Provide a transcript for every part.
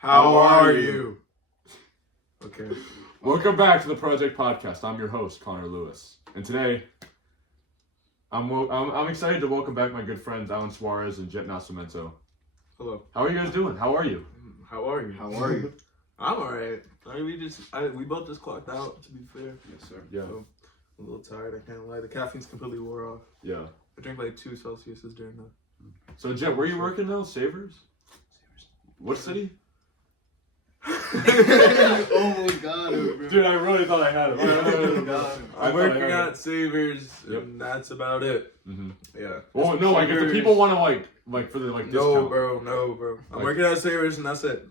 How are you? Okay. Welcome back to the Project Podcast. I'm your host, Connor Lewis. And today, I'm excited to welcome back my good friends, Suarez and Nascimento. Hello. How are you guys doing? How are you? How are you? How are you? I'm alright. We both just clocked out, to be fair. Yes, sir. Yeah. So, I'm a little tired, I can't lie. The caffeine's completely wore off. Yeah. I drank like 2 Celsiuses during that. So, Jet, where are you working now? Savers? What city? Oh my god, bro. Dude, I really thought I had it. Oh my god. I'm working at Savers, and that's about it. Mm-hmm. Yeah. Well, no, like if the people want to like for the discount. No, bro. I'm working at Savers, and that's it.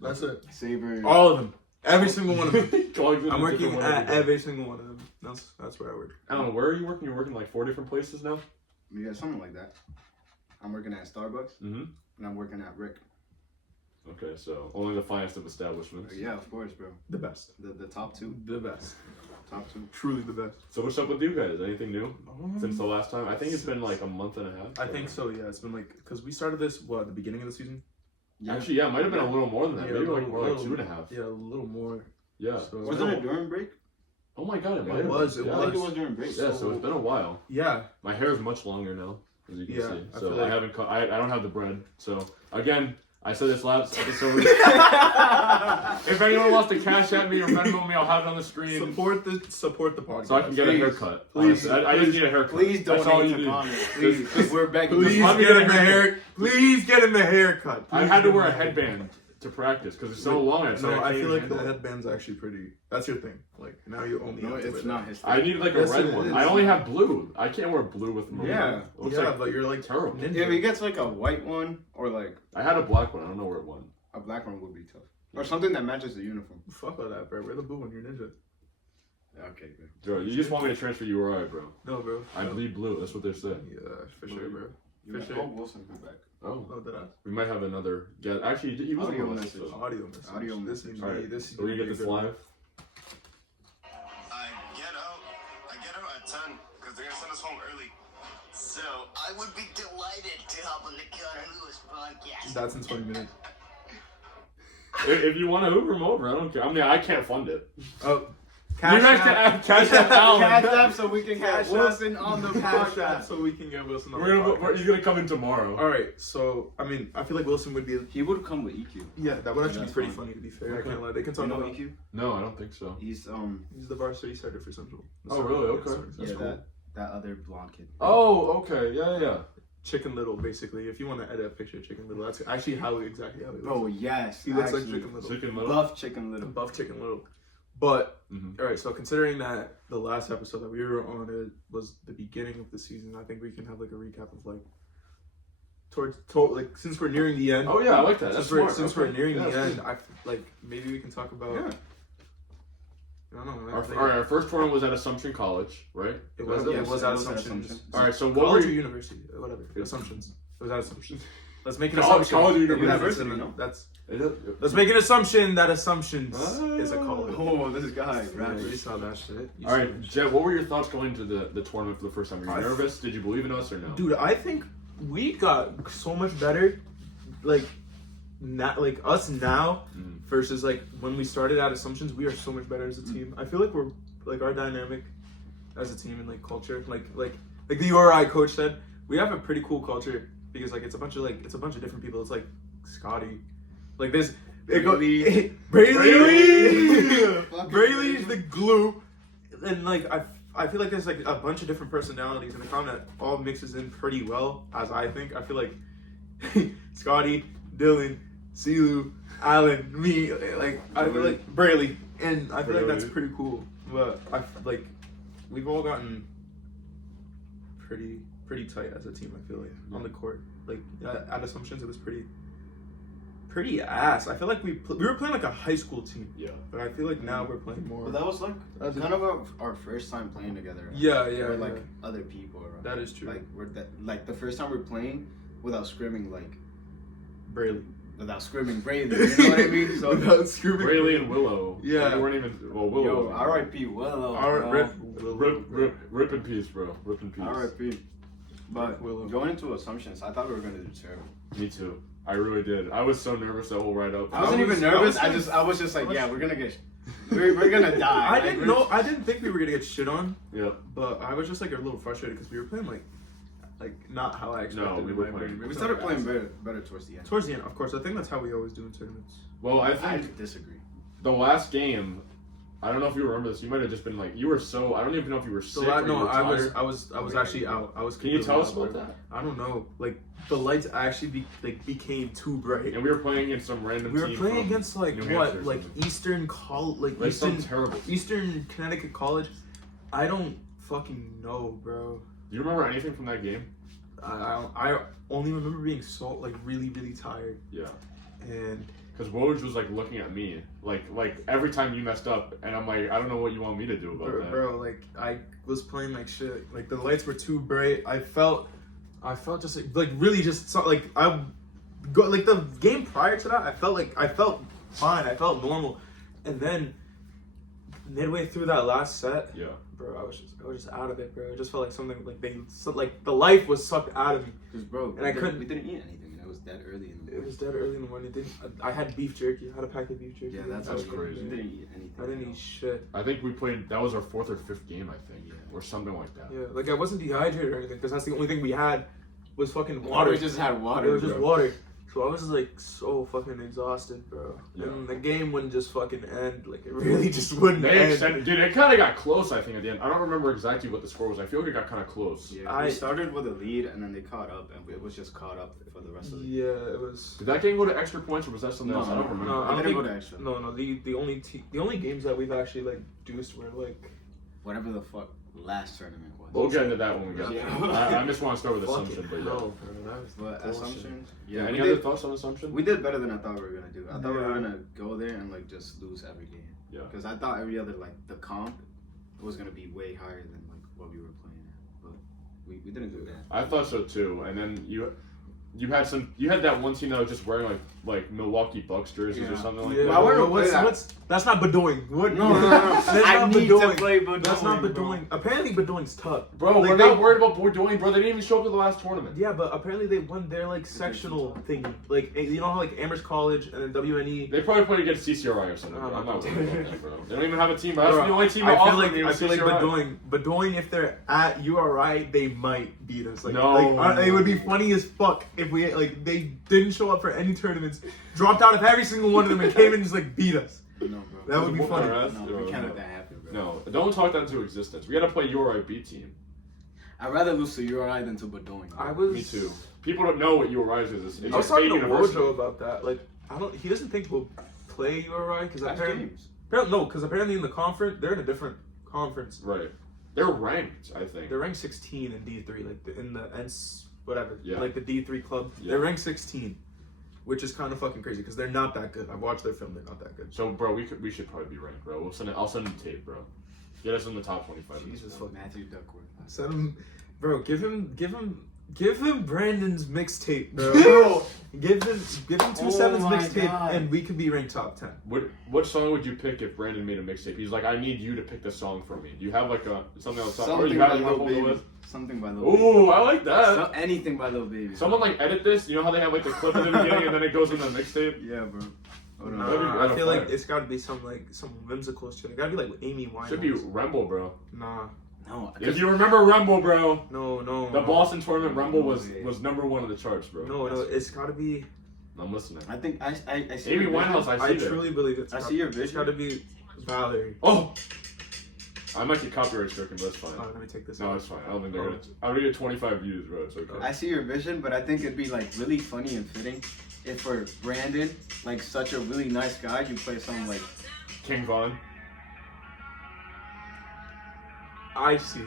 Savers. All of them. Every single one of them. I'm working different at every single one of them. That's where I work. I don't know, where are you working? You're working like 4 different places now? Yeah, something like that. I'm working at Starbucks, Mm-hmm. and I'm working at Rick. Okay, so only the finest of establishments. Yeah, of course, bro. The best. The top 2. The best. Top 2. Truly the best. So what's up with you guys? Anything new since the last time? I think it's been like a month and a half. I think so, yeah. It's been like, because we started this, at the beginning of the season? Yeah. Actually, yeah, it might have been a little more than that. Yeah, Maybe a like more like little- 2.5. Yeah, a little more. Yeah. So, Wasn't it during break? Oh my god, it might It have was, been. it Yeah. I think it was during break. Yeah, so it's been a while. Yeah. My hair is much longer now, as you can Yeah, see. I So feel like- I haven't cut. I don't have the bread. So again, I said this last episode. If anyone wants to cash at me or Venmo me, I'll have it on the screen Support the podcast. so I can get a haircut. Please. Honestly, I just need a haircut. Please That's all donate you to need. Connor. Please. We're begging. Please let me get get him a the hair. Please get him the haircut. I had to wear a headband to practice because it's so long. No, I feel like the the headband's actually pretty. That's your thing. Like, now you only No, have to it's wear not that. his I need like a Yes, red it one. is. I only have blue. I can't wear blue with maroon. Yeah. Looks Yeah, like but you're like terrible. ninja. If he gets like a white one or like I had a black one. I don't know where it went. a black one would be tough. Or something that matches the uniform. Fuck all that, bro. Wear the blue one. You're ninja. Okay, good. Bro, you just want me to transfer you, alright, bro? No, bro. I bleed blue. That's what they're saying. Yeah, for sure, bro. You For know, sure. oh, Wilson come back. Oh, Oh, did I? we might have another. Yeah, actually, he was Audio on the message. list. Audio message. Audio This message. is All me. right, This so we get this live. I get out at 10 because they're gonna send us home early. So I would be delighted to hop on the Connor Lewis podcast. That's in 20 minutes. If you want to Uber him over, I don't care. I mean, I can't fund it. Oh, You guys can have cash app Alan. Cash app so we can Cash get app. Wilson on the Cash podcast. app so we can get Wilson on He's gonna come in tomorrow. All right, so I mean, I feel like Wilson would be. He would come with EQ. Yeah, that would actually be That's pretty fine. funny to be fair. Okay. I can't lie. They can talk You know about. EQ? No, I don't think so. He's He's the varsity starter for Central. Oh, really? Okay. That's yeah, cool. that other blonde kid. Oh, okay. Yeah. Chicken Little, basically. If you want to edit a picture of Chicken Little, that's actually exactly how he looks. Bro, yes. He looks like actually. Chicken Little. Chicken Little. Buff Chicken Little. Buff Chicken Little. But Mhm. all right, so considering that the last episode that we were on it was the beginning of the season, I think we can have like a recap of like like since we're nearing the end. Oh yeah, I like that. That's Since smart. we're Okay. nearing Yeah, the that's end, good. I like maybe we can talk about. Yeah. I don't know. Our first tournament was at Assumption College, right? It was. Yes, It was it at was at Assumption. Assumption. All right. So what were College or you? university? Whatever. Assumptions. It was at Assumption. Let's make an College- assumption. college or university, That's- no? That's. Is it? Let's make an assumption that Assumptions Ah. is a college. Oh, this guy. Yeah, Right. you saw that shit. You All saw right, that shit. Jet. What were your thoughts going to the tournament for the first time? Were you I- nervous? Did you believe in us or no? Dude, I think we got so much better, like, like us now Mhm. versus like when we started at Assumptions. We are so much better as a team. I feel like we're like our dynamic as a team and like culture, like the URI coach said, we have a pretty cool culture because like it's a bunch of different people. It's like Scotty, like this. Brayley. Brayley's the glue, and like I feel like there's like a bunch of different personalities in the common that all mixes in pretty well. As I think, I feel like Scotty, Dylan, Silu, Alan, me, like I feel like Brayley, and I feel like that's Brayley. pretty cool. But I like we've all gotten pretty tight as a team. I feel like on the court, like at Assumptions, it was pretty ass. I feel like we were playing like a high school team, Yeah. but I feel like now we're playing more. But that was like kind of our first time playing together. Right? Yeah, Or yeah. like other people. Around. That is true. Like the first time we're playing without screaming like Brayley. without screaming Brady. You know what I mean? So Without screaming. Rayleigh and Willow. Yeah. We weren't even. Well, Willow. yo, R.I.P. Willow. Rip in peace, bro. Rip in peace. R.I.P. But Willow. going into Assumptions, I thought we were gonna do terrible. Me too. I really did. I was so nervous that whole ride up. I wasn't even nervous. I I was just like, yeah, we're gonna get, we're gonna die. I didn't know. I didn't think we were gonna get shit on. Yep. But I was just like a little frustrated because we were playing like not how I expected. No, we were playing. We started playing better towards the end. Towards the end, of course. I think that's how we always do in tournaments. Well, I I think disagree. the last game, I don't know if you remember this. You might have just been like, you were so. I don't even know if you were sick. So or you no, were tired. I was actually out. I was. Can you tell us completely about out. that? I don't know. Like the lights actually became too bright. And we were playing against some random. We were team playing from against like New what, Hampshire or like something. Eastern College, Like some terrible. Eastern Connecticut College. I don't fucking know, bro. Do you remember anything from that game? I only remember being so like really tired. Yeah. And Because Woj was like looking at me, like every time you messed up, and I'm like, I don't know what you want me to do about that. bro, like I was playing like shit. Like the lights were too bright. I felt just like really just like like the game prior to that. I felt fine. I felt normal, and then midway through that last set, Yeah. bro, I was just out of it, bro. It just felt like something like the life was sucked out of me. Cause bro, And I couldn't- We didn't eat anything. And it was that early in the morning. It was dead early in the morning. I had beef jerky. I had a pack of beef jerky. Yeah, that's That's how crazy. We didn't eat anything. I didn't eat shit. I think we played. That was our 4th or 5th game, I think, Yeah. or something like that. Yeah, like I wasn't dehydrated or anything because that's the only thing we had was fucking Water. water. We just had water. It was just bro. water. So I was like so fucking exhausted, bro. Yeah. And the game wouldn't just fucking end. Like it really just wouldn't They end. extended, dude. It kind of got close, I think, at the end. I don't remember exactly what the score was. I feel like it got kind of close. Yeah, we started with a lead and then they caught up, and it was just caught up for the rest of the. Yeah, it was. Did that game go to extra points, or was that something else? I don't remember. No, I I don't didn't think. go to extra. No. The only games that we've actually like deuced were like. Whatever the fuck last tournament was. We'll get into that when we get Yeah. there. I just want to start with Fucking Assumption, but yeah. hell, bro, that was But bullshit. assumptions. Yeah. we Any did- other thoughts on Assumption? We did better than I thought we were gonna do. I thought we Yeah. were gonna go there and like just lose every game. Yeah. Because I thought every other like the comp was gonna be way higher than like what we were playing at, but we didn't do that. I thought so too. And then you had that one team that was just wearing like Milwaukee Bucks jerseys or Yeah. something like Yeah, that. I wanted to play that. That's not Bedoing. What? No. That's I not need Bedoing. to play Bedoing. That's not bro. Bedoing. Apparently Bedoing's tough. Bro, Like, we're they- not worried about Bordeaux, bro. They didn't even show up to the last tournament. Yeah, but apparently they won their like sectional thing. Like you know how like Amherst College and then WNE. They probably played against CCRI or something. Oh, bro. I'm not my worried God. about that, bro. They don't even have a team. Bro. That's the only team I that feel offered like me was CCRI. Bedoing if they're at URI, they might beat us. Like, No. it would be funny as fuck if we like they didn't show up for any tournaments, dropped out of every single one of them, and came and just like beat us. No, bro. That would be Whoop funny. our ass? No, we can't let that happen, bro. No, don't talk that into existence. We gotta play URI B team. I'd rather lose to URI than to Bedoing. I was. Me too. People don't know what URI is. It's I was a state talking to university. Wojo about that. Like, he doesn't think we'll play URI because That's apparently, games. because apparently in the conference they're in a different conference. Right. They're ranked, I think. They're ranked 16 in D3, like in the whatever, Yeah. like the D3 club. Yeah. They're ranked 16, which is kind of fucking crazy because they're not that good. I've watched their film; they're not that good. So, bro, we should probably be ranked, bro. I'll send him tape, bro. Get us in the top 25. Jesus fucking. Matthew Duckworth. Send him, bro. Give him Brandon's mixtape, bro. Bro. Give him 2-7's my mixtape, God. and we could be ranked top 10. What song would you pick if Brandon made a mixtape? He's like, I need you to pick the song for me. Do you have like something else? Or Something you by have it on Lil the Baby. list? Something by Lil Baby. Ooh, I like that. Anything by Lil Baby. Someone like edit this. You know how they have like the clip in the beginning and then it goes in the mixtape. Yeah, bro. Hold on. Nah, That'd be I feel fire. like it's got to be some whimsical shit. It got to be like Amy Winehouse. Should be Rumble, bro. Nah, No, If you remember Rumble, bro, no. the Boston tournament Rumble was Yeah. number one on the charts, bro. No, it's got to be. I'm listening. I think I see Amy your vision. Winehouse, I I see that. truly believe it's. I see your It's vision. got to be Valerie. Oh, I might get copyright stricken, but it's fine. Oh, let me take this. No, out. it's fine. I don't think they're gonna. I already get 25 views, bro. It's okay. I see your vision, but I think it'd be like really funny and fitting if for Brandon, like such a really nice guy, you play something like King Von. I see.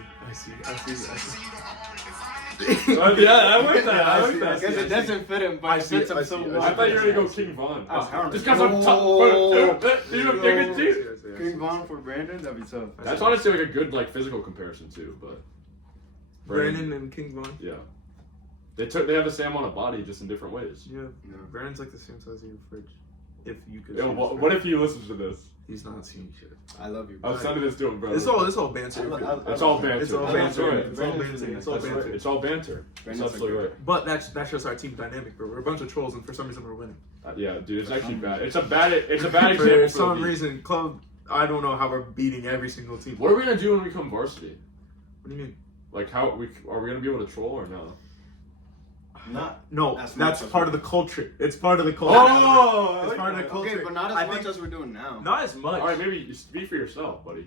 Yeah, I like that. I like I that. see. because it doesn't fit him, I but it see fits it, him I so see it, well. I thought you were gonna go King Von. Oh, hell no. Just because I'm tough. You have dignity. King Von for Brandon, that'd be tough. That's honestly like a good like physical comparison too, but Brandon and King Von. yeah, they have the same amount of body just in different ways. Yeah. Yeah. Brandon's like the same size as your fridge. if you could. Yo, what if he listens to this? He's not seeing shit. I love you. I'm sending this to him, bro. It's all banter. It's all banter. It's all That's banter. right. It's all banter. It's all That's right. banter. It's all banter. That's absolutely right. But that's just our team dynamic, bro. We're a bunch of trolls, and for some reason we're winning. Yeah, dude, it's actually bad. It's a bad example. For some reason, club. I don't know how we're beating every single team. What are we gonna do when we come varsity? What do you mean? Like, are we gonna be able to troll or no? No, As that's much as part of the culture. It's part of the culture. Oh, It's part of the culture. Okay, but not as I much think- as we're doing now. Not as much. All right, maybe you speak for yourself, buddy.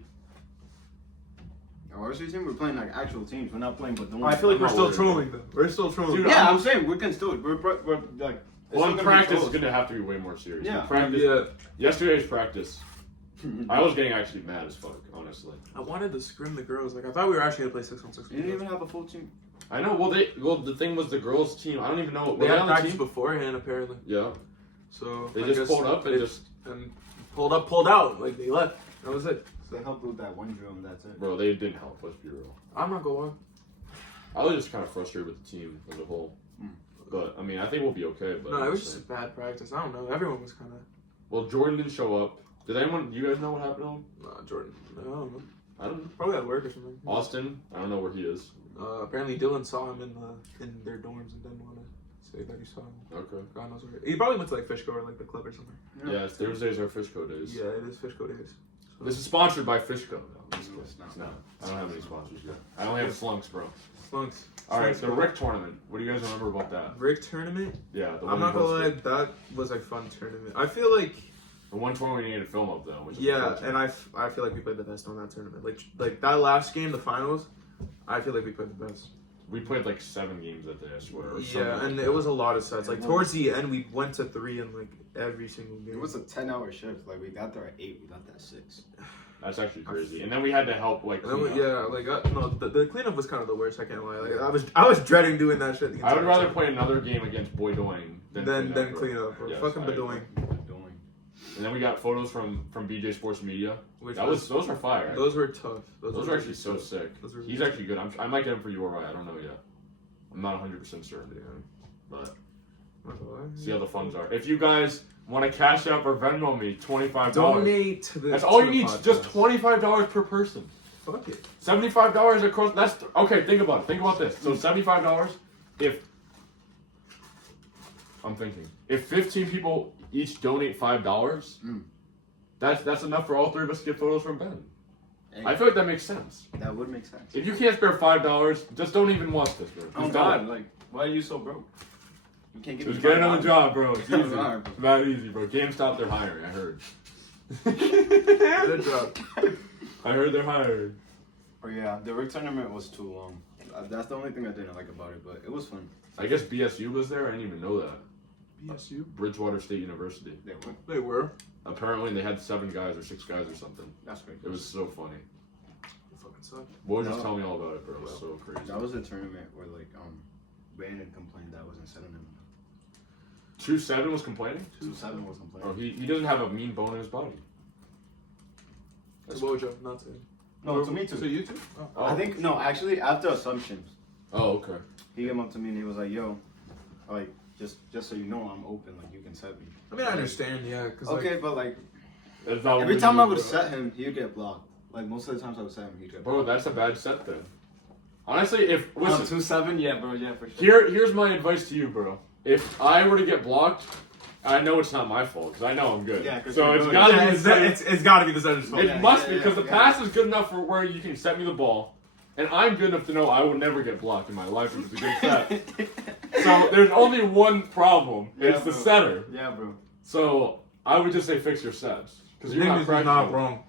Our varsity team, we're playing like actual teams. We're not playing, but I feel like we're not still worried. trolling though. We're still trolling. Dude, Yeah, I'm saying we can still. We're like. Well, still in gonna be practice, close. it's gonna have to be way more serious. Yeah. In practice, Yeah. Yesterday's practice, I was getting actually mad as fuck, honestly. I wanted to scrim the girls. Like I thought we were actually gonna play 6-on-6. You didn't even have a full team. I know. Well, the thing was the girls' team. I don't even know. They Were they had on the practice team? beforehand apparently. Yeah. So They I just guess pulled up and they- just. and pulled up, pulled out. Like they left. That was it. So they helped with that one drill and that's it. Bro, they didn't help. Let's be real. I'm not going. I was just kind of frustrated with the team as a whole. But I mean, I think we'll be okay. But No, it was just a bad practice. I don't know. Everyone was kind of. Well, Jordan didn't show up. Did anyone? You guys know what happened to him? Nah, Jordan. I don't know. I don't know. Probably at work or something. Austin. I don't know where he is. Apparently Dylan saw him in their dorms and didn't want to say that he saw him. Okay. God knows where. He probably went to like Fishco or like the club or something. Yeah, it's Thursdays are Fishco days. Yeah, it is Fishco days. So. This is sponsored by Fishco. No, It's not. no, I don't have any sponsors yet. I only have Slunks, bro. Slunks. All right, Slunks. the Rick tournament. What do you guys remember about that? Rick tournament. Yeah, the I'm one not we gonna lie, hosted. that was a fun tournament. I feel like The one tournament we needed to film up though. Which is yeah, unfortunate. and I feel like we played the best on that tournament. Like that last game, the finals. I feel like we played the best. we played like 7 games that day, I swear. or something Yeah, like and that. it was a lot of sets. Like towards the end, we went to 3 in like every single game. It was a 10-hour shift. Like we got there at 8, we left at 6. That's actually crazy. And then we had to help like. And then Clean up. yeah, like no, the cleanup was kind of the worst. I can't lie. Like I was dreading doing that shit. The I would entire rather time. play another game against Boydoing Then bro. clean up. Or Yes, fucking I Bedoing. And then we got photos from BJ Sports Media. Which Those are fire. Those were tough. Those are actually so tough. sick. Those were He's really actually good. I might get him for URI. I don't know yet. I'm not 100% certain. Yeah. But Not gonna lie. see how the funds are. If you guys want to cash out or Venmo me $25, Donate to the. that's all to you the need. podcast. Just $25 per person. Fuck it. $75 across. That's okay. Think about it. Think about this. So $75. If 15 people each donate $5, that's enough for all 3 of us to get photos from Ben. Hey, I feel like that makes sense. that would make sense. If you can't spare $5, just don't even watch this, bro. Oh Just God, don't. like why are you so broke? You can't get Just me get another $5. job, bro. It's easy. Alright, It's not easy, bro. GameStop, they're hiring. I heard. Good job. I heard they're hired. Oh yeah, the Rick tournament was too long. That's the only thing I didn't like about it, but it was fun. I guess BSU was there. I didn't even know that. BSU. Bridgewater State University. They were. They were. Apparently, they had 7 guys or 6 guys or something. That's great. It was so funny. They fucking suck. Boy, just No. tell me all about it, bro. It was so crazy. That was a tournament where like Brandon complained that I wasn't setting him. 2-7 was complaining. 2-7 was complaining. Oh, he doesn't have a mean bone in his body. To Wojo, not to. No, to me too. To you too. Oh. Oh. I think no, actually after assumptions, Oh, okay. he came up to me and he was like, "Yo, like just so you know, I'm open. Like you can set me." I mean, I understand, yeah. Cause Okay, but like That's not every what time we I do, would bro. set him, he'd get blocked. Like most of the times I would set him, he'd get Bro, blocked. that's a bad set then. Honestly, if listen, 2-7, yeah, bro, yeah, for sure. here's my advice to you, bro. If I were to get blocked, I know it's not my fault because I know I'm good. Yeah, 'cause so you're it's good. gotta Yeah, be it's got to be the Senators' fault. It Yeah, must yeah, be because yeah, the yeah. pass is good enough for where you can set me the ball, and I'm good enough to know I will never get blocked in my life if it's a good set. So there's only one problem. Yeah, It's the bro. setter. Yeah, bro. So I would just say fix your sets because you're Nunez not is not practicing. wrong.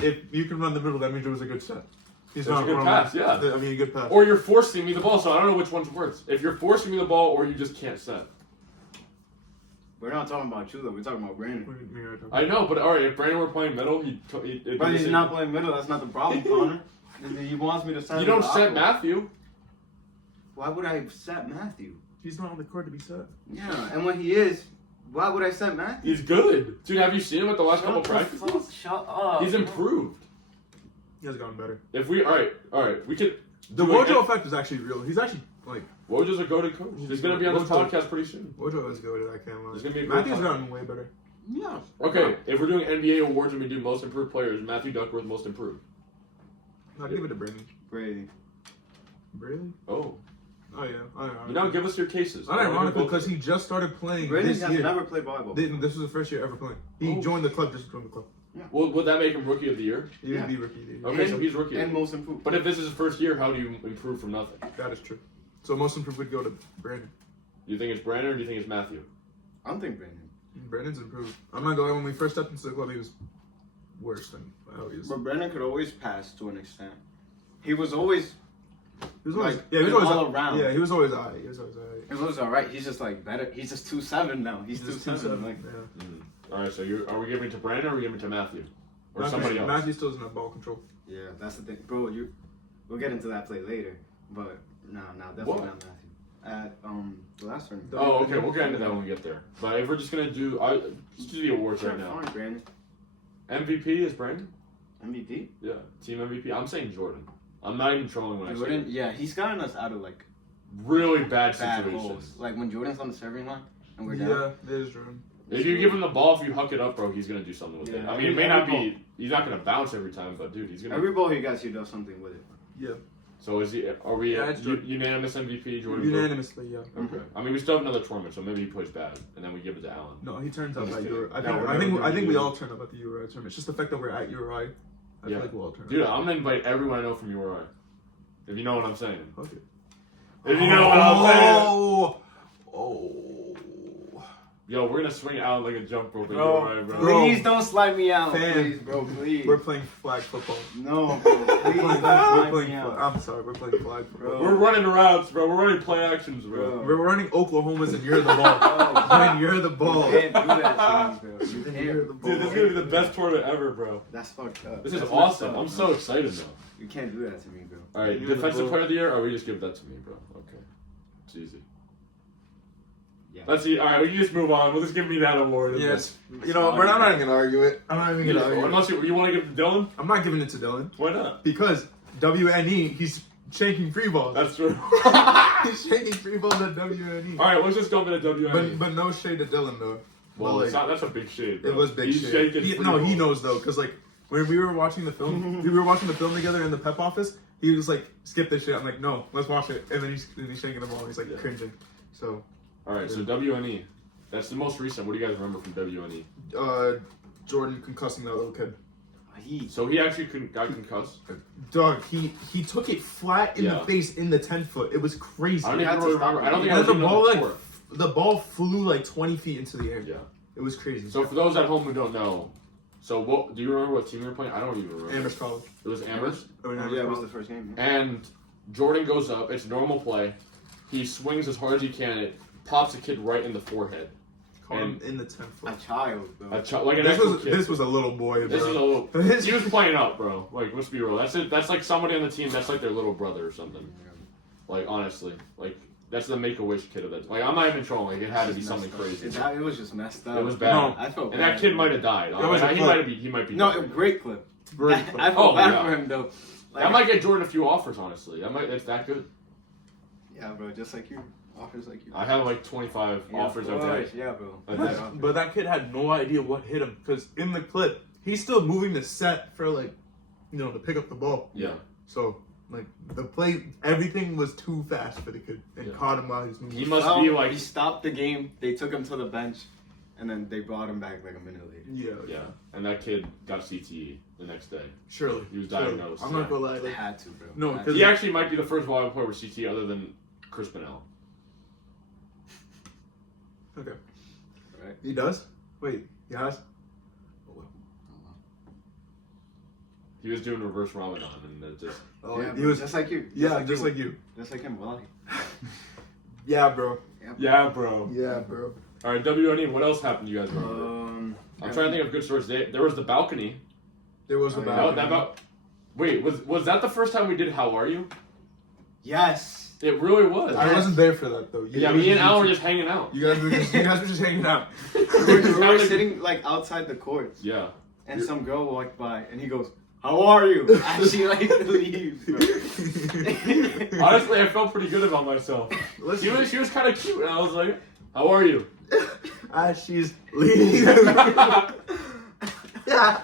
If you can run the middle, that means it was a good set. He's That's not a good wrong. pass, yeah. I mean, a good pass. Or you're forcing me the ball, so I don't know which one's worse. If you're forcing me the ball, or you just can't set. We're not talking about you though. We're talking about Brandon. I know, but all right. If Brandon were playing middle, But he's not playing middle. That's not the problem, Connor. He wants me to set. You him don't the set opposite. Matthew. Why would I set Matthew? He's not on the court to be set. Yeah, and when he is, why would I set Matthew? He's good, dude. Have you seen him at the last couple Shut the practices? fuck- Shut up. He's improved. He has gotten better. If we all right, we could. The Wojo effect is actually real. He's actually like Wojo's a goated coach. He's gonna be on this Wojo- podcast pretty soon. Wojo is good. I can't lie. There's gonna be a great Matthew's podcast. gotten way better. Yeah. Okay, if we're doing NBA awards and we do most improved players, Matthew Duckworth most improved. I'll give it to Brandon. Brady. Really? Oh, Oh yeah. you know, give us your cases. Unironically, because he just started playing Brady this has year. never played volleyball. This was the first year ever playing. He joined the club, just joined the club. Well, would that make him rookie of the year? He would be rookie of the year. Okay, so he's rookie. And most improved. But if this is his first year, how do you improve from nothing? That is true. So most improved would go to Brandon. Do you think it's Brandon or do you think it's Matthew? I don't think Brandon. Brandon's improved. I'm not gonna lie, when we first stepped into the club, he was worse than how he is. But Brandon could always pass to an extent. He was always He was always, like, yeah, he was always all around. Yeah, he was always alright. He was always alright. He was alright. He's just like better. He's just 2'7" now. He's 2'7". Like, yeah. All right, so are we giving it to Brandon or are we giving it to Matthew? Or Matthew, somebody else? Matthew still doesn't have ball control. yeah, that's the thing, bro. We'll get into that play later, but no, definitely What? not Matthew. At the last one. Oh, okay, we'll get into that when we get there. But if we're just gonna do, let's do the awards right now. Fine, Brandon. MVP is Brandon. MVP. Yeah, team MVP. I'm saying Jordan. I'm not even trolling when I say Jordan. it. Yeah, he's gotten us out of like Really bad bad situations. holes. Like when Jordan's on the serving line and we're Yeah, down. it is true. If you give him the ball, if you huck it up, bro, he's gonna do something with it. Yeah, I mean, it may not be. He's not gonna bounce every time, but dude, he's gonna. Every ball he gets, he does something with it. Yeah. So is he? Are we Yeah, it's Jordan. unanimous MVP? Jordan. Unanimously, yeah. Okay. I mean, we still have another tournament, so maybe he plays bad, and then we give it to Allen. No, he turns up Just at kidding. URI. No, we're never I think we gonna all turn up at the URI tournament. It's just the fact that we're at URI. I Yeah. feel like we'll all turn Dude, up. I'm gonna invite everyone I know from URI. If you know what I'm saying. Okay. If you know what I'm saying. Oh. Yo, we're gonna swing out like a jump rope at Bro, URI, bro. Bro. please don't slide me out, Fam. please, bro, please. We're playing flag football. No, bro, please We're don't playing, slide me out. I'm sorry, we're playing flag football. Bro. We're running routes, bro. We're running play actions, bro. Bro. We're running Oklahomas and you're the ball. When you're the ball. You can't do that to me, bro. You You're the can't. ball. Dude, this is gonna be the best tournament ever, bro. That's fucked up. This is That's awesome. messed up. I'm so excited now. You can't do that to me, bro. All right, You're the defensive ball. player of the year, or we just give that to me, bro? Okay, it's easy. Yeah. Let's see. All right, we can just move on. We'll just give me that award. Yes. You know, I'm not even gonna argue it. I'm not even gonna argue it. Unless you want to give it to Dylan. I'm not giving it to Dylan Why not? because WNE, he's shanking free balls. That's true. He's shaking free balls at WNE. All right, let's just jump into WNBA. But no shade to Dylan though. Well, But, it's not, that's a big shade. Bro. It was big He's shade. shaking He free he balls. knows though, because like when we were watching the film, we were watching the film together in the pep office. He was like, "Skip this shit." I'm like, "No, let's watch it." And then he's shaking the ball. He's like Yeah. cringing. So, All right, so WNE. That's the most recent. What do you guys remember from WNE? Jordan concussing that little kid. So he actually got concussed. Dog, he took it flat in Yeah. the face in the 10-foot. It was crazy. I don't He even had to really stop remember. I don't it. think I And was the even ball on like court. the ball flew like 20 feet into the air. Yeah. It was crazy. So for those at home who don't know, so what do you remember what team you were playing? I don't even remember. Amherst College. It was Amherst. Yeah, it was the first game. And Jordan goes up. It's normal play. He swings as hard as he can. It pops a kid right in the forehead. Caught him in the 10-foot. A child, bro. Like an actual kid. This was a little boy. This bro. is a little. This- He was playing up, bro. Like, let's be real. That's it. That's like somebody on the team. That's like their little brother or something. Like, honestly, like that's the Make-A-Wish kid of that. Like, I'm not even trolling. Like, it had to be something crazy. It was just messed up. It was bad. No. I felt And bad. that kid might have died. was a He clip. might be. No, dead. great clip. Great I clip. felt Oh, bad yeah. for him though. Like, That might get Jordan a few offers, honestly. It's that good. Yeah, bro. Just like you. Offers like you. I have like 25 Yeah, offers a of day. course, yeah, bro. A But, day. but that kid had no idea what hit him because in the clip he's still moving the set for like, to pick up the ball. Yeah. So like the play, everything was too fast for the kid and Yeah. caught him while he was moving. He must be like. He stopped the game. They took him to the bench, and then they brought him back like a minute later. Yeah. Yeah. And that kid got CTE the next day. Surely. He was Surely. diagnosed, I'm yeah. not gonna lie. They Like, had to, bro. No, Had 'cause- to. He actually might be the first volleyball player with CTE other than Chris Bennell. okay. Right. He does? Wait, he has? He was doing reverse Ramadan and it just. Oh, Yeah, he bro, was just like you. just like you. Just like him, Wallahi. Yeah, bro. Yeah, bro. Yeah, bro. All right, WNE. What else happened? You guys remember? Um, I'm trying to think of good stories. There was the balcony. There was Oh, a yeah. balcony. That about. Wait, was that the first time we did How Are You? Yes. It really was. I wasn't there for that though. Yeah, me and Al were just hanging out. You guys were just hanging out. We were sitting like outside the courts, Yeah. and some girl walked by, and he goes, "How are you?" And she like leaves. Bro. Honestly, I felt pretty good about myself. Listen, She was kind of cute, and I was like, "How are you?" as she's leaving. Yeah.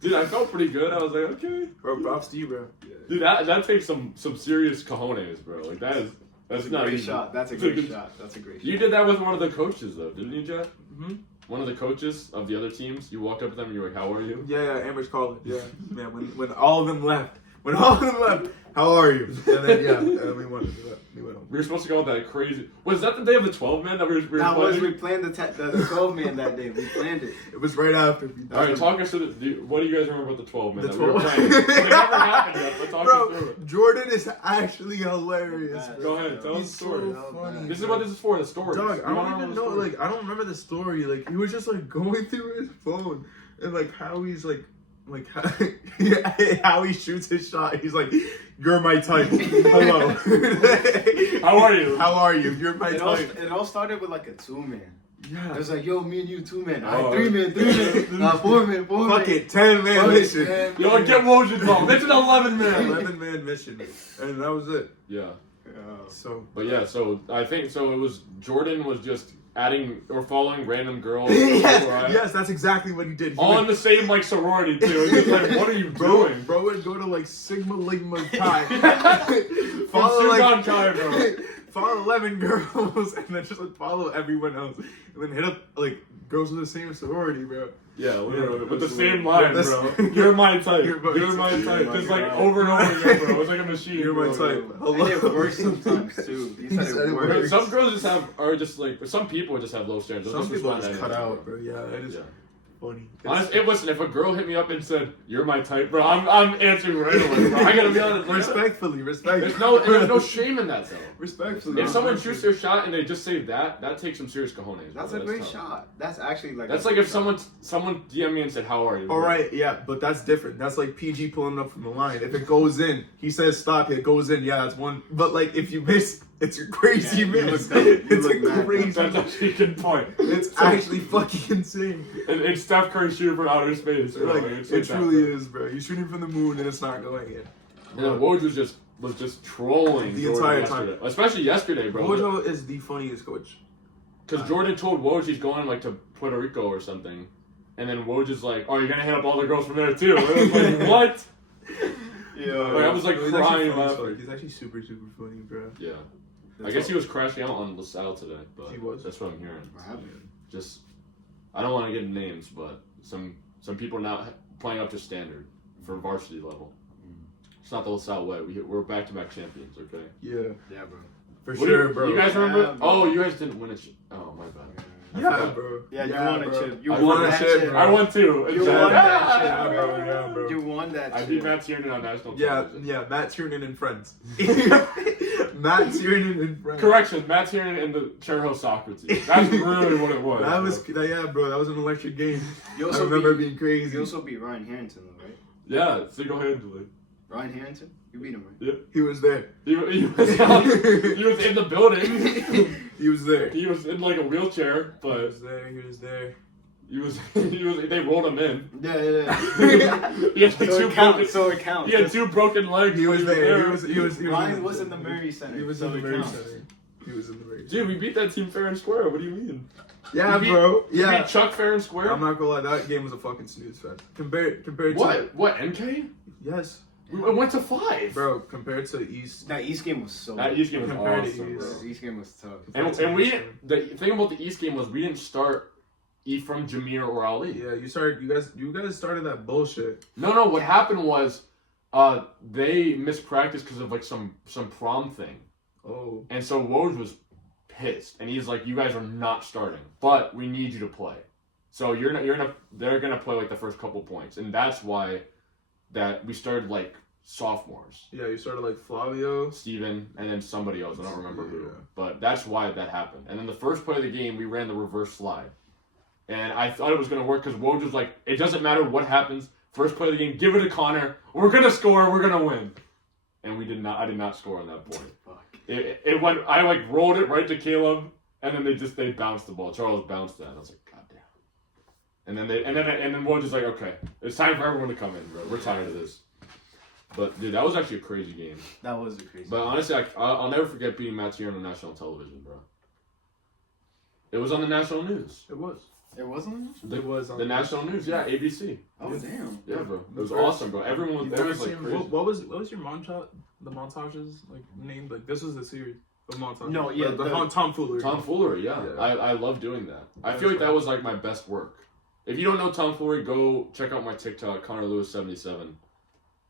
Dude, I felt pretty good. I was like, okay. Bro, props to you, bro. Dude, that takes some serious cojones, bro. Like that's That's a not great easy. shot. That's a great shot. That's a great shot. You did that with one of the coaches though, didn't you, Jeff? Mm-hmm. One of the coaches of the other teams. You walked up to them and you were like, "How are you?" Yeah, Amber's College. Yeah, man. When all of them left, how are you? And then we went home. We were supposed to go with that crazy. Was that the day of the 12 man that we were That playing? was we planned the 12 man that day. We planned it. It was right after. All right, talk us through what do you guys remember about the 12 man The that we were 12 playing? It never happened yet, but talk us through Bro, it. Jordan is actually hilarious. Bro. Go ahead, tell us He's the story. so funny. This is what this is for, the story. Dog, I don't even know. Like, I don't remember the story. Like, he was just like going through his phone and like how he's like how he shoots his shot. He's like, "You're my type. Hello. How are you? How are you? You're my type." It all started with like a 2-man. Yeah. It was like, yo, me and you 2-man. Oh. Alright, 3-man, 3-man. 4-man, 4-man. Fuck it, 10-man mission. Yo, get Woj involved. It's an 11 man. 11-man mission, and that was it. Yeah. So. But yeah, so I think so. It was Jordan was just adding or following random girls. Yes, that's exactly what he did. He All would- in the same like sorority too. It's just like, what are you doing? Bro would go to like Sigma Ligma Chi. From like Sugan Kai, bro. follow 11 girls and then just like follow everyone else. And then hit up like girls with the same sorority, bro. Yeah, literally, with the absolutely. same line, That's- bro. You're my type. You're You're my my type. type. Oh my Just like God. over and over again, bro. It's like a machine. You're my bro. type. And it works sometimes too. He said it Bro, works. some girls are just like, some people just have low standards. They'll Some people respond just to cut anything. out, bro. Yeah, it is Yeah. funny. Honestly, listen, if a girl hit me up and said, "You're my type," bro, I'm answering right away, bro. I gotta be honest. Respectfully. There's no shame in that, though. Respectfully. If someone shoots their shot and they just say that takes some serious cojones. That's bro. a great tough. shot. That's actually like. That's like if someone DM me and said, "How are you?" All right, yeah, but that's different. That's like PG pulling up from the line. If it goes in, he says stop. It goes in. Yeah, that's one. But like if you miss, it's a crazy Yeah, you miss. look dumb. You It's look a mad crazy. That's actually a good point. It's actually fucking insane. And Steph Curry shooting from outer space. Bro. Like, It's it like that, truly bro. is, bro. You're shooting from the moon and it's not going in. And then Woj was just trolling The Jordan entire yesterday. time. Especially yesterday, bro. Wojo is the funniest coach. Because Jordan told Woj he's going like to Puerto Rico or something. And then Woj is like, "Oh, you're gonna hit up all the girls from there too." And I was like, "What?" Yeah. Like, I was like He's crying actually funny as laughing. fuck. He's actually super, super funny, bro. Yeah. I guess he was crashing out on LaSalle today, but He was. that's what I'm hearing. What happened? Just, I don't want to get names, but some people not playing up to standard for varsity level. It's not the LaSalle way. We're back-to-back champions, okay? Yeah, Yeah, bro. for What do sure, bro. You guys remember? Yeah, bro. Oh, you guys didn't win it. Oh, my bad. Yeah, bro. Yeah, you won a bro. chip. You I won that that shit, shit. bro. I won too. You won that shit. Yeah, bro. Yeah, bro. You won that I shit. beat Matt Tiernan on national Yeah, television. yeah, Matt Tiernan and friends. Matt Tiernan and friends. Correction, Matt Tiernan and the Cherho soccer team. That's really what it was. That was, yeah, bro. That was an electric game. You I also remember beat, being crazy. You also beat Ryan Harrington, though, right? Yeah, single-handedly. Ryan Harrington? You beat him, right? He was there. He was in the building. He was there. He was in like a wheelchair, He but was there. He was there. he was. They rolled him in. Yeah. He had like two broken. So it counts. He had two broken legs. He when was there. He was Ryan was in the Murray Center. He was so in the it Murray counts. Center. He was in the Murray Center. Dude, we beat that team fair and square. What do you mean? Yeah, We beat- bro. We Yeah. beat Chuck fair and square. I'm not gonna lie. That game was a fucking snooze fest. Compared to What? MK? yes, We went to 5. bro. Compared to East. That East game was so That East game was Compared to awesome, East. bro. This East game was tough. And we the thing about the East game was we didn't start Ephraim, Jameer, or Ali. Yeah, you started. You guys started that bullshit. No. What happened was, they missed practice because of like some prom thing, Oh, and so Woj was pissed, and he's like, "You guys are not starting, but we need you to play. So they're gonna play like the first couple points, and that's why that we started like sophomores, yeah. You started like Flavio. Steven, and then somebody else. I don't remember who, Yeah. but that's why that happened. And then the first play of the game, we ran the reverse slide. And I thought it was going to work because Woj was like, it doesn't matter what happens. First play of the game, give it to Connor. We're going to score. We're going to win. And we did not. I did not score on that point. Fuck. It went. I like rolled it right to Caleb, and then they bounced the ball. Charles bounced that. And I was like, God damn. And then Woj was like, okay, it's time for everyone to come in, bro. We're tired of this. But dude, that was actually a crazy game. That was a crazy But honestly, I'll never forget beating Matt Tiernan on national television, bro. It was on the national news. It was. It wasn't. It was on The national news, yeah, ABC. Oh damn. Yeah, bro. It was The first- awesome, bro. Everyone You've was, never was like seen crazy. what was your montage? The montages like named like this was the series of montages. No, yeah, the the- tomfoolery. Tomfoolery, yeah. Yeah. I love doing that. I That's feel like that fun. was like my best work. If you don't know tomfoolery, go check out my TikTok, ConnorLewis77.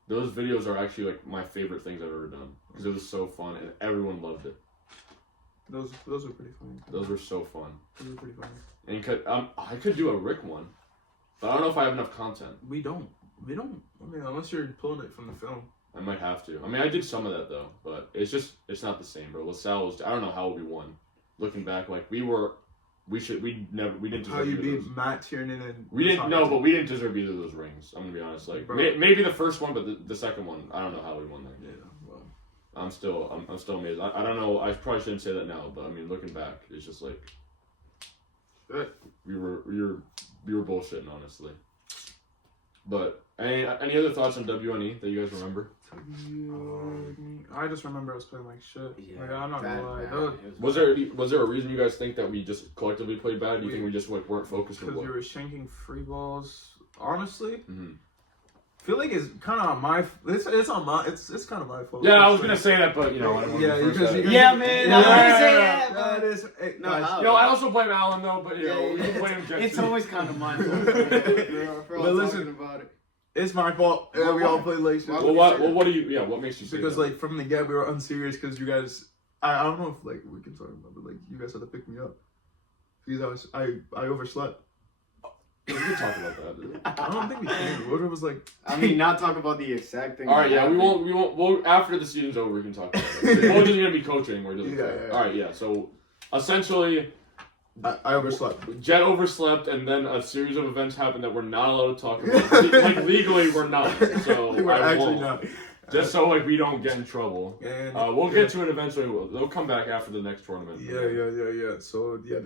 Those videos are actually like my favorite things I've ever done because it was so fun and everyone loved it. Those were pretty funny. Those were so fun. Those were pretty funny. And I could do a Rick one, but I don't know if I have enough content. We don't. I mean, unless you're pulling it from the film. I might have to. I mean, I did some of that though, but it's not the same, bro. LaSalle was. I don't know how we won. Looking back, like we didn't How deserve you either of beat those. Matt Tiernan and We didn't. No, but we didn't deserve either of those rings. I'm gonna be honest. Like Bro. maybe the first one, but the second one, I don't know how we won that. Yeah. Well. I'm still amazed. I don't know. I probably shouldn't say that now, but I mean, looking back, it's just like we were bullshitting, honestly. But any other thoughts on WNE that you guys remember? I just remember us playing like shit. Yeah, Like I'm not bad, gonna lie. bad. Was there a reason you guys think that we just collectively played bad? Do you think we just like weren't focused or Because what? we were shanking free balls. Honestly, Mhm. I feel like it's kind of on my. It's on my. It's kind of my fault. Yeah, I was gonna say that, but you know, I don't want Yeah, to first because say it. you- Yeah, man. Yeah, I wanna say yeah, that, it is. No, guys, how? Yo, I also blame Alan though, but you know, Yeah, we yeah. blame Jesse. It's always kind of my fault. We're all But listen, talking about it. it's my fault. Well, We all why? play like shit. Well, what do you? Yeah, what makes you say Because that? like from the get we were unserious because you guys. I don't know if like we can talk about, but like you guys had to pick me up because I overslept. We can talk about that. I don't think we can. Woodrow was like. I mean, not talk about the exact thing. All right, that yeah, we happened. won't. Well, after the season's over, we can talk about it. We're just gonna be coaching anymore. Doesn't Yeah, care. yeah. All right, yeah. So essentially, I overslept. Jet overslept, and then a series of events happened that we're not allowed to talk about. Like legally, we're not. So We were I actually won't. not. Just so like we don't get in trouble. And We'll get to it eventually. They'll come back after the next tournament. Yeah. So yeah,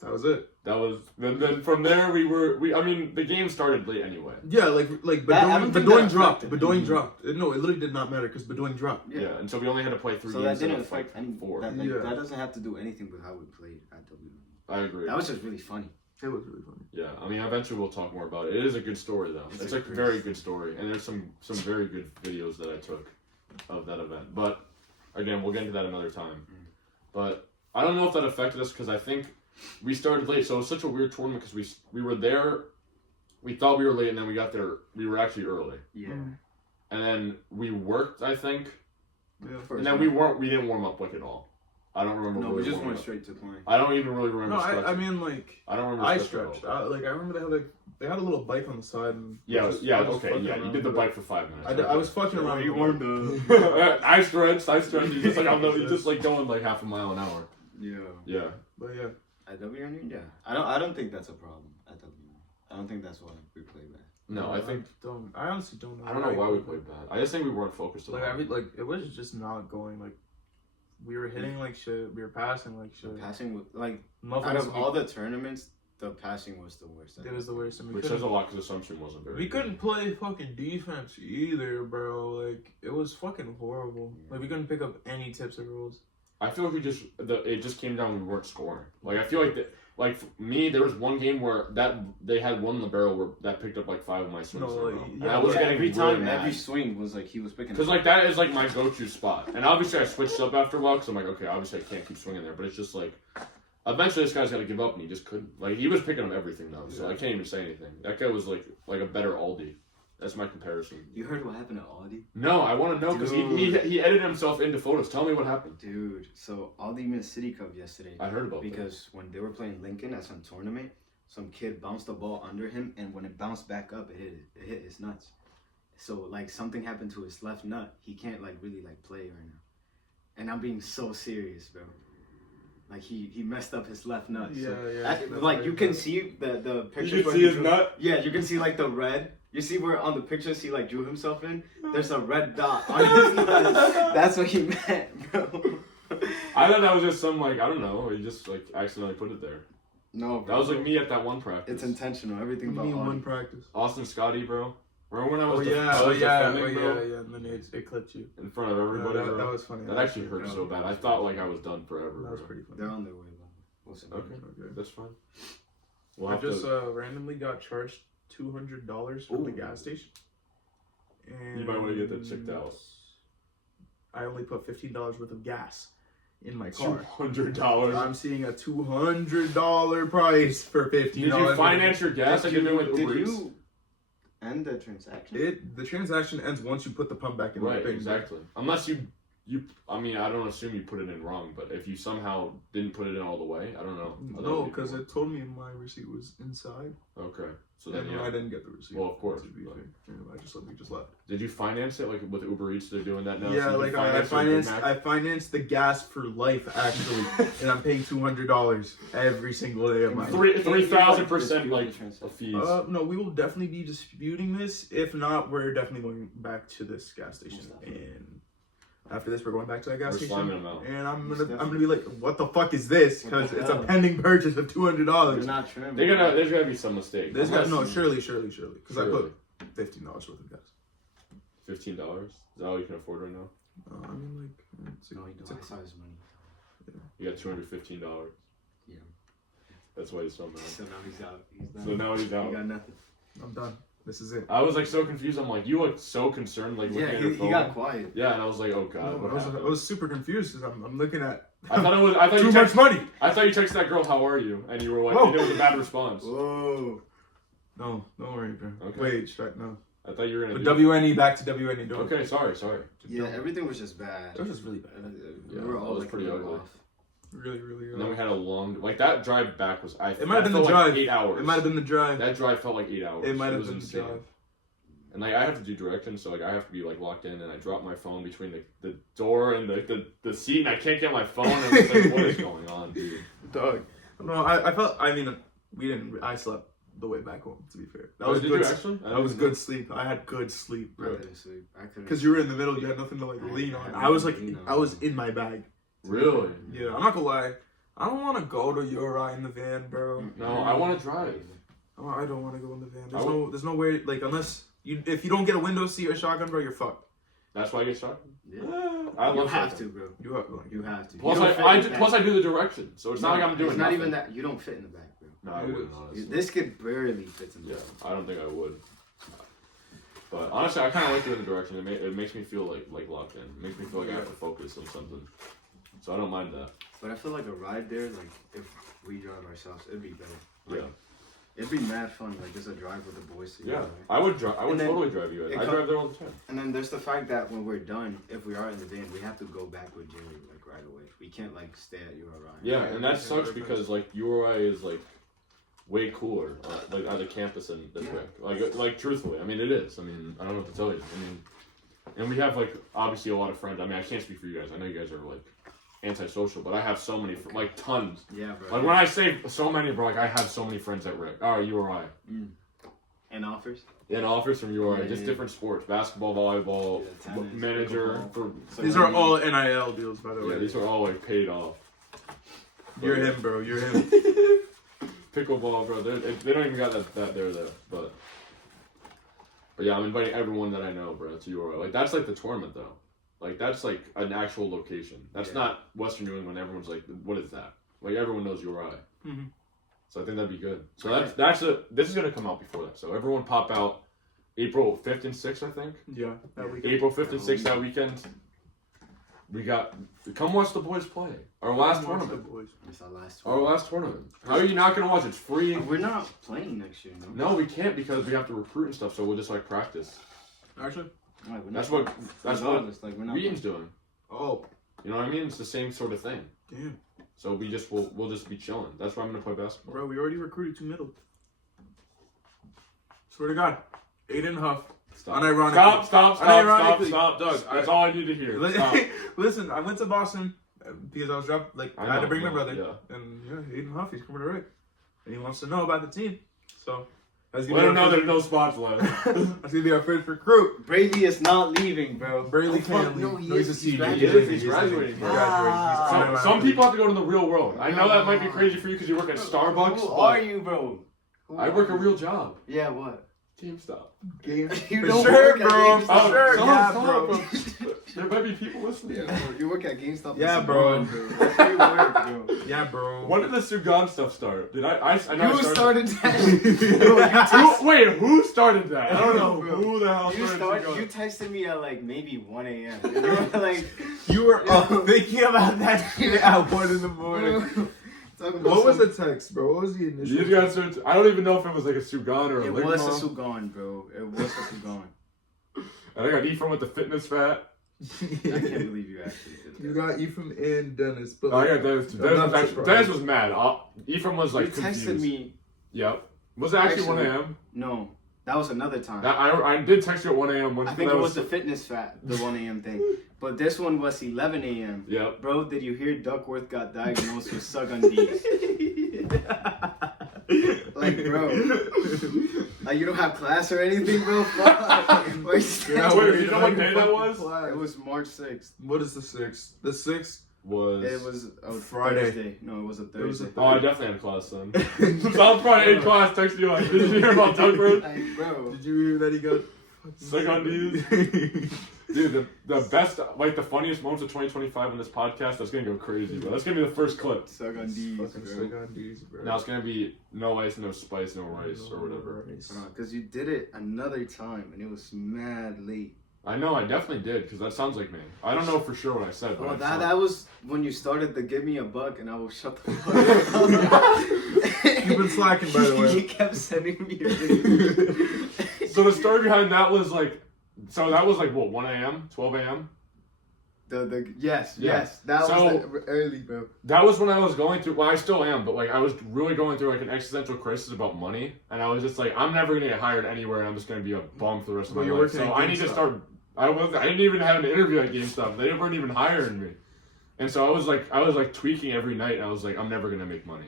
that was it. That was then from there I mean the game started late anyway. Yeah, like I don't think Bedoin that dropped. affected Bedoin anything. dropped. No, it literally did not matter because Bedoin dropped. Yeah. And so we only had to play 3 So games. that didn't instead of, affect like, any. 4. That, Yeah. that doesn't have to do anything with how we played at W. I agree. That was just really funny. It was really funny. Yeah, I mean, eventually we'll talk more about it. It is a good story, though. It's a very good story, and there's some very good videos that I took of that event. But again, we'll get into that another time. But I don't know if that affected us because I think we started late, so it was such a weird tournament because we were there. We thought we were late, and then we got there. We were actually early, Yeah. and then we worked. I think, Yeah. and then we didn't warm up like at all. I don't remember. No, really we just warming went up. straight to playing. I don't even really remember. No, stretching. I mean like I don't remember. I stretching at stretched. all. I remember they had a little bike on the side. And Yeah, I was okay, fucking yeah. You around did the with bike it. for 5 minutes. I was fucking around. You with warmed it. up. I stretched. You just like you just like going like half a mile an hour. Yeah. Yeah. But yeah. At W, yeah. I don't think that's a problem at W. I don't think that's why we play bad. No, I think I honestly don't know. I don't know why we played bad. I just think we weren't focused Like enough. it was just not going like. We were hitting like shit. We were passing like shit. Passing was like Muffins, out of all the tournaments, the passing was the worst. it was the worst. And Which says a lot because Assumption wasn't very. we good. couldn't play fucking defense either, bro. Like it was fucking horrible. Like we couldn't pick up any tips or rules. I feel like it just came down. We weren't scoring. Like I feel like like for me, there was one game where they had one barrel where that picked up like 5 of my swings. No, in a like, row. And yeah, I was like, getting every really time, mad. every swing was like he was picking. Because like that is like my go-to spot, and obviously I switched up after a while because I'm like, okay, obviously I can't keep swinging there, but it's just like, eventually this guy's got to give up, and he just couldn't. Like he was picking up everything though, so I can't even say anything. That guy was like a better Aldi. That's my comparison. You heard what happened to Aldi? No, I want to know because he edited himself into photos. Tell me what happened. Dude, so Aldi missed City Cup yesterday. I heard about because when they were playing Lincoln at some tournament, some kid bounced the ball under him, and when it bounced back up, it hit his nuts. So like something happened to his left nut. He can't like really like play right now. And I'm being so serious, bro. Like he messed up his left nut. Yeah, so yeah. that- That's like very you can bad. see the picture. You can see his nut. Yeah, you can see like the red. You see where on the pictures he like drew himself in? There's a red dot on his nut. That's what he meant, bro. I thought that was just some like I don't know. He just like accidentally put it there. No, bro. That was like me at that one practice. It's intentional. Everything Me about in one Aldi. practice. Austin Scotty, bro. Remember when I Oh was yeah, defending, bro? yeah. And then it clipped you. In front of everybody, Yeah, bro. that was funny. That actually hurt so bad. I thought like I was done forever. That was bro. pretty funny. They're on their way, bro. We'll see. Okay, that's fine. We'll I have just to, randomly got charged $200 from the gas station. And you might want to get that checked out. I only put $15 worth of gas in my car. $200. I'm seeing a $200 price for $15. Did you finance your gas like you did with Uber Eats? you end the transaction? The transaction ends once you put the pump back in. Right, the thing. exactly. Unless you, I mean, I don't assume you put it in wrong, but if you somehow didn't put it in all the way, I don't know. No, because it told me my receipt was inside. Okay, so then And I didn't get the receipt. Well, of course. To be fair. We just left. Did you finance it like with Uber Eats? They're doing that now. Yeah, So you like can I financed the gas for life actually, and I'm paying $200 every single day of my life. 3,000% like a fees. No, we will definitely be disputing this. If not, we're definitely going back to this gas station. And after this, we're going back to that gas We're station. slamming them out. And I'm gonna be like, what the fuck is this? Because it's a pending purchase of $200. You're not trim. There's gotta be some mistake. Surely. Because I Surely. put $15 worth of gas. $15? Is that all you can afford right now? I mean, like, No, he don't. I saw his money. You got $215. Yeah. That's why he's so mad. So now he's out. He's So done. now he's out. He got nothing. I'm done. This is it. I was like so confused. I'm like, you look so concerned, like looking Yeah, at your he phone. got quiet. Yeah, and I was like, oh god, what I happened? was super confused because I'm looking at I thought too you much money. I thought you texted that girl, how are you? And you were like, Whoa. and it was a bad response. Whoa. No, don't worry, bro. Okay. Wait, no. I thought you were gonna. But WNE back to WNE. Don't. Okay, sorry. Yeah, everything was just bad. That was just really bad. We Yeah, were all that was like pretty a little ugly. off. Really. And then we had a long, like that drive back was. It might have been the felt drive. Like 8 hours. It might have been the drive. That drive felt like 8 hours. It might have was been the insane. drive. And like I have to do directions, so like I have to be like locked in, and I drop my phone between the door and the seat, and I can't get my phone. And it's like, what is going on, dude? Dog. No, I felt. I mean, we didn't. I slept the way back home. To be fair, that was did good. you actually? That was good sleep. I had good sleep, I bro. couldn't sleep. I couldn't. Because you were in the middle, you had nothing to like lean on. I was like, I was in my bag. Really? Yeah, I'm not gonna lie. I don't want to go to URI in the van, bro. No, I want to drive. Oh, I don't want to go in the van. There's no way. Like unless if you don't get a window seat or shotgun, bro, you're fucked. That's why you get shot. Yeah. I You love have shotgun. to, bro. You have to. Plus, You don't fit I in the back. plus I do the directions, so it's not like I'm doing. It's not nothing. even that. You don't fit in the back, bro. No, I wouldn't. Honestly. This kid barely fits in the Yeah, back. I don't think I would. But honestly, I kind of like doing the direction. It makes me feel like locked in. It makes me feel like I have to focus on something. So I don't mind that. But I feel like a ride there, like if we drive ourselves, it'd be better. Like, Yeah. It'd be mad fun, like just a drive with the boys together. Yeah, right? I would drive. I would And then totally drive you guys. it I co- drive there all the time. And then there's the fact that when we're done, if we are in the van, we have to go back with Jerry like right away. We can't like stay at URI. Yeah, and that sucks because like URI is like way cooler, like on the campus and this way. Like truthfully, I mean it is. I mean I don't know what to tell you. I mean, and we have like obviously a lot of friends. I mean I can't speak for you guys. I know you guys are like antisocial, but I have so many, like tons. Yeah, bro. Like when I say so many, bro, like I have so many friends at Rick. Oh, URI. And offers. And offers from URI, Yeah, just yeah. different sports, basketball, volleyball, Yeah, tennis, manager. pickleball. For These are all NIL deals, by the way. yeah, these are all like paid off. You're him, bro. You're him. Pickleball, bro. They don't even got that there, but yeah, I'm inviting everyone that I know, bro, to URI. Like that's like the tournament though. Like that's like an actual location. That's not Western New England. Everyone's like, what is that? Like everyone knows URI. Mhm. So I think that'd be good. So this is gonna come out before that. So everyone pop out April 5th and 6th, I think. Yeah, that weekend. April 5th and 6th that weekend. We got come watch the boys play. Our last tournament. It's our last Our last tournament. How are you not gonna watch? It's free. We're not playing next year, no. No, we can't because we have to recruit and stuff. So we'll just like practice. Actually. Like, we're That's not- what regardless, like we're not. Wheaton's doing. Oh, You know what I mean? It's the same sort of thing. damn. So we'll just be chilling. That's why I'm gonna play basketball. Bro, we already recruited 2 middle. Swear to God. Aiden Huff. Stop. Unironically. Stop, Unironically. Doug. That's all I need to hear. Stop. Listen, I went to Boston because I was dropped. Like I had to know, bring my but, brother, yeah. and yeah, Aiden Huff, he's coming to Rick, and he wants to know about the team. So that's Let him know there's no spots left. that's gonna be our first recruit. Brady is not leaving, bro. Braley Oh, fuck, can't no, leave. he No, he's a is. senior. He's He's graduating, bro. Ah. Some people have to go to the real world. I know that might be crazy for you because you work at Starbucks. Who but are you, bro? Who I are work a you? real job. Yeah, what? GameStop. You For don't sure, work at bro. GameStop. For sure, yeah, Stop, bro. There might be people listening. Yeah, bro. You work at GameStop. Yeah, in bro. Savannah, That's where you work, bro. Yeah, bro. When did the Sugan stuff start? Did I know Who I started that? Bro, Wait, who started that? I don't know. Bro. Who the hell you started You Sugan? texted me at like maybe 1 a.m. And you were like, You were thinking about that shit at 1 in the morning. talking about What was some- the text, bro? What was the initial? These guys search. I don't even know if it was like a Sugan or a It was a Ligma. Sugan, bro. It was a Sugan. And I got Ephraim with the fitness fat. I can't believe you actually did that. You got Ephraim and Dennis. But Oh, I got Dennis too. I'm Dennis not was, actually, surprised. Dennis was mad. Ephraim was like You texted confused. me. Yep. Was it actually 1 a.m.? No, that was another time. I did text you at 1 a.m. I think it was the fitness fat, the 1 a.m. thing. But this one was 11 a.m. Yep. Bro, did you hear Duckworth got diagnosed with Sugundies? Like, bro. Like, you don't have class or anything, bro? Fuck. Wait, Yeah, Wait, you know what day that was? it was March 6th. What is the 6th? The 6th? Was It was a Friday. Thursday. No, it was a It was a Thursday. Oh, I definitely had class then. So I was probably in class texting you like, did you hear about Duckworth? Like, bro. Did you hear that he got Sick on these? Dude, the best, like the funniest moments of 2025 in this podcast, that's gonna go crazy, bro. That's gonna be the first clip. Sugundies, Fucking bro. sick on these, bro. Now it's gonna be no ice, no spice, no rice, or whatever. Because you did it another time and it was mad late. I know, I definitely did, because that sounds like me. I don't know for sure what I said, but Well, I that, said- that was when you started the give me a buck and I will shut the fuck up. You've been slacking, by the way. You kept sending me your videos. So the story behind that was like, so that was like what, 1 a.m., 12 a.m. Yes, Yeah. yes. That So- was early, bro. That was when I was going through. Well, I still am, but like I was really going through like an existential crisis about money, and I was just like, I'm never gonna get hired anywhere, and I'm just gonna be a bum for the rest of Well, my you're life. working So at I need to GameStop. start. I didn't even have an interview at GameStop. They weren't even hiring me, and so I was like tweaking every night, and I was like, I'm never gonna make money.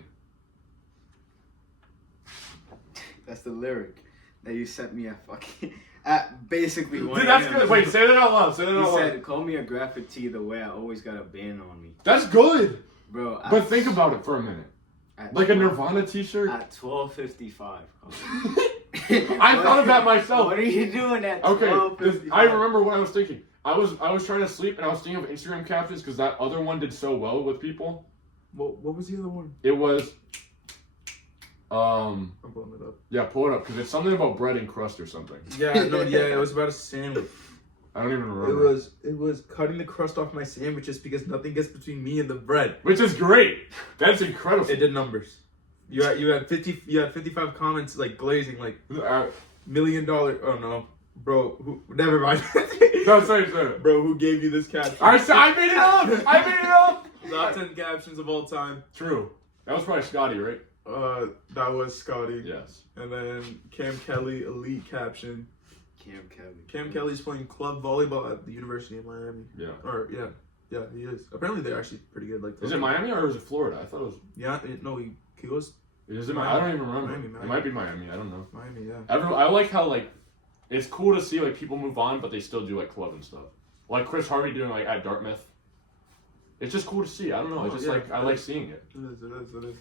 That's the lyric that you sent me at fucking at basically 1 Dude, that's a.m. good. Wait, say that out loud. Say that He out loud. said, "Call me a graphic tee the way I always got a band on me, That's good. bro." But think about it for a minute. at Like a 12 Nirvana T-shirt. at 12:55. I thought of that myself. What are you doing at Okay, 12:55? I remember what I was thinking. I was trying to sleep, and I was thinking of Instagram captions because that other one did so well with people. What was the other one? It was, I'm pulling it up. yeah, pull it up because it's something about bread and crust or something. Yeah, no, yeah, it was about a sandwich. I don't even remember. It was cutting the crust off my sandwiches because nothing gets between me and the bread. Which is great. That's incredible. It did numbers. You had 55 comments like glazing like Uh, $1 million. Oh no, bro. Never mind. no, say it. Bro, who gave you this caption? I made it up. I made it up. Top 10 captions of all time. True. That was probably Scotty, right? That was Scotty. Yes. And then Cam Kelly, elite caption. Cam Kelly. Cam Kelly's playing club volleyball at the University of Miami. Yeah. Or yeah, he is. Apparently they're actually pretty good. Like, Is it Miami or is it Florida? I thought it was. Yeah, no, he goes Is it? Miami. I don't even remember. Miami. It might be Miami. I don't know. Miami. Yeah. I like how like it's cool to see like people move on, but they still do like club and stuff. Like Chris Harvey doing like at Dartmouth. It's just cool to see. I don't know. It's just yeah. like I like seeing it. It is.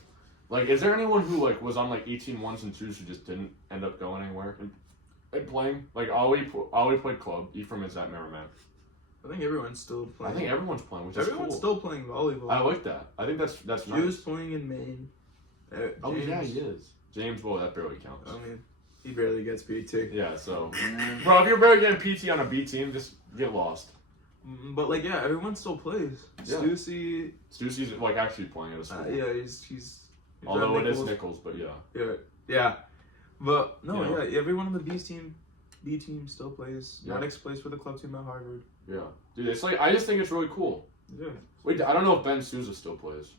Like, is there anyone who like was on like 18 ones and twos who just didn't end up going anywhere and playing? Like Ollie played club. Ephraim is at Merrimack. I think everyone's still I playing. think everyone's playing, which is Everyone's cool. still playing volleyball. I like that. I think that's He nice. was playing in Maine. Oh James, yeah, he is. James, well, that barely counts. I mean, he barely gets PT. Yeah, so bro, if you're barely getting PT on a B team, just get lost. But like, yeah, everyone still plays. Yeah. Stussy, Stussie's like actually playing at a school. yeah, he's Although at it is Nichols. Nichols, but yeah. Yeah. But no, You know. yeah, everyone on the B team still plays. Yeah. Maddox plays for the club team at Harvard. Yeah. Dude, it's like I just think it's really cool. Yeah. Wait, I don't know if Ben Souza still plays.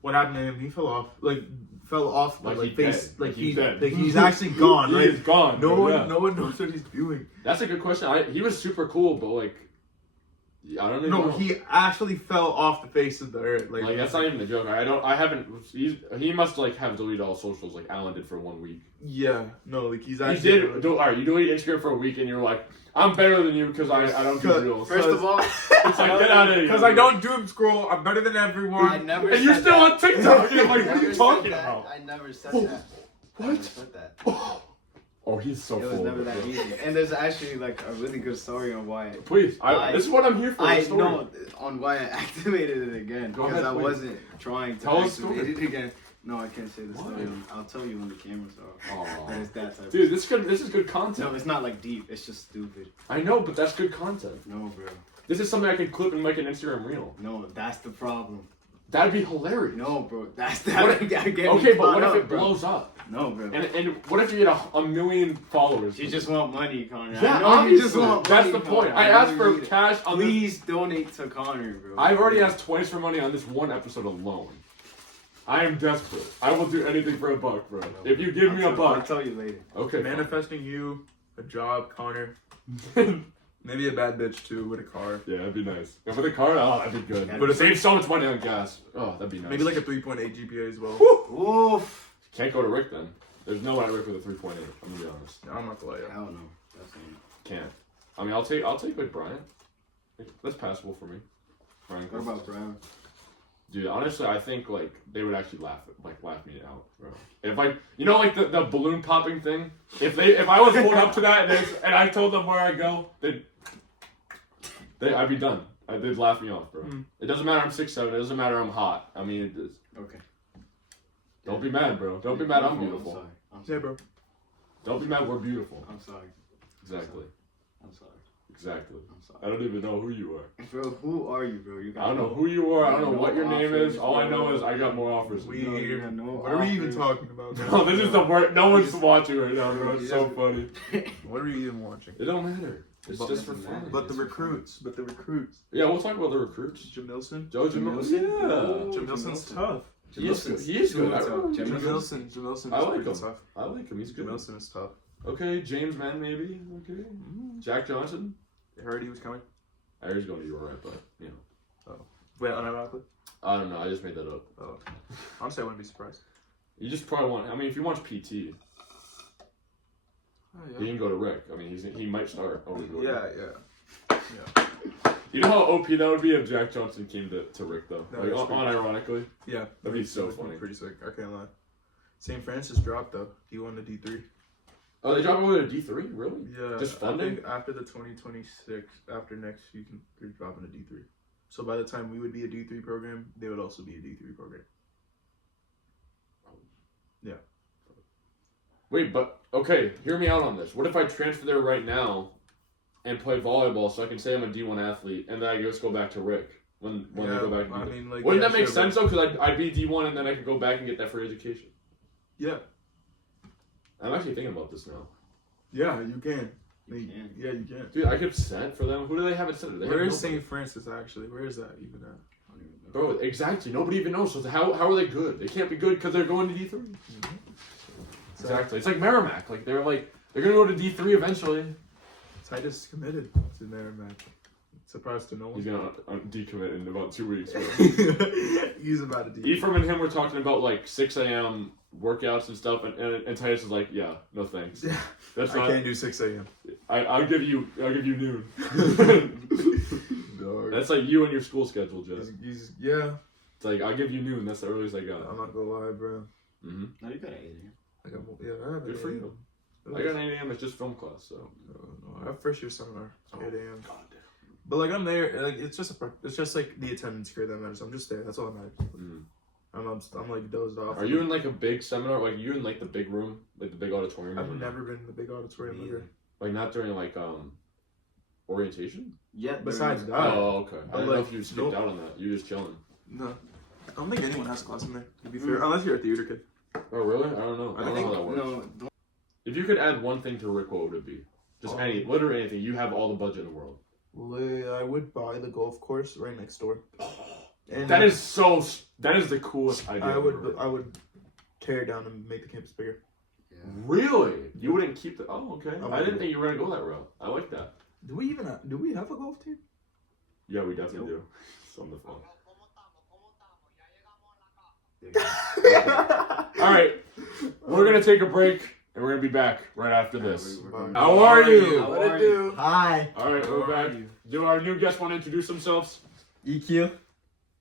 What happened to him? He fell off. Like Like like he face. dead. Like He's dead. he's actually gone. He Right? is gone. No bro, one, yeah. no one knows what he's doing. That's a good question. He was super cool, but like, I don't even No, know. he actually fell off the face of the earth. Like that's not even a joke. I haven't. He must like have deleted all socials like Alan did for 1 week. Yeah, no, like he's You actually. did. All right, you deleted Instagram for a week, and you're like, I'm better than you because I don't do Cause- reels. First of all, It's like get out of here. Because I don't doom scroll. I'm better than I everyone. never. And you're said still that. on TikTok. You're like, I what are you never talking said that. about? I never said Oh, that. I what? never said that. Oh Oh, he's so It was full. never of it, that bro. easy. And there's actually like a really good story on why. Please, this is what I'm here for. I the story. know on why I activated it again Go because ahead, I please. wasn't trying to Tell us activate the it again. No, I can't say the Why? story. I'll tell you when the cameras are. Aw. That is that type. Dude, this is good No, content. it's not like deep. It's just stupid. I know, but that's good content. No, bro. This is something I can clip and make an Instagram reel. No, that's the problem. That'd be hilarious. No, bro. That's What that. if- Okay, but what if it blows up? No, bro. And what if you get a million followers? You just want money, Connor. Yeah, I know you just obviously. want That's money, the point. Connor. I know asked you for need it. cash on this. Please donate to Connor, bro. I've already asked twice for money on this one episode alone. I am desperate. I will do anything for $1, bro. If you give me I'll $1. tell you later. Okay. Manifesting you, a job, Connor. Maybe a bad bitch too with a car. Yeah, that'd be nice. And with a car, oh, that'd be good. But But it's save so much money on gas. Oh, that'd be nice. Maybe like a 3.8 GPA as well. Oof. Can't go to Rick then. There's no way I Rick with a 3.8. I'm gonna be honest. I'm not gonna lie. I don't know. That's not. Can't. I mean, I'll take like Bryant. That's passable for me. Brian What about Brown? Dude, honestly, I think like they would actually laugh me out, bro. If like like the balloon popping thing. If I was pulled up to that and I told them where I go, I'd be done. They'd laugh me off, bro. It doesn't matter I'm 6'7". It doesn't matter I'm hot. I mean, Okay. don't be mad, bro. Don't be mad I'm I'm beautiful. sorry. I'm Yeah, sorry. bro. Don't be mad we're beautiful. I'm sorry. Exactly. I'm sorry. Exactly. I'm sorry. I don't even know who you are. Bro, who are you, bro? You got I don't know no- who you are. I don't know no what your name is. offers, All I know bro. is I got more offers. We- No, you got no What are we even offers. talking about? No, this is the worst. No one's watching right now, bro. It's so funny. What are we even watching? It don't matter. It's But- just for fun. But the recruits. Yeah, we'll talk about the recruits. Jamilson. Joe Jamilson? Yeah. Jamilson's tough. He is good. I remember Jamilson. Jamilson. Jamilson I is like pretty him. tough. I like him. He's good. Jamilson is tough. Okay, James Mann maybe. Okay. Jack Johnson. I heard he was coming. I heard he's going to URI, but Wait, unironically? I don't know. I just made that up. Oh. Honestly, I wouldn't be surprised. You just probably want. I mean, if you want PT, Oh, he can go to Rick. I mean, he might start over Jordan. Yeah. You know how OP that would be if Jack Johnson came to Rick though. That Like is pretty- unironically. Yeah. That'd be so funny. Pretty sick. I can't lie. St. Francis dropped though. D1 to D3. Oh, they dropped over to D3? Really? Yeah. Just I funding? think after the 2026, after next, they're dropping to D3. So by the time we would be a D3 program, they would also be a D3 program. Yeah. Wait, but okay, hear me out on this. What if I transfer there right now and play volleyball so I can say I'm a D1 athlete and then I just go back to Rick when they go back to I D3? mean, like, Wouldn't yeah, that make sure, sense though? Because I'd be D1 and then I could go back and get that free education. Yeah. I'm actually thinking about this now. Yeah, you can. You can. Yeah, you can. Dude, I could send for them. Who do they have at center? They have Where is nobody. St. Francis actually? Where is that even at? I don't even know. Bro, exactly. Nobody even knows. So how are they good? They can't be good because they're going to D3. Exactly. It's like Merrimack. Like they're going to go to D3 eventually. Titus committed to Merrimack. Surprised to no He's one. gonna decommit in about 2 weeks. Bro. He's about to do. Ephraim and him were talking about like 6 a.m. workouts and stuff, and Titus is like, yeah, no thanks. That's I not. can't do 6 a.m. I'll give you noon. Dog. That's like you and your school schedule, Jess. Yeah. It's like I'll give you noon. That's the earliest I got. I'm not gonna lie, bro. Mm-hmm. No, you got 8 a.m. I have Good for you. I I got an 8 a.m. It's just film class, so. I have first year seminar. 8 a.m. God damn. But like I'm there, like it's just like the attendance grade that matters. I'm just there. That's all that matters. Mm. I'm like dozed off. Are you in like a big seminar? Like you in like the big room, like the big auditorium? I've room? never been in the big auditorium Me either. either. Like not during like orientation. Yeah. Besides they're- that. Oh, okay. I I'm didn't know like, if you skipped nope. out on that. You just chilling. No, I don't think anyone has class in there. To be fair, unless you're a theater kid. Oh really? I don't know. I don't know how that works. No, don't- If you could add one thing to Rick, what would it be? Just literally anything. You have all the budget in the world. Well, I would buy the golf course right next door. And That is the coolest idea. I I've would ever heard. I would tear it down and make the campus bigger. yeah. Really? You wouldn't keep the? Oh, okay. I I didn't would. think you were gonna go that route. I like that. Do we have a golf team? Yeah, we definitely do. It's on the phone. All right, we're gonna take a break and we're gonna be back right after this. We're How are you? How are you? Hi, All right, we're back. Do our new guests want to introduce themselves? EQ.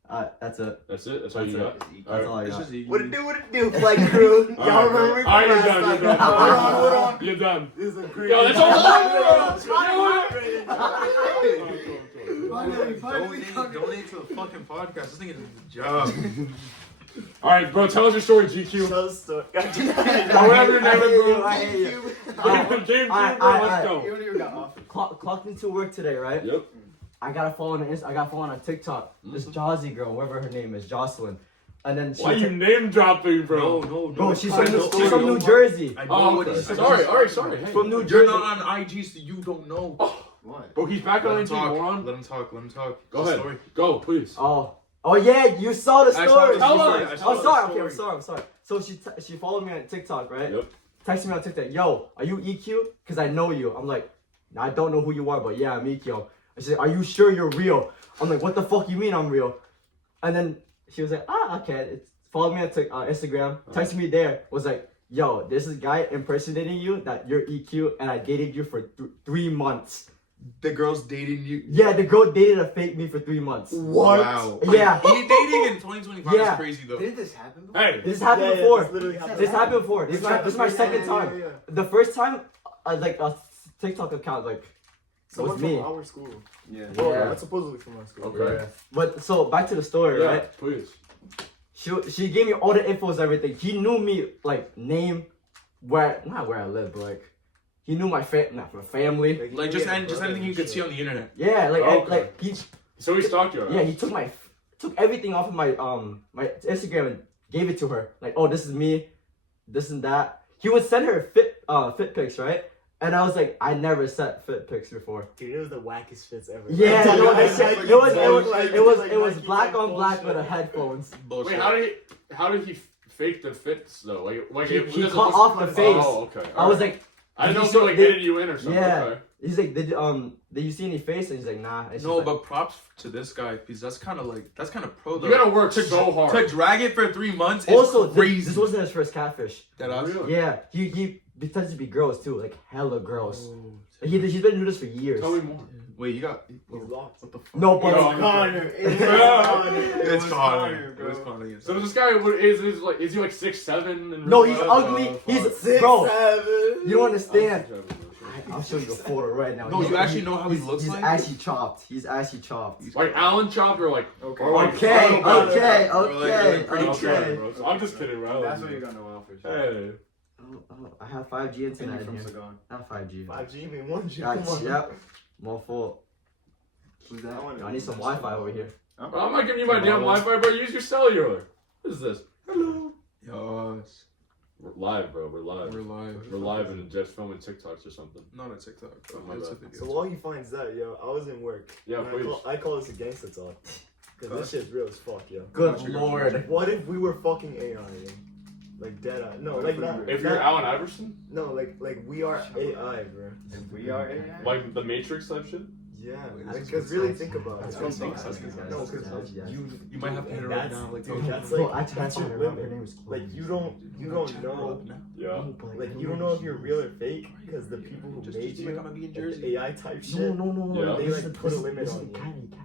That's it. That's it? That's all That's you it. got? That's all I It's got. just easy. What it do, flight crew? All Y'all right, remember me all right, from you're last done, time? you're done. Hold on. You're done. This is a great. Yo, that's all. Donate to the fucking podcast. This thing is a job. All right, bro, tell us your story, GQ. Tell the story. However your name is, bro. I hate you. Game 2, bro, let's go. You don't even got offered. Clocked into work today, right? Yep. I got a follow on TikTok. This Jazzy girl, whatever her name is, Jocelyn. And then she Why you name dropping, bro? No. Bro, she's from New Jersey. I know Oh, what okay. he's Sorry. Hey. From New You're Jersey. not on IG, so you don't know. What? Bro, he's back on Let him IG, talk. moron. Let him talk. Go It's a ahead. story. Go, please. Oh yeah, you saw the I story. saw the Tell story. us. I saw Oh, the sorry. story. Okay, I'm sorry. So she followed me on TikTok, right? Yep. Texted me on TikTok. Yo, are you EQ? Cause I know you. I'm like, I don't know who you are, but yeah, I'm EQ. I said, are you sure you're real? I'm like, what the fuck you mean I'm real? And then she was like, okay. Followed me on Instagram. Texted me there. Was like, yo, this is guy impersonating you that you're EQ, and I dated you for 3 months. The girl's dating you. Yeah, the girl dated a fake me for 3 months. What? Wow. Yeah. Dating in 2025 Yeah. is crazy though. Did this happen before? Hey. This happened before. This literally happened. This happened before. This is my second time. Yeah. The first time, like a TikTok account, like Someone was from me. our school. Yeah. Well, Yeah. that's supposedly from our school. Okay. But so back to the story, Yeah, right? please. She gave me all the infos, everything. He knew me, like name, not where I live, but like he knew my family. Like just anything you could see on the internet. Yeah, like Okay. like he So he stalked you. yeah he took everything off of my my Instagram and gave it to her. Like, oh, this is me, this and that. He would send her fit pics, right? And I was like, I never sent fit pics before. Dude, it was the wackest fits ever. Yeah, I'm no, telling it you, was like, it was Nike black type on black bullshit. with the headphones. Bullshit. Wait, how did he fake the fits though? Like He it doesn't cut look- off the face. Oh, okay. I was like, I didn't know if so he like they- edited you in or something. yeah. Okay. He's like, did you see any face? And he's like, nah. It's No, just but props to this guy because that's kind of pro though. You gotta work so hard. To drag it for 3 months is also crazy. this wasn't his first catfish. That us? Really? Yeah, he pretends to be girls too, like hella girls. He's been doing this for years. Tell me more. Wait, you got? He's locked. What the fuck? No, but No, Connor. It's Connor. bro. It was Connor. So this guy is he like 6'7"? And no, he's ugly. He's Six, bro. seven. You don't understand. Oh, I'll show you a photo right now. No, you actually know how he looks he's like? Ashy chopped. He's ashy chopped. like Alan chopped or like Okay. or like Okay, Bro, okay, Or like pretty okay. bro. So I'm just kidding, bro. That's what you're gonna know for sure. Hey. Oh, I have 5G And you're internet in from here. Sagan. Not 5G. 5G, I mean 1G. That's, Come on. yep. More fault. Who's that? Yo, I need some Wi-Fi over here. Bro, I'm not giving you my damn Wi-Fi, bro. Use your cellular. What is this? Hello. Yes. We're live, bro. We're live. We're live. We're live and just filming TikToks or something. Not a TikTok. Oh, my It's a bad. video. So while he finds that, yo, I was in work. Yeah, And please. I call this a gangsta talk. Because this shit's real as fuck, yo. Good lord. What if we were fucking AI, yo? Like dead eye. No, like not. If you're not- Allen Iverson, No, like we are AI, bro. If we are AI. like the Matrix type shit. Yeah, Wait, this because is really good think about That's it. good sense. That's good sense. No, because You might have to hit her right now. Like, dude, that's Bro, like I that's your limit. name is Like you don't know. Yeah. Like you don't know if you're real or fake because the people who made you, like I'm gonna be in like, Jersey. the AI type shit. No. Yeah. They, like, put a limit this on is you. the kind.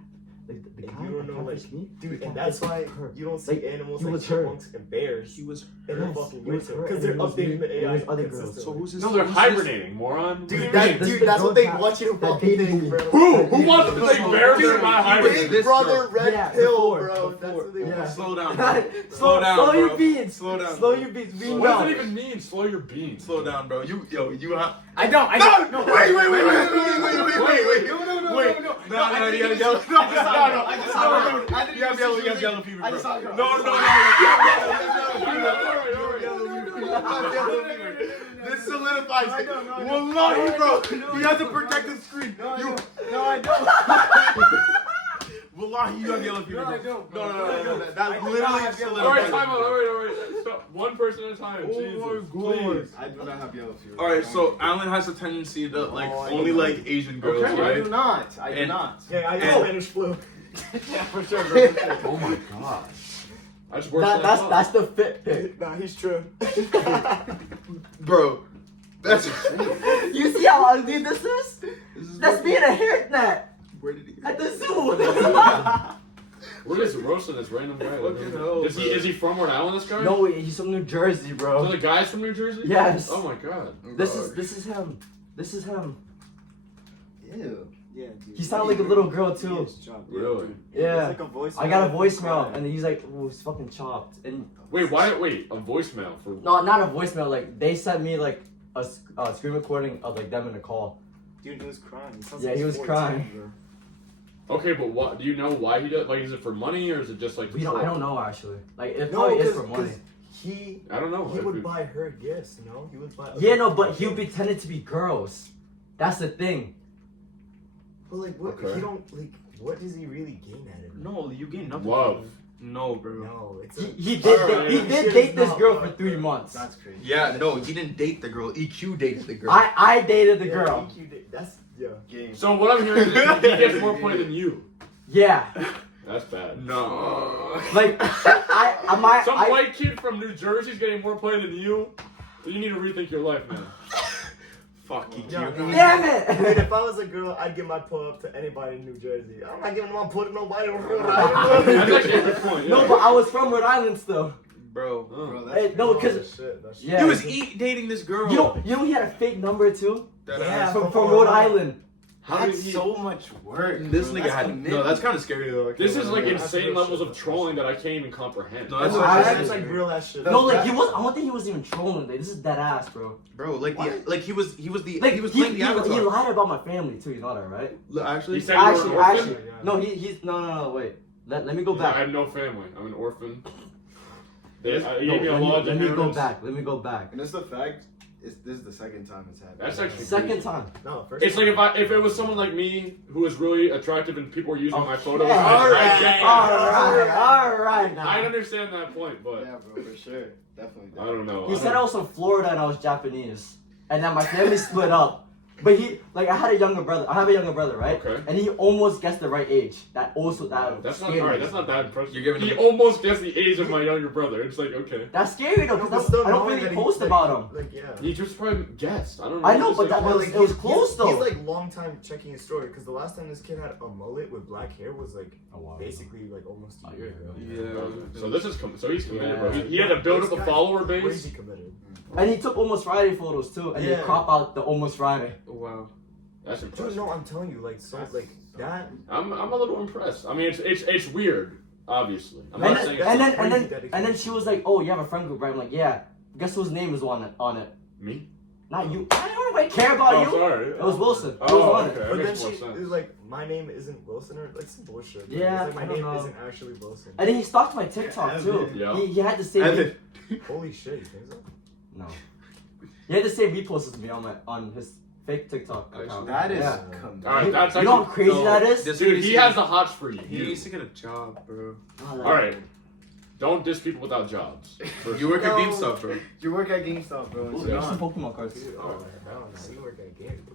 Like the And kind you don't that know, like, catfished me, Dude, the and that's catfish why was her. you don't see Like, animals he like was her. chipmunks and bears He was. in the Yes, fucking he was winter her, because and they're it was me, updating the and it AI was other girls. consistently. So who's this? No, they're who's this- hibernating, moron. Dude, This that's is what they the want you to that fucking dating think, me. bro. Who wants to think bears are not hibernating? Big brother red Yeah, pill, before, bro. That's what they yeah. want. Slow down. Bro. slow down, slow your bro. beats. Slow down. Slow your beats. We What know. does it even mean? Slow your beans. Slow down, bro. You have. I don't. No! Wait! No! You gotta yell. You have yellow fever, bro. This solidifies it. Wallahi, bro. You have to protect the screen. No, I don't. Wallahi, you have yellow fever. No, I bro. don't. No. That I do not literally have yellow All right, solidifies time it. out. All right. Stop. One person at a time. Jesus, please. I do not have yellow fever. Alright, so Alan has a tendency to only like Asian girls, Okay, I right? do not. I do And- not. Yeah, I Oh. got Spanish flu. Yeah, for sure, bro. For sure. Oh my gosh. I just worked That's the fit pic. Nah, he's true. Bro, that's You see how ugly this is? That's being a hairnet where did he? at the zoo. We're just roasting this random guy. Fucking hell, Is he from Rhode Island? This guy? No, he's from New Jersey, So bro. the guy's from New Jersey? Yes. Oh my god. This is him. This is him. Ew. Yeah, dude. He sounded like a little girl too. Yes, chopped. Really? Yeah. It's like a voicemail. I got a voicemail, and he's like, "Oh, he's fucking chopped." And Wait, a voicemail for no, not a voicemail. Like they sent me like a screen recording of like them in a call. Dude, he was crying. Sounds Yeah, like he was 14, crying. bro. Okay, but what do you know why he does? Like, is it for money or is it just like? to I troll? don't know actually. Like it No, probably is cause, for money. 'cause he I don't know. he If would it- buy her gifts, you know? He would buy. Yeah, no, but he pretended to be girls. That's the thing. But like, what? Okay. He don't like. What does he really gain out of it? No, you gain nothing. Love. No, bro. No, it's He a, did Alright. he Shit did is date this not girl love, for 3 bro. months. That's crazy. Yeah, no, he didn't date the girl. EQ dated the girl. I dated the yeah, girl. EQ did- That's yeah. Game. So what I'm hearing is he gets more play than you. Yeah. That's bad. No. Like Some I white kid from New Jersey's getting more play than you. You need to rethink your life, man. Fuck EQ. Yeah, damn Dude, it. if I was a girl, I'd give my pull up to anybody in New Jersey. I'm not giving my pull to nobody from Rhode That's Island. actually a good point. No, Yeah. but I was from Rhode Island still. Bro. Bro, Hey, no, Oh, because that's shit. That's shit. yeah. He was dating this girl. You know he had a fake number too That Yeah, ass. from Rhode Island. How did That's he? so much work. This bro. nigga That's had commitment. no. That's kind of scary though. I This can't is lie. like That's insane real levels shit. of trolling that I can't even comprehend. No, that's Oh, what that's I'm like saying. real ass shit. No, like that- he was. I don't think he was even trolling. Like this is dead ass, bro. Bro, like he was Like he was playing the he avatar. lied about my family too. You know that, right? Actually, He said you were an Actually, orphan? actually, no. He's no. Wait. Let me go I back. have no family. I'm an orphan. He No, gave me a lot of let me go inheritance. back. Let me go back. And it's the fact. This is the second time it's happened. That's actually Second time. No, first It's like if it was someone like me who was really attractive and people were using my photos. Yeah. I get that. All right. Now. I understand that point, but Yeah, bro, for sure. Definitely. I don't know. He said I was from Florida and I was Japanese, and then my family split up. But I have a younger brother, right? Okay. And he almost guessed the right age. That That's not scared alright. me. That's not that impressive. You're giving He him- almost guessed the age of my younger brother. It's like okay. That's scary though, No, but because still I don't knowing really that he- post like- about him. Like yeah. He just probably guessed. I don't know. I know, It's but just that like- was- it was close, though. He's like long time checking his story because the last time this kid had a mullet with black hair was like basically like almost a year ago. Yeah. So this is so he's committed, Yeah. bro. He had to build up This a guy's follower base. Crazy committed. And he took Almost Friday photos too, and Yeah. he crop out the Almost Friday. Wow. That's Dude, impressive. no, I'm telling you, like so, like that. I'm a little impressed. I mean, it's weird, obviously. I'm And not then, saying and it's then, crazy and then she was like, "Oh, you have a friend group, right?" I'm like, "Yeah." Guess whose name is on it? me. Not you. I don't really care about Oh, you. sorry. It was Wilson. He was Oh, on okay. it. That But then makes she more sense. was like, "My name isn't Wilson," or like some bullshit. Yeah, it's like, I my don't name know. isn't actually Wilson. And then he stalked my TikTok too. Yeah. He had the same. Evan. Holy shit, you think so? No. He had the same repost as me on his fake TikTok account. That is. Yeah. commitment. All right, that's You know how actually. crazy that is? This Dude, needs he to has get- the hots for you. He needs to get a job, bro. Oh, All right. Don't diss people without jobs. First. You work at No. GameStop, bro. You work at GameStop, bro. Ooh, It's there's gone. some Pokemon cards. Dude, oh, no, you work at a game.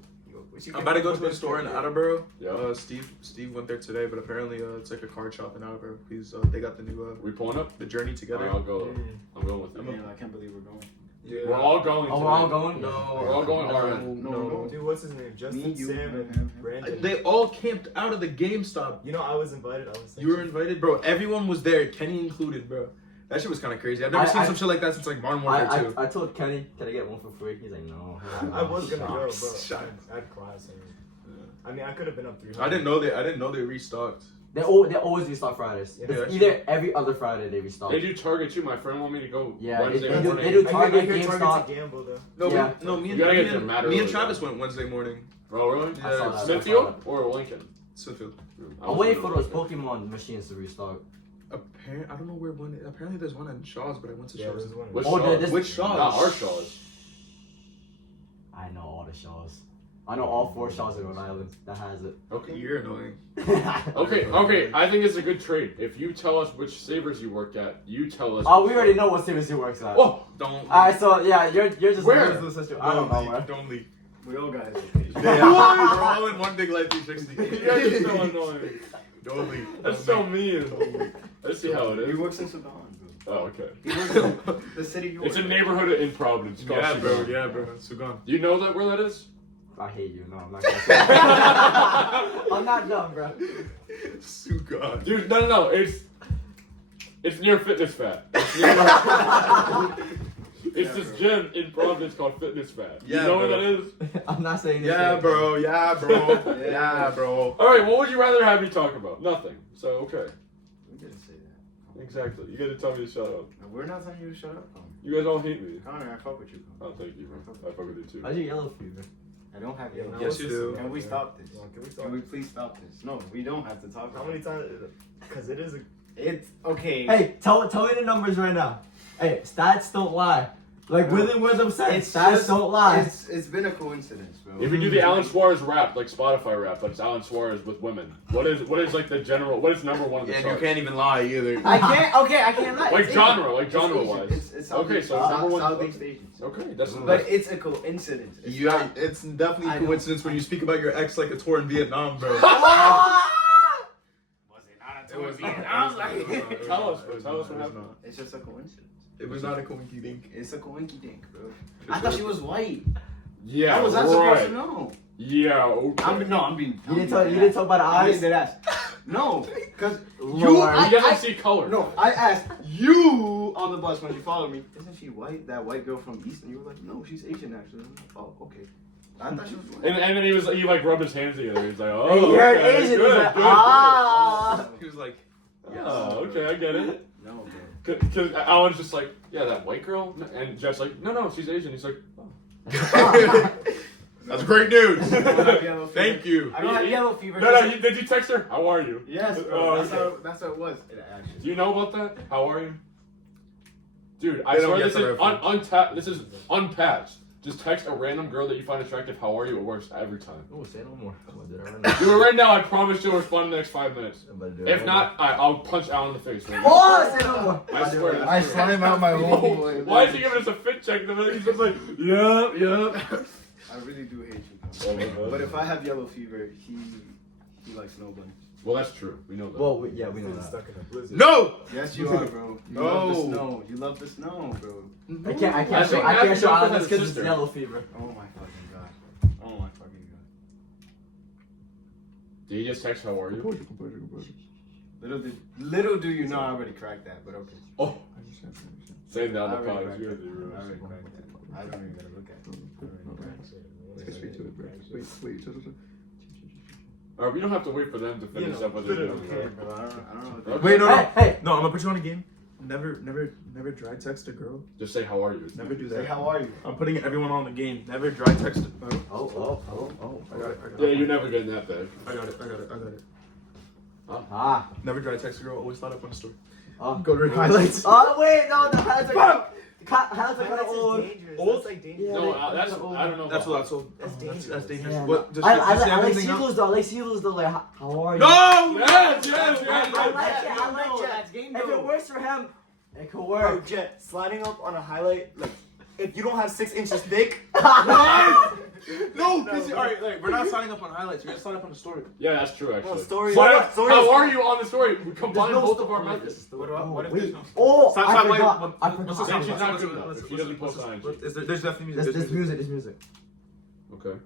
What you I'm about to go to get- a store in Attleboro. Yeah. Steve went there today, but apparently it's like a card shop in Attleboro. They got the new We pulling up? the Journey together. Alright, I'll go. Mm. I'm going with them. Damn, I can't believe we're going. Yeah. We're all going. Oh, today. we're all going? No, We're all going. No, Alright. no. Dude, what's his name? Justin, Me, you, Sam, him. and Brandon. They all camped out of the GameStop. You know, I was invited. You were invited, bro. Everyone was there, Kenny included, bro. That shit was kind of crazy. I've never seen some shit like that since like Modern Warfare 2. I told Kenny, can I get one for free? He's like, no. I was gonna go, Shots. but I had class. I mean, I could have been up 300. I didn't know they restocked. They always restock Fridays. Yeah, It's that's either every other Friday they restock. They do Target too. My friend want me to go Yeah, Wednesday they do- morning. they do I Target, hear GameStop. Target's a gamble though. No, Yeah. me You gotta get there and mad me and early, Travis though. went Wednesday morning. Oh, really? I saw that. Smithfield or Lincoln? Smithfield. I'm waiting for those Pokemon machines to restock. I don't know where one. Apparently, there's one at Shaw's, but I went to Yeah, Shaw's. there's one. Which Oh, Shaws? this- Which Shaw's? Not our Shaws. I know all the shows. I know all 4 shows in Rhode Island that has it. Okay. You're annoying. Okay. I think it's a good trade. If you tell us which Savers you work at, you tell us. Oh, we already know what CBC works at. Oh, Don't. Alright, so yeah, you're just Where? losing the system. I don't know, man. Don't leak. We all got hesitation. Yeah, we're all in one big life 360. you guys are so annoying. Don't leak. That's so mean. Let's see how it He is. works in Sudan, bro. Oh, okay. He works in the city you It's a work in. neighborhood in Providence. Called Yeah, bro. Sugan. Yeah, bro. Sugan. You know that where that is? I hate you. No, I'm not gonna say that. I'm not dumb, bro. Suka. Dude, no. It's near Fitness Fat. It's this gym in Providence called Fitness Fat. Yeah, you know bro. what that is? I'm not saying this. Yeah, bro. Yeah, bro. Yeah, bro. All right, what would you rather have me talk about? Nothing. So, okay. We didn't say that. Exactly. You gotta tell me to shut up. No, we're not telling you to shut up, Connor. You guys all hate me. Connor, I fuck with you, Connor. Oh, thank you, bro. I fuck with you too. How's your yellow fever? I don't have yellow. Yes, you do. Can we stop this? Can we Can stop? we please stop this? No, we don't have to talk How about many it. times? Because it is a. It's okay. Hey, tell me the numbers right now. Hey, stats don't lie. Like William Wisdom said, It's stats just- don't lie. It's been a coincidence, bro. If we do the Alan Suarez rap, like Spotify rap, but it's Alan Suarez with women, what is like the general? What is number one of the And you charts? can't even lie either. I can't. Okay, I can't lie. Like It's genre, Asian. like It's genre Asian. wise. It's Okay, so South- number one- Southeast Asians. Okay, that's But it's a coincidence. It's Yeah, not- it's definitely I a don't- coincidence when you speak about your ex like a tour in Vietnam, bro. Was it not a It was tour? not. I was like, It was not. Tell us, bro. It Tell was us what not. happened. it's just a coincidence. It was not a coinky dink. It's a coinky dink, bro. I thought she was white. Yeah, How was I right. supposed to know? Yeah, okay. I'm being. You didn't talk about the I'm being eyes. dead ass. No, because Lord. He doesn't see color. No, I asked you on the bus when she followed me. Isn't she white? That white girl from East? And you were like, no, she's Asian actually. I'm like, oh, okay. I thought she was white. And then he like rubbed his hands together. He's like, oh, Hey, you heard okay, Asian. good, He's like, good, ah. He was like, good. Oh, okay, I get it. No, bro. Because Alan's just like, yeah, that white girl, and Jeff's like, no, she's Asian. He's like, oh. that's great news. I don't have yellow fever. Thank you. I don't have yellow fever. No, did you text her? How are you? Yes, Oh, bro. okay. That's how it was. Do you know about that? How are you? Dude, I They don't swear get this the is reference. this is unpatched. Just text a random girl that you find attractive, how are you? It works every time. Oh, say no more. I'm gonna do that right now. Dude, right now, I promise you'll respond in the next 5 minutes. I'm gonna do it If right not, I'll punch Alan in the face. Right now. Oh, say no more. I swear. I slime out my home. Why is he giving us a fit check? He's just like, yup. I really do hate you. Oh my God. But if I have yellow fever, he likes snow bunny. Well, that's true. We know that. Well, we know He's that. stuck in a blizzard. No. Yes, you are, bro. You No. love the snow. You love the snow, bro. I can't I show. think I can't Matthew show Johnson Alan has this a because it's sister. yellow fever. Oh my fucking god. Oh my fucking god. Did he just text, how are you? Little do you know I already cracked that, but okay. Oh. Say that on I the already pod. cracked You that. guys are rude. I already cracked that. I don't even gotta look at it. Alright, we don't have to wait for them to finish up what they're doing. Okay, bro. I don't know what they- Okay. Wait, no. Hey, No, I'm gonna put you on a game. Never dry text a girl. Just say, how are you? Never do Say, that. how are you? I'm putting everyone on the game. Never dry text. Oh. I got it. Yeah, you're never getting that back. I got it. Ah. Never dry text a girl. Always thought up on the story. Oh. Go to highlights. Oh wait, no, the highlights are Fuck! highlights are kind of Highlights is old. dangerous. Old? That's like dangerous. Yeah, No, they- that's, they're I don't know. That's about what I told. That's dangerous. That's dangerous. Yeah, What? Does I she like say everything Sealu's else? though. I like Sealu's though. Like, how are you? No! Yes, I like Yeah, it. I like no, it. that's game If though. it works for him, it could Bro, work. Jet, sliding up on a highlight, like, if you don't have 6 inches thick, No, busy. All right, we're not signing up on highlights. We're gonna sign up on the story. Yeah, that's true, actually. story- What? story How is- are you on the story? We combine There's no both of our story. methods. What if Wait. there's no? Oh, Stop, I stop, wait, forgot. what- I what's the forgot. song? She's not good enough if she doesn't post signs. There's definitely music. There's music. There's music. Okay.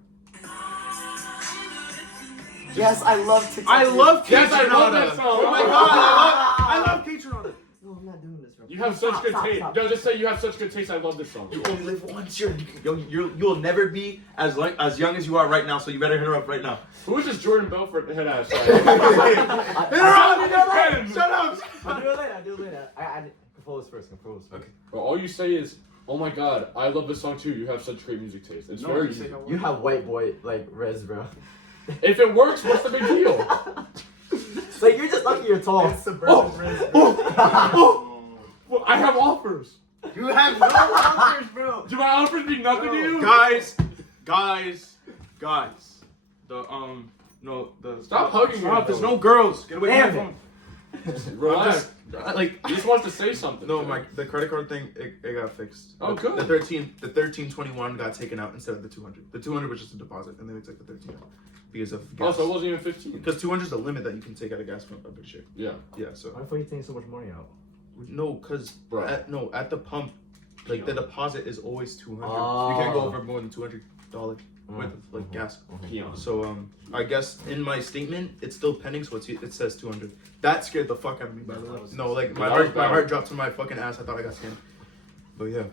yes, I love TikTok. I love Yes, I love Kate that song. Oh my god, I love Kate Renata. No, I'm not doing this, bro. You have such Stop, good stop, taste. stop. No, just say you have such good taste. I love this song. You only live once. You'll never be as young as you are right now. So you better hit her up right now. Who is this Jordan Belfort head ass? Hit her up! Shut up! I'll do it later. I compose first. Okay. Bro, all you say is, "Oh my God, I love this song too. You have such great music taste." It's No, very you say easy. how are You have white boy like Rez, bro. If it works, what's the big deal? Like you're just lucky you're tall. It's suburban Riz. Well, I have offers. You have no offers, bro. Do my offers mean nothing to you? Guys. Stop hugging me, Stop, there's bro. no girls. Get away Damn from my phone. Relax. Like, He just wants to say something. no, the credit card thing, it got fixed. Oh, good. The 1321 got taken out instead of the 200. The 200 was just a deposit, and then they took the 13 out because of Oh, gas. so it wasn't even 15. Because 200 is the limit that you can take out of gas pump. I'm pretty sure. Yeah. Yeah. So Why the fuck are you taking so much money out? no, because Bro. at the pump, like the deposit is always 200. You Oh. can't go over more than 200. with like gas. Peon. So I guess in my statement it's still pending, so it says 200. That scared the fuck out of me, by the way. No, like my heart dropped to my fucking ass. I thought I got scammed. But yeah.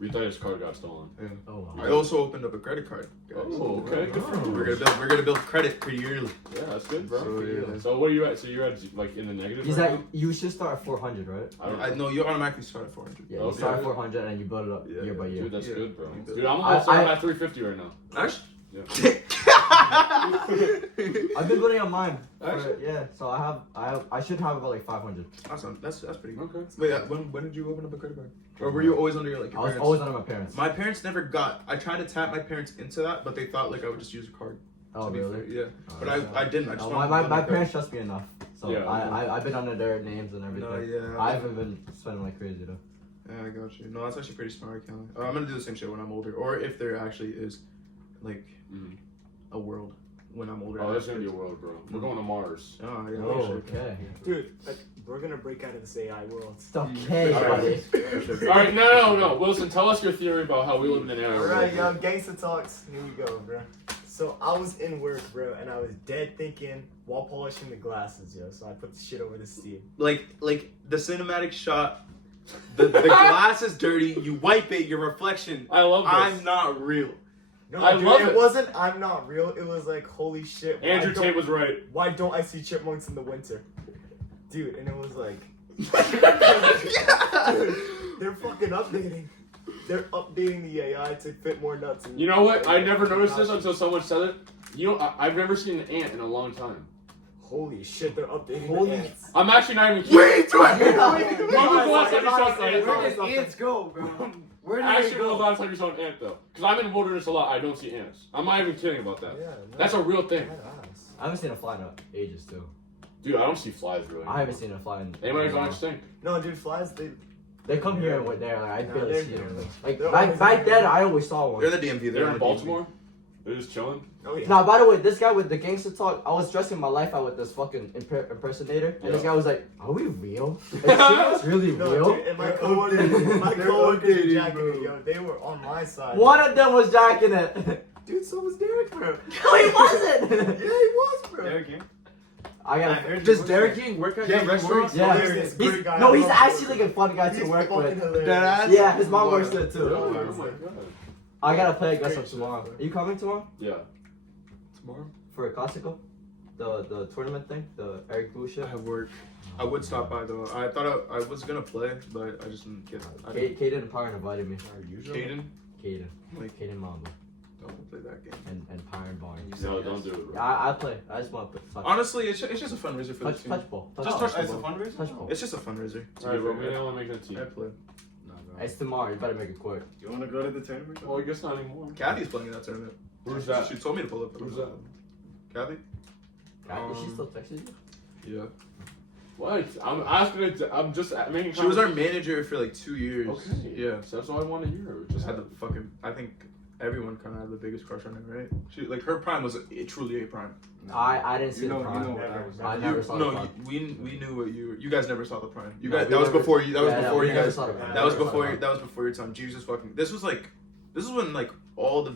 We thought his card got stolen. Yeah. Oh wow. I also opened up a credit card, guys. Oh, okay. Good for you. We're gonna build credit pretty early. Yeah, that's good, bro. So, yeah. So what are you at? So you're at like in the negative. Is right that you should start at 400, right? now? I don't I know. know you automatically start at 400. Yeah, Okay. you start at 400 and you build it up Yeah, year by year. Dude, that's Yeah. good, bro. Yeah. Dude, I'm almost I- at 350 right now. Actually, Yeah. I've been building on mine. Actually? Yeah, so I should have about like 500. awesome. That's pretty good. Okay. But yeah, when did you open up a credit card? Or were you always under your I was parents? always under my parents. My parents never got. I tried to tap my parents into that, but they thought like I would just use a card. Oh to be really? fair. Yeah. Oh, But yeah. I didn't. I just No, wanted my to build a parents trust me enough, so Yeah. I've been under their names and everything. No, yeah. I haven't been spending like crazy though. Yeah, I got you. No, that's actually pretty smart, Kelly. I'm gonna do the same shit when I'm older, or if there actually is, like, Mhm. a world when I'm older. Oh, there's gonna be a world, bro. We're going to Mars. Oh yeah. Oh, sure. okay. Dude, like, we're gonna break out of this AI world. It's okay, Alright. buddy. All right, no. Wilson, tell us your theory about how we live in an era. Alright, yo, gangsta talks. Here we go, bro. So I was in work, bro, and I was dead thinking while polishing the glasses, yo. So I put the shit over the steam. Like the cinematic shot. The glass is dirty. You wipe it. Your reflection. I love this. I'm not real. No, I dude, love it it. wasn't. I'm not real. It was like, holy shit. Andrew Tate was right. Why don't I see chipmunks in the winter, dude? And it was like, they're fucking updating. They're updating the AI to fit more nuts. You know what? I never noticed this until someone said it. You know, I've never seen an ant in a long time. Holy shit, they're updating Holy the ants. I'm actually not even kidding. Wait, When was the last time you saw an ant? Where did ants go, bro? Where did they Actually, when was the go? last time you saw an ant, though? Because I'm in the wilderness a lot. I don't see ants. I'm not even kidding about that. Yeah, no, That's a real thing. badass. I haven't seen a fly in ages too. Dude, I don't see flies really. I haven't seen a fly in. They might have gone extinct. No, dude, flies. They come here and they're like I No, barely they're see them. here. Like They're back always back here. then, I always saw one. They're in the DMV. They're in the Baltimore. They're just chilling. Oh yeah. Now, by the way, this guy with the gangster talk, I was stressing my life out with this fucking impersonator, and this guy was like, "Are we real? It's really No, real?" dude, and my They're coworkers, updating. my They're coworkers were updating, jacking bro. it, yo. They were on my side. One of them was jacking it. Dude, so was Derek, bro. No, he wasn't. Yeah, he was, bro. Derek King? I I gotta. heard Does you Derek work King work at Yeah, your he restaurant? works. Yeah, Hilarious, he's, great guy. no, I he's love actually him. like a fun guy He's to work fucking with. hilarious. Deadass? Yeah, his mom Wow. works there too. Oh my god. I gotta play against him Great tomorrow. shit, Are you coming tomorrow Yeah. Tomorrow? for a classical? The tournament thing, the Eric Blue shit. I have work. I would stop by though. I thought I was gonna play, but I just didn't get. I didn't. Caden and Pyron invited me. Caden, Caden, like, Caden Mamba, don't play that game. and Pyron Barn. No, don't do it, bro. I play. I just want to touch. Honestly, it's just a fundraiser for the Touch, team. touch ball. Touch Just ball. touch the It's a ball. fundraiser? Touch ball. It's just a fundraiser. Alright, bro, we don't want to make that team. I play. No, bro. It's tomorrow. You better make it quick. You want to go to the tournament? Well, I guess not anymore. Kathy's playing in that tournament. Who's that? She told me to pull up. Who's that? Kathy? Is she still texting you? Yeah. What? I'm asking it. I'm just making. She was our manager for like 2 years. Okay. Yeah. So that's all I want to hear. Just had the fucking. I think everyone kind of had the biggest crush on her, right? She like her prime was truly a prime. I didn't see You the know, prime. you know what I was. I never saw the No, prime. we knew what you guys never saw the prime. You No, guys we that was never- before you. That was yeah, before we you never guys. saw the prime. That was We never saw before. the prime. That was before your time. Jesus fucking. This was when like all the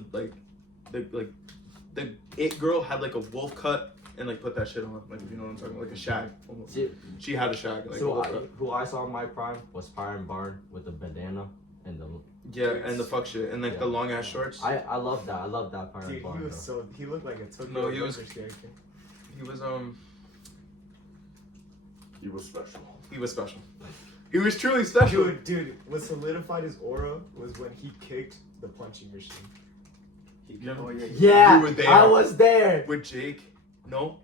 the it girl had like a wolf cut and like put that shit on, like, you know what I'm talking about, like a shag almost. See, She had a shag, like a so wolf cut. who I saw in my prime was Pyron Barn with the bandana and the. Yeah, and the fuck shit and like Yeah. the long ass shorts. I love that. I love that Pyron Dude, Barn. he was bro. so. He looked like a Tokyo No, he was- Adventure character. He was He was special. he was special. He was truly special. Dude, what solidified his aura was when he kicked the punching machine. Oh, yeah. Yeah, You were there. I was there. With Jake. No.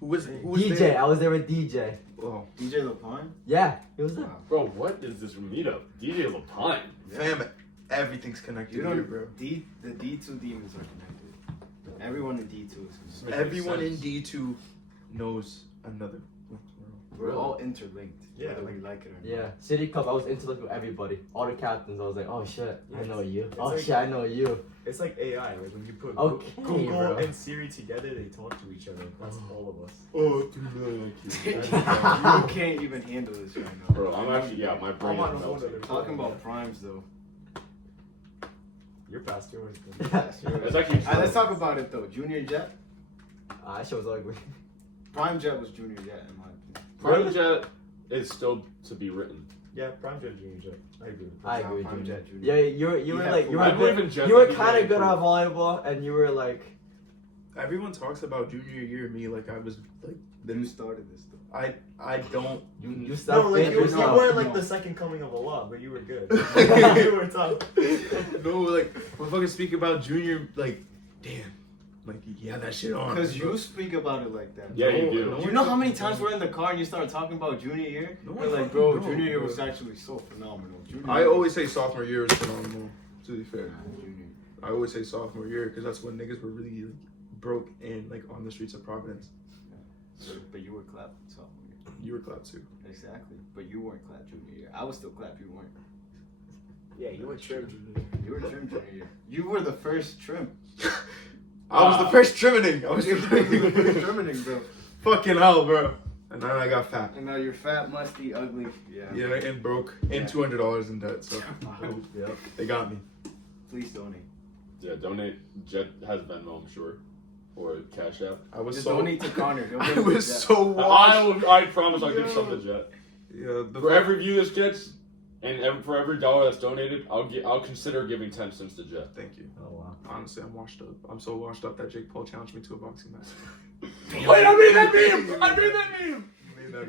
Who was DJ, there? I was there with DJ. Oh, DJ LaPone? Yeah, he was there. Bro, what is this meetup? DJ LaPine. fam, everything's connected You here, know, bro. the D2 demons are connected. Everyone in D2 is connected. Everyone in D2 knows another. We're all interlinked, Yeah, whether like- we like it or not. Yeah, City Cup, I was interlinked with everybody. All the captains, I was like, oh shit, I Yes. know you. It's Oh like- shit, I know you. It's like AI. Like when you put Okay, Google bro. and Siri together, they talk to each other. That's all of us. Oh, You can't even handle this right now. Bro, I'm actually, my brain I'm on is a whole melting. other Talking about primes though. You're past yours. It's actually Alright, let's talk about it though. Junior Jet. That shit was ugly. Prime Jet was Junior Jet in my opinion. Prime Jet is still to be written. Yeah, Prime Jet, Junior Jet. I agree. I agree, Prime Junior. Jet Junior. Yeah, you were He like had you I were believe in good. Jet, You were but he's kind very of good cool. at volleyball, and you were like, Everyone talks about junior year me like I was like Then who started this though? I don't. you No, stopped like playing you yourself. weren't like the second coming of Allah, but you were good. You were tough. No, like when fucking speak about junior, like damn, like yeah, that shit on. Because you speak about it like that. Yeah, you No, do. no. Do you know how many times we're in the car and you start talking about junior year? No, We're I like, bro, fucking junior year don't, was bro. actually so phenomenal. Junior I year- always say sophomore year is phenomenal. To be fair, Junior. I always say sophomore year because that's when niggas were really like, broke and like on the streets of Providence. But you were clapped sophomore year. You were clapped too. Exactly. But you weren't clapped junior year. I was still clapped, you weren't. Yeah, you were trimmed. You were trim junior year. You were the first trim. I was the first trimming. I was You were the first trimming, bro. fucking hell, bro. And then I got fat. And now you're fat, musty, ugly. Yeah. Yeah, and broke, and Yeah. $200 in debt. So Yep. they got me. Please donate. Yeah, donate. Jet has Venmo, I'm sure, or Cash App. I was Just so. donate to Connor. He'll I give you was that. so washed. I promise I'll give some to Jet. Yeah, the For every view this gets, and for every dollar that's donated, I'll consider giving 10 cents to Jet. Thank you. Oh wow. Honestly, I'm washed up. I'm so washed up that Jake Paul challenged me to a boxing match. Wait, I made that meme! I made that meme!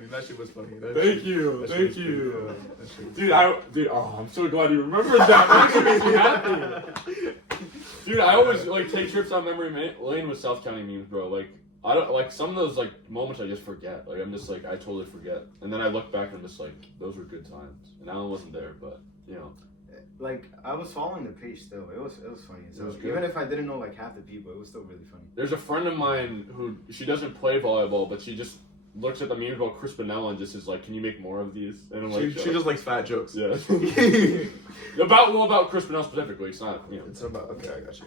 That shit was funny. That Thank shit- you, that shit thank was pretty you. good. That shit was- Dude, I'm so glad you remembered that. That actually makes me happy. Dude, I always like take trips on memory lane with South County memes, bro. Like, I don't like some of those like moments I just forget. Like, I'm just like I totally forget, and then I look back and I'm just like, those were good times. And Alan wasn't there, but you know. Like, I was following the page still. It was funny. It was good. Even if I didn't know like half the people, it was still really funny. There's a friend of mine who she doesn't play volleyball, but she just looks at the memes about Chris Bonnell and just is like, "Can you make more of these?" And I'm like, She just likes fat jokes. yeah. about Chris Bonnell specifically. It's not It's about okay. I got you.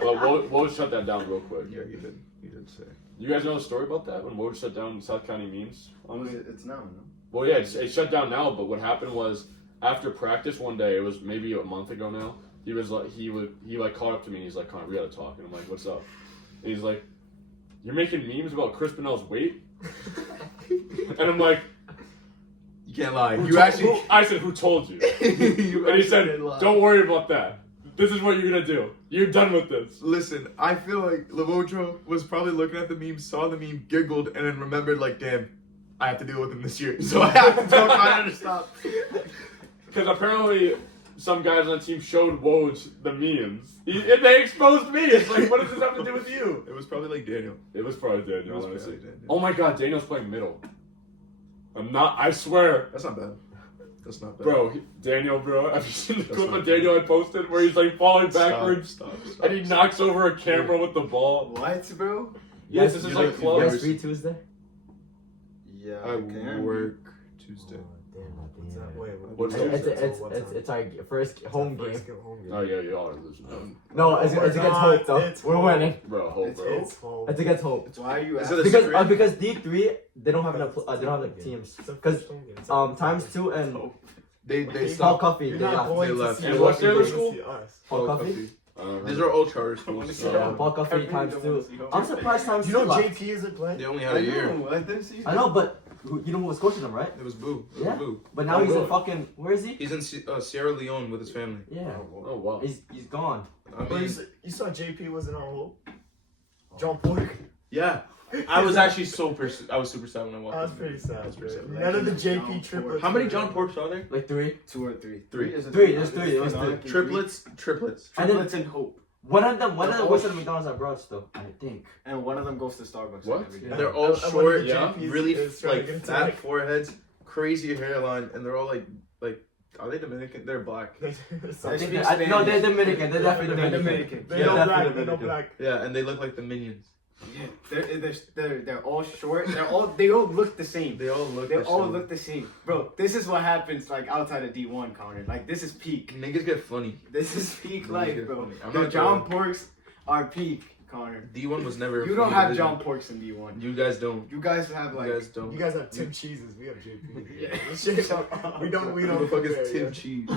But we'll shut that down real quick. Yeah, you did say. You guys know the story about that when Woj shut down South County memes? It's now, no? Well, yeah, it shut down now. But what happened was after practice one day, it was maybe a month ago now. He was like he caught up to me and he's like, "Connor, we gotta talk." And I'm like, "What's up?" And he's like, "You're making memes about Chris Bonnell's weight?" And I'm like, You can't lie. Who You told- actually. who- I said, "Who told you?" You And he said, actually lied. "Don't worry about that. This is what you're gonna do. You're done with this." Listen, I feel like Lavotro was probably looking at the meme, saw the meme, giggled, and then remembered like, damn, I have to deal with him this year. So I have to tell Connor to stop. Because apparently some guys on the team showed Woj the memes. And they exposed me. It's like, what does this have to do with you? It was probably like Daniel. It was probably It Daniel, was honestly. probably Daniel. Oh my god, Daniel's playing middle. I swear. That's not bad. That's not bad. Bro, Daniel, bro. Have you seen the That's clip not of Daniel I posted where he's like falling backwards Stop. and he knocks over a camera with the ball? What, bro? Yes, this is like You close. guys free Tuesday? Yeah. I work Tuesday. What's that? Wait, What's what- that? It's our first home game. home game. Oh yeah, you are losing. No, it's against Hope though. It's We're Hope. winning. Bro, hope, It's bro. It's home. It's against Hope. So why are you Is asking? it a Because secret? because D3 they don't have enough they don't have like teams. It's a Because first home game. It's not- times 2 and They Paul stopped. Coffee You're they not left. going They to left. see And us, what's the you're other going to school? see us. Paul Coffee. These are all charter schools. Yeah, Paul Coffee times 2. I'm surprised times You 2 know left. JP isn't playing? They only had a year. I know, but you know who was coaching them, right? It was Boo. It was Yeah. Boo. But now Oh, he's in really? fucking where is he? He's in Sierra Leone with his family. Yeah, Oh wow. he's gone. I Bro, mean, you saw JP wasn't on Hope? John Pork? yeah. I was actually I was super sad when I walked That was in. pretty sad. That's pretty bro. sad. None of the John JP Pork. triplets. How many were John there. Porks are there? Like 3. 2 or 3? Three. Is it Three, there's three, it was Phenomic and Triplets. And then Triplets and Hope. one of them goes to the McDonald's at Broad still, I think. And one of them goes to Starbucks What? every day. And they're all And one of short, the yeah, JPs really is trying to like get into, fat like- foreheads, crazy hairline, and they're all like are they Dominican? They're black. I They think speak no, they're Spanish. Dominican. They're definitely They're Dominican. Dominican. They're Yeah, no definitely black. They're no Dominican. black. Yeah, and they look like the minions. They're all short. They all look the same. They all look. They the all same. look the same. Bro, this is what happens like outside of D1, Connor. Like this is peak. Niggas get funny. This is peak Niggas life, get bro. funny. I'm The not John joking. Porks are peak, Connor. D1 was never. a You don't funny have division. John Porks in D1. You guys don't. You guys have You like guys don't. You guys have Tim Cheeses. We have JP. Yeah. Shit. We don't. Who the fuck is compare, Tim yeah. Cheese?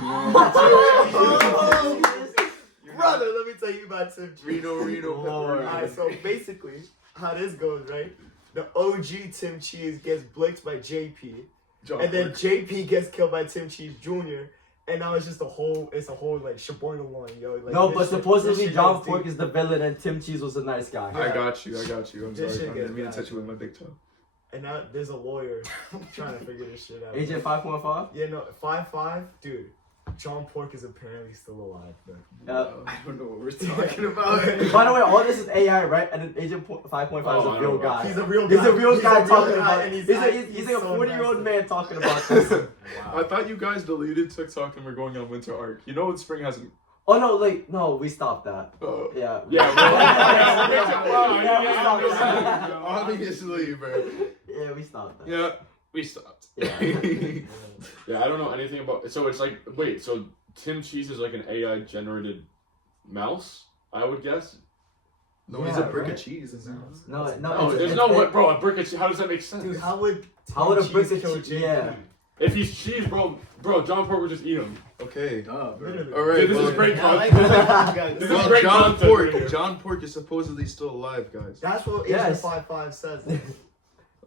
brother, let me tell you about Tim Cheese. Reno. Alright, so basically, how this goes, right? The OG Tim Cheese gets blitzed by JP, and then JP gets killed by Tim Cheese Jr. And now it's just a whole like Shaboyna yo. Like, No, this but shit- supposedly this shit John gets Pork deep. is the villain and Tim Cheese was a nice guy. I got you. I'm This sorry. shit I didn't mean to gets touch you with bad. my big toe. And now there's a lawyer trying to figure this shit out. Agent 5.5? Yeah, no, 5'5", dude. John Pork is apparently still alive, bro. I don't know what we're talking about. By the way, all this is AI, right? And then Agent 5.5 Oh, is I a know real about guy. He's a real He's guy. a real guy talking guy, about and it. he's He's like a so 40-year-old nasty. man talking about this. I thought you guys deleted TikTok and we're going on winter arc. You know what spring hasn't. Oh no, we stopped that. Yeah. Yeah, Yeah, Obviously, bro. Yeah, we stopped that. Yeah, we stopped. Yeah. Yeah, I don't know anything about. So it's like, wait, so Tim Cheese is like an AI generated mouse, I would guess. No, he's Yeah, a brick right? of cheese. Isn't he? No, Oh, it's- there's it's- no way, bro. A brick of cheese. How does that make sense? Dude, how would a Tim brick Cheese of kill cheese? JP? Yeah. If he's cheese, bro, John Pork would just eat him. Okay. Duh, bro. Literally. All right. Dude, this well, is great I like content. that you guys- This is Well, great John content Pork. right here. John Pork is supposedly still alive, guys. That's what Yes. Agent 5'5" says.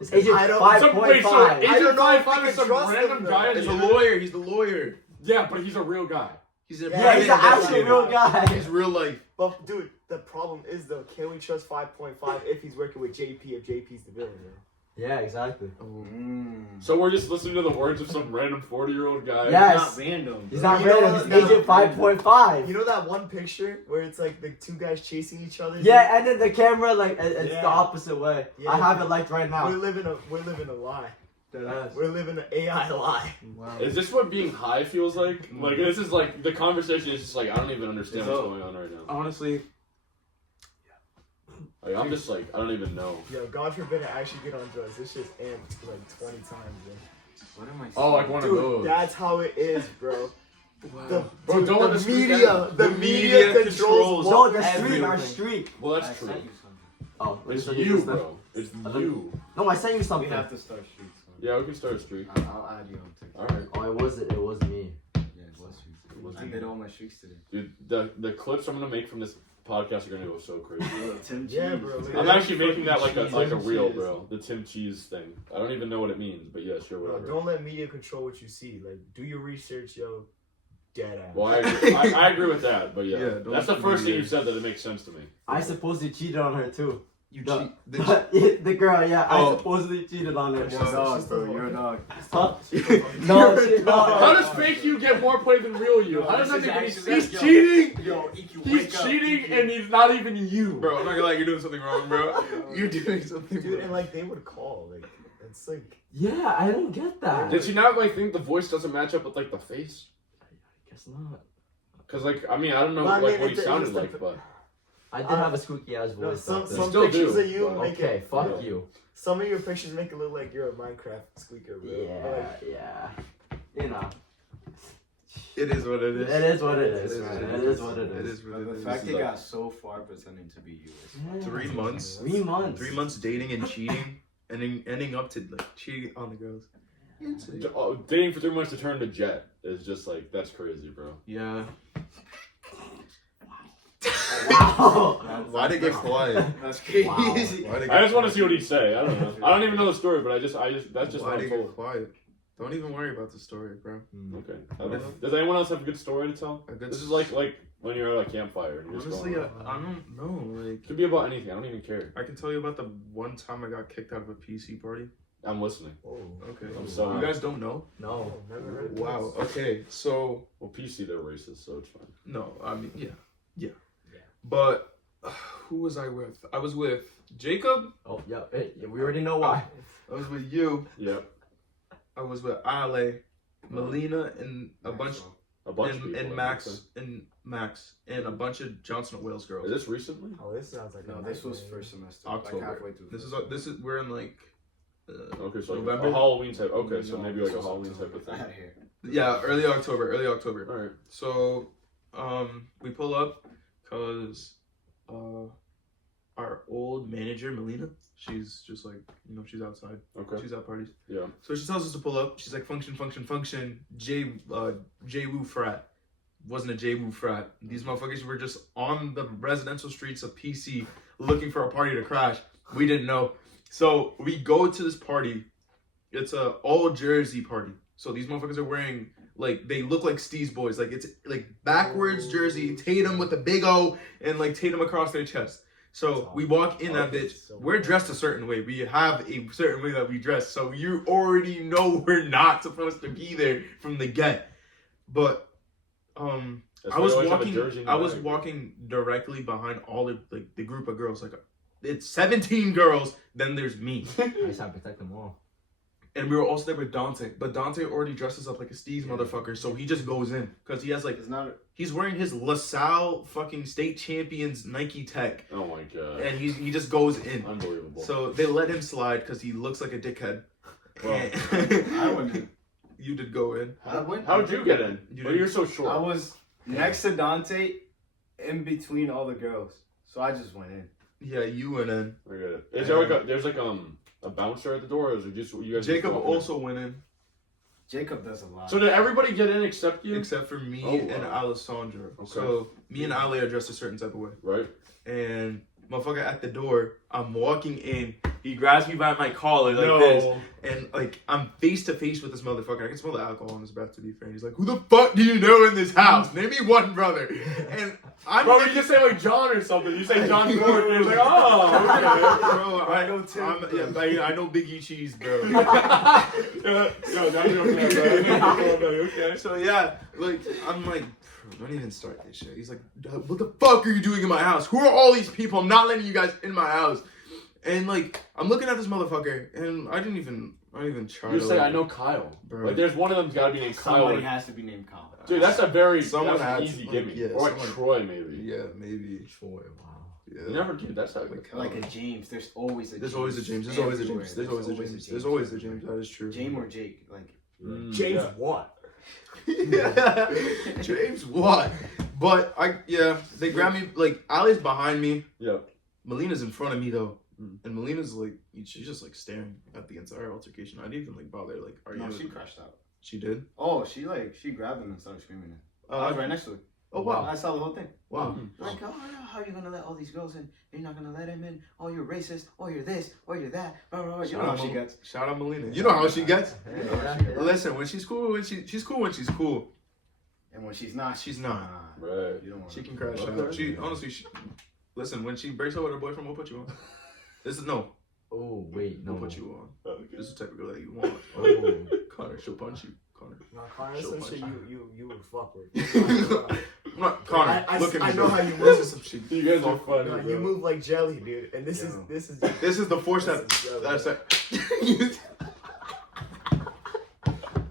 It's Agent I don't- 5.5. Wait, so I Agent don't know if 5'5" I is can some trust random him, guy? though. He's a lawyer. He's the lawyer. Yeah, but he's a real guy. He's a Yeah, He's an actual real guy. He's real life. But dude, the problem is though, can we trust 5.5 if he's working with JP if JP's the villain? Man? Yeah, exactly. So we're just listening to the words of some random 40-year-old guy. Yeah. It's Yes. not random. He's bro. not You know random. what? He's No. Agent 5.5. You know that one picture where it's like the two guys chasing each other? Yeah, and then the camera it's Yeah. the opposite way. Yeah. I have it liked right We're now. living a lie. Deadass. We're living an AI lie. Wow. Is this what being high feels like? Like, this is like, the conversation is just like, I don't even understand It's what's all- going on right now. Honestly, Like, I'm just like, I don't even know. Yo, God forbid I actually get on drugs. This shit's amped like 20 times, bro. What am I saying? Oh, like one of Dude, those. that's how it is, bro. The, Bro, dude, don't let the the street media, get- the the media media controls controls No, the street, everything. our street. Well, I that's true. sent you something. Oh, It's what you, this then? bro. It's don't- you. No, I sent you We something. have to start streets. man. Yeah, we can start a streak. I'll add you on TikTok. Alright. Oh, it was me. Yeah, it was streaks. I did all my streaks today. Dude, the clips I'm gonna make from this podcast are gonna go so crazy. Yo, Tim Yeah, Cheese. bro, I'm actually making that like a Fucking reel, cheese. bro. The Tim Cheese thing. I don't even know what it means, but yeah, sure, Bro, whatever. don't let media control what you see. Like, do your research, yo. Dead ass. Well, I agree, I agree with that, but yeah, Yeah, don't that's the let the first thing media- you said that it makes sense to me. I supposedly cheated on her too. you The- cheat. the girl, yeah, Oh. I supposedly cheated on her. You're a dog, bro. You're a dog. Huh? No, shit, no. How does fake you get more play than real you? How does that this make any is sense? actually- He's cheating! Yo, EQ, He's wake up. cheating and he's not even you! Bro, I'm not gonna lie, you're doing something wrong, bro. You're doing something Dude, and wrong. like, they would call. Like, it's like, Yeah, I don't get that. Did you not like think the voice doesn't match up with like the face? Guess not. Cause like, I mean, I don't know Well, I like mean, what he it- sounded it's like, the- but I did have a squeaky ass no, voice. some back then. some still pictures do, of you but- make Okay, it. fuck you. Some of your pictures make it look like you're a Minecraft squeaker, bro. Yeah. You know. It is what it is. It is what it is. It is man. what It is what it It is. is what But it the is. fact is they like- got so far pretending to be you. Yeah. 3 months. 3 months. 3 months dating and cheating, and then ending up to like cheating on the girls. dating for 3 months to turn to Jet is just like, that's crazy, bro. Yeah. Wow. Why'd it get quiet? That's crazy. Wow. Why'd it I get just want to quiet? see what he'd say. I don't know. I don't even know the story, but I just that's just Why'd what it I'm get told. quiet? Don't even worry about the story, bro. Okay. Honestly- Does anyone else have a good story to tell? A good This is like when you're at a campfire. And you're just Honestly, going I don't know. Like, it could be about anything. I don't even care. I can tell you about the one time I got kicked out of a PC party. I'm listening. Oh, Okay. I'm so- You guys don't know? No. never heard of Wow. this. Okay. So Well, PC, they're racist, so it's fine. no, I mean yeah. But who was I with? I was with Jacob. Oh, yeah. Hey, we already know why. I was with you. Yep. I was with Ale, Melina, and a bunch A bunch of people. and Max and a bunch of Johnson and Wales Is girls. this recently? Oh, this sounds like No, a this was nightmare. first semester. October. Like halfway through. This is we're in like Okay, so like November? a Halloween type. Okay, so No, maybe like this a was Halloween October. type of I thing. had hair. yeah, early October. All right. So we pull up cuz our old manager Melina, she's just like, she's outside. Okay. She's at parties. Yeah. So she tells us to pull up. She's like, function. J Woo frat. wasn't a J move frat. These motherfuckers were just on the residential streets of PC looking for a party to crash. We didn't know. So we go to this party. It's a all jersey party. So these motherfuckers are wearing, like, they look like Steve's boys. Like, it's like backwards jersey, Tatum with the big O, and like Tatum across their chest. So we walk in that bitch. We're dressed a certain way. We have a certain way that we dress. So you already know we're not supposed to be there from the get. But That's I why was you always have a walking. jersey in I the was bag. walking directly behind all of like the group of girls. Like it's 17 girls. Then there's me, I just have to protect them all. and we were also there with Dante. But Dante already dresses up like a Steve's motherfucker, so he just goes in because he has like It's not. he's wearing his LaSalle fucking state champions Nike Tech, Oh my god. and he just goes in. Unbelievable. So they let him slide because he looks like a dickhead. Well, I wouldn't. You did go in. I went. How'd you get in? You Well, didn't- you're so short. I was next to Dante, in between all the girls, so I just went in. Yeah, you went in. I get it. Is there like there's like a bouncer at the door, or is it just you guys? Jacob just walk in? also went in, Jacob does a lot. So did everybody get in except you? except for me Oh, and wow. Alessandra. Okay. So me and Ale are dressed a certain type of way. Right. And motherfucker at the door, I'm walking in. He grabs me by my collar like this, and like I'm face to face with this motherfucker. I can smell the alcohol in his breath. To be fair, he's like, "Who the fuck do you know in this house? Name me one brother." And I'm Bro, like, you just say like John or something. You say John Gordon, and it's like, oh, okay. bro, I know Tim. I know Biggie Cheese, bro. Yo, now you're okay. So yeah, like I'm like, don't even start this shit. He's like, what the fuck are you doing in my house? Who are all these people? I'm not letting you guys in my house. And like, I'm looking at this motherfucker, and I didn't even try You to. say like, I know Kyle. Bro. Like, there's one of them's got to be named Kyle. Somebody Like, has to be named Kyle. dude, that's a very Someone that's an had to, easy like, gimme. yeah, or like someone- Troy, maybe. Yeah, maybe. Troy, wow. Yeah. You never did. That's how Like a James. There's always a. There's always a James. There's always a everywhere. James. There's always a James. There's always a James. That is true. James or Jake, like. James yeah. what? Yeah. James what? But they grab me, like, Ali's behind me. Yeah. Melina's in front of me though. Mm. And Melina's like, she's just like staring at the entire altercation. I didn't even like bother, like, are No, you? she crashed out. She did? Oh, she grabbed him and started screaming. I was right next to her. Oh wow. I saw the whole thing. Wow. Like, oh, how are you gonna let all these girls in? You're not gonna let him in. Oh, you're racist. Oh, you're this. Oh, you're that. Blah, blah, blah. You know how she gets. Shout out Melina. You know how she gets. Yeah. Listen, when she's cool, she's cool when she's cool. And when she's not, She's not. Right. You don't want She can crash out. Okay. She honestly, listen, when she breaks up with her boyfriend, we'll put you on. This is no. Oh wait, no. We'll put you on. Okay. This is the type of girl that you want. Oh. Connor, she'll punch you. Connor. No, Connor, She'll some punch shit you. you would fuck with. I'm not Connor. I Look at me. I know bro. how you This move. is some shit. You guys are funny. No, bro. you move like jelly, dude. And this Yeah. is This is the force that. This is jelly. That's that.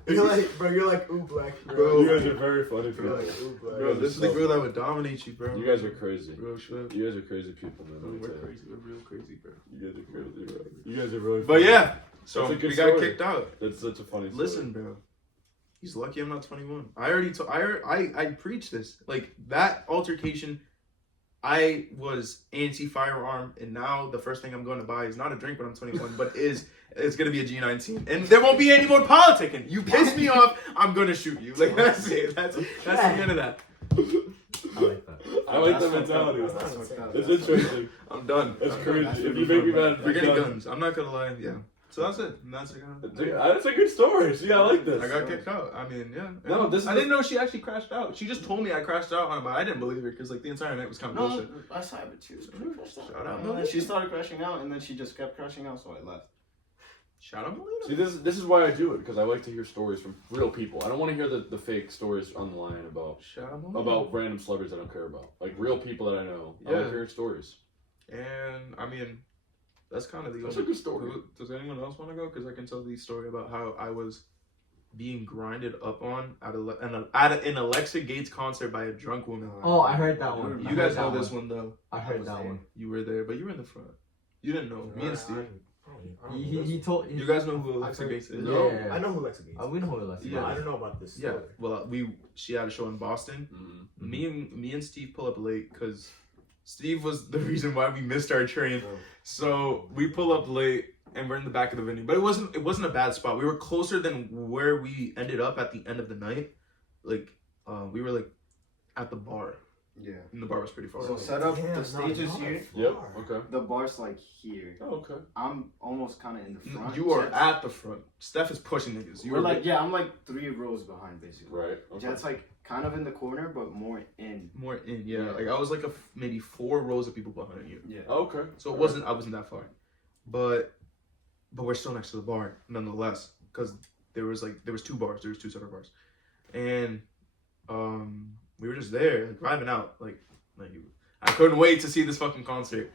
you're like ooh black, Bro, You guys are very funny. You're People. like ooh black. Bro, this is the girl that would dominate you, bro. You guys are crazy. Real shit. You guys are crazy people, man. Bro, let me we're tell you. crazy. We're real crazy, bro. You guys are crazy, bro. You guys are really. But funny. yeah, so That's a good we got story. kicked out. That's such a funny story. Listen, bro. He's lucky I'm not 21. I already I preached this. Like that altercation, I was anti-firearm, and now the first thing I'm going to buy is not a drink when I'm 21, but it's gonna be a G19, and there won't be any more politicking. You piss me off, I'm gonna shoot you. Like that's it. That's the end of that. I like that. I like the That's fucked up. mentality. That's fucked up. It's interesting. I'm done. It's I'm crazy. done. If you make me mad, Forgetting I'm done. guns. I'm not gonna lie. Yeah. So that's it. And that's it. Dude, that's a good story. See, I like this. I got kicked out. I mean, yeah. No, this is I didn't know she actually crashed out. She just told me I crashed out on her, but I didn't believe her because like the entire night was kind of No, bullshit. I saw it, but she was pretty crashed out. Shout out, And then Melissa. she started crashing out, and then she just kept crashing out, so I left. Shout out Melina. See, this is why I do it, because I like to hear stories from real people. I don't want to hear the fake stories online about Shout out Melina. about random celebrities I don't care about. Like real people that I know. I Yeah. like hearing stories. And I mean, that's kind of the That's only. a good story. Does anyone else want to go? Because I can tell the story about how I was being grinded up on at an Alexa Gates concert by a drunk woman. Oh, I heard that one. You I guys heard know that this one though. I heard that one. You were there, but you were in the front. You didn't know. Me and Steve. He told. You guys know who I've Alexa heard- Gates is? No. I know who Lexa Gates. We know who Alexa. Yeah. No, I don't know about this. Yeah. Story. Well, she had a show in Boston. Mm-hmm. Me and Steve pull up late because Steve was the reason why we missed our train. So we pull up late and we're in the back of the venue, but it wasn't a bad spot. We were closer than where we ended up at the end of the night. Like we were like at the bar. Yeah. And the bar was pretty far So away. set up Damn, the stages here. Yep. Okay. The bar's like here. Oh, okay. I'm almost kind of in the front. You are Jet's- at the front. Steph is pushing niggas. You We're are like, yeah, I'm like 3 rows behind basically. Right. Okay. Jet's like kind of in the corner, but more in. more in. Yeah, Yeah. like I was like maybe 4 rows of people behind you. Yeah. Okay. So it wasn't. I wasn't that far, but we're still next to the bar nonetheless because there was 2 bars. There was 2 separate bars, and we were just there like vibing out. Like I couldn't wait to see this fucking concert.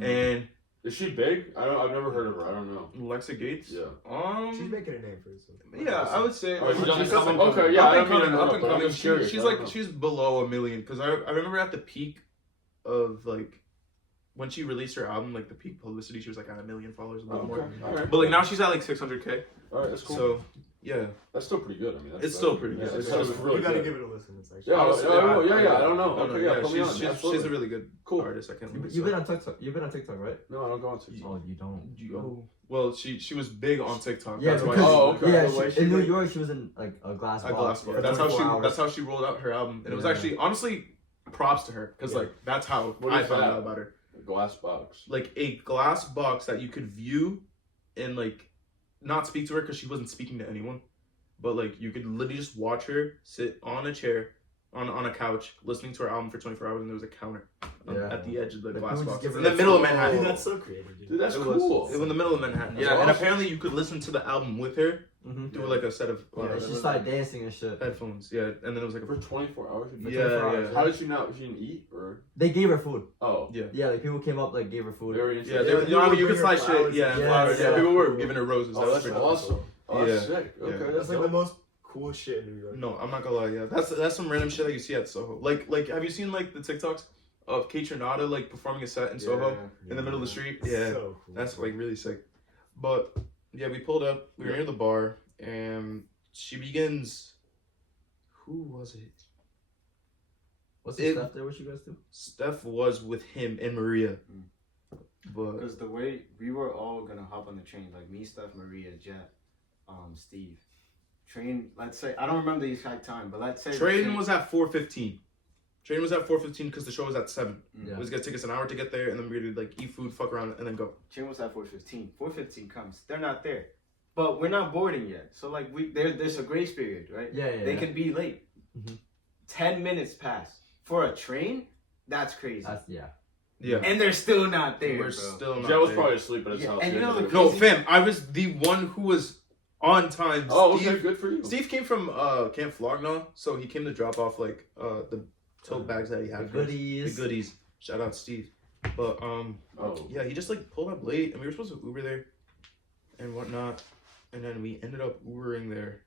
And Is she big? I've never heard of her. I don't know. Lexa Gates. Yeah. She's making a name for herself. Yeah, I would say. Oh, she's on she's the up and okay, coming. yeah, Up I and don't mean to coming. Up interrupt, and but I'm coming. just curious. She's I like don't know. she's below 1 million because I remember at the peak of like when she released her album, like the peak publicity, she was like at 1 million followers, a little Okay. more. All right. But like now she's at like 600K. All right. That's cool. So yeah, That's still pretty good. I mean, that's It's still pretty good. Yeah, It's that's still- really You gotta good. give it a listen. It's actually. Yeah, Honestly, yeah. I don't know. No, Okay, yeah, put me on. she's Absolutely. a really good Cool. artist. I can't. You've been on TikTok. You've been on TikTok, right? No, I don't go on TikTok. Oh, you don't. Oh, well, she was big on TikTok. Yeah, That's why because Oh, okay. yeah, The way in she, New like- York, she was in like a glass a box. glass for bar. That's how 24 hours. That's how she rolled out her album, and it was Yeah. actually honestly props to her because Yeah. like that's how What I is found that? out about her. Glass box. Like a glass box that you could view and like not speak to her because she wasn't speaking to anyone, but like you could literally just watch her sit on a chair on a couch listening to her album for 24 hours, and there was a counter Yeah. at the edge of the Like, glass people just box give in her the middle of Dude, Manhattan. that's so creative, dude. Dude, that's It cool. was in the middle of Manhattan. That's Yeah, and awesome. apparently you could listen to the album with her Mm-hmm. through like a set of Yeah, she started dancing and shit. headphones. Yeah, and then it was like For 24 hours? For Yeah, 24 yeah. hours, How did she not? She didn't eat or? They gave her food. Oh. Yeah, like people came up, like gave her food. Very Yeah, interesting. they, Yeah, you know, people you could bring slide her shit. flowers Yeah, and flowers. shit. Yeah, people were giving her roses. Oh, That was that's pretty awesome. Oh, Yeah. that's sick. Okay, Yeah. that's That's like dope. the most cool shit in New York. No, I'm not gonna lie. Yeah, that's some random shit that you see at Soho. Like, have you seen like the TikToks of Kate Trinata like performing a set in Soho in the middle of the street? Yeah, So cool. that's like really sick. But yeah, we pulled up. We were near the bar, and she begins. Who was it? What's the It- stuff there? What you guys do? Steph was with him and Maria. Mm. But Because the way we were all gonna hop on the train, like me, Steph, Maria, Jet, Steve. Train, let's say, I don't remember the exact time, but let's say. the train train- was at 4:15. Train was at 4:15 because the show was at 7. Yeah. It was gonna take us an hour to get there, and then we were gonna like eat food, fuck around, and then go. Train was at 4:15. 4:15 comes. They're not there. But we're not boarding yet. So like there's a grace period, right? Yeah. They could be late. Mhm. 10 minutes pass. For a train, that's crazy. That's yeah. Yeah, And they're still not there, we're bro. still not Jet was there. probably asleep at his Yeah, house. and you know the No, crazy- fam, I was the one who was on time. Oh, okay, Steve, good for you. Steve came from Camp Flognaw, so he came to drop off like the tote bags that he The had. for us. goodies. The goodies. Shout out Steve. But Oh. yeah, he just like pulled up late, and we were supposed to Uber there and whatnot, and then we ended up Ubering there.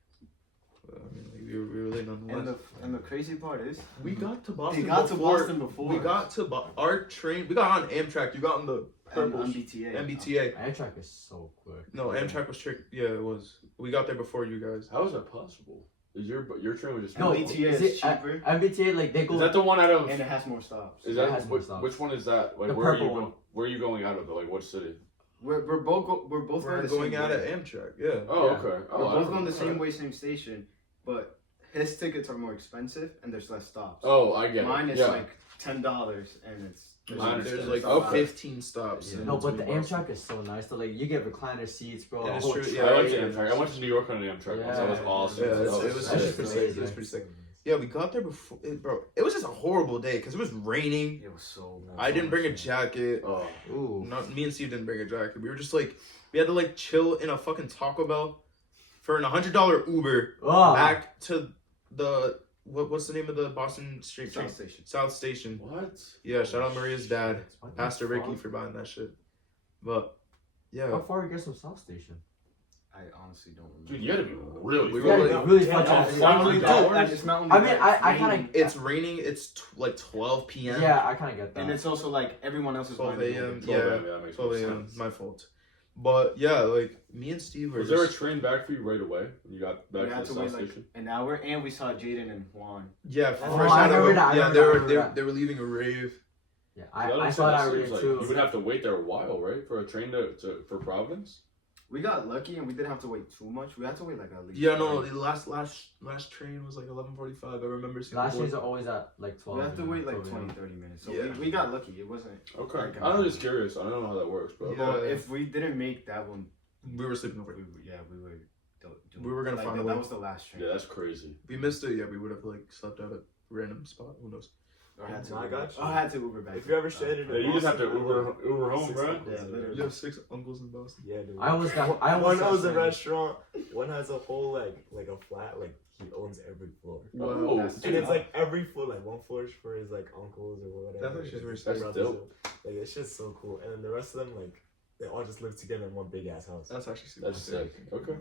I mean, like, we were late nonetheless. And the crazy part is, We got to Boston. they got to before, Boston before. We got to our train. We got on Amtrak. You got on the purple on BTA. MBTA. Amtrak is so quick. No, Amtrak was trick. Yeah, it was. We got there before you guys. How is that possible? Is your train was just No, MBTA is is it, cheaper. MBTA like they go. Is that the one out of? And it has more stops. Is Yeah, it that has more which, stops. which one is that? Like The where are you purple going? one. Where are you going out of? Like what city? We're both We're the going same out way. at Amtrak. Yeah. Oh, Yeah. okay. We're Oh, I both don't going know. the same way, same station, but his tickets are more expensive and there's less stops. Oh, I get Mine it. is Yeah. like $10 and it's I There's understand. like Okay. 15 stops. Yeah. in No, but the between Boston. Amtrak is so nice. So like you get recliner seats, bro. Yeah, a it's whole true, train. yeah, I like the Amtrak. I went to New York on an Amtrak once. That was Yeah. awesome. Yeah, That it was was sick. pretty sick. It was pretty sick. Yeah, we got there before, bro. It was just a horrible day because it was raining. It was so I didn't bring a jacket. Oh, Ooh. Not me and Steve didn't bring a jacket. We were just like, we had to like chill in a fucking Taco Bell for an $100 Uber Oh. back to the what's the name of the Boston Street train? South Station. South Station. what? Yeah, shout out Maria's dad, What the Pastor Ricky, fuck? for buying that shit. But yeah, How far are you guys from South Station? I honestly don't remember. Dude, you gotta be really. We You were gotta like- be really Yeah, fucking. it's not only $100? that, it's not only I mean, that, I it's kinda- raining, it's raining. It's like 12 p.m. Yeah, I kind of get that. and it's also like everyone else is 12 going a.m. to Yeah, 12 a.m. That makes 12 more a.m. sense. My fault. But yeah, like me and Steve were Was there a just train back for you right away when you got back We had to to the wait South like Station? an hour, and we saw Jaden and Juan. yeah. Oh, Fresh I out of remember a- that, I yeah, remember that. they were leaving a rave. Yeah, That I makes saw sense. that Seems already like too. You would have to wait there a while, right, for a train to for Providence. We got lucky and we didn't have to wait too much. We had to wait like at least. Yeah, no, the last train was like 11:45. I remember seeing. Last trains are always at like 12. We have to wait like 12 20, a.m. 30 minutes. So Yeah. we got lucky. It wasn't. Okay. like, I'm just curious. I don't know how that works, but. Yeah. Well, if we didn't make that one, We were sleeping over. we were. We were gonna find a way. That was the last train. Yeah, that's crazy. If we missed it, yeah, we would have like slept at a random spot. Who knows? Or had to. I Uber. got you. I had to Uber back. If you ever stranded Yeah, you just have to Boston, Uber home, Six bro. uncles, Yeah, literally. You have 6 uncles in Boston. Yeah, dude. I almost got. I One almost got owns a stranded. restaurant. One has a whole like a flat. Like he owns every floor. Oh, That's And it's like every floor, like one floor is for his like uncles or whatever. That's actually very his sick. That's brothers. dope. Like it's just so cool. And then the rest of them like they all just live together in one big ass house. That's actually super That's sick. Okay.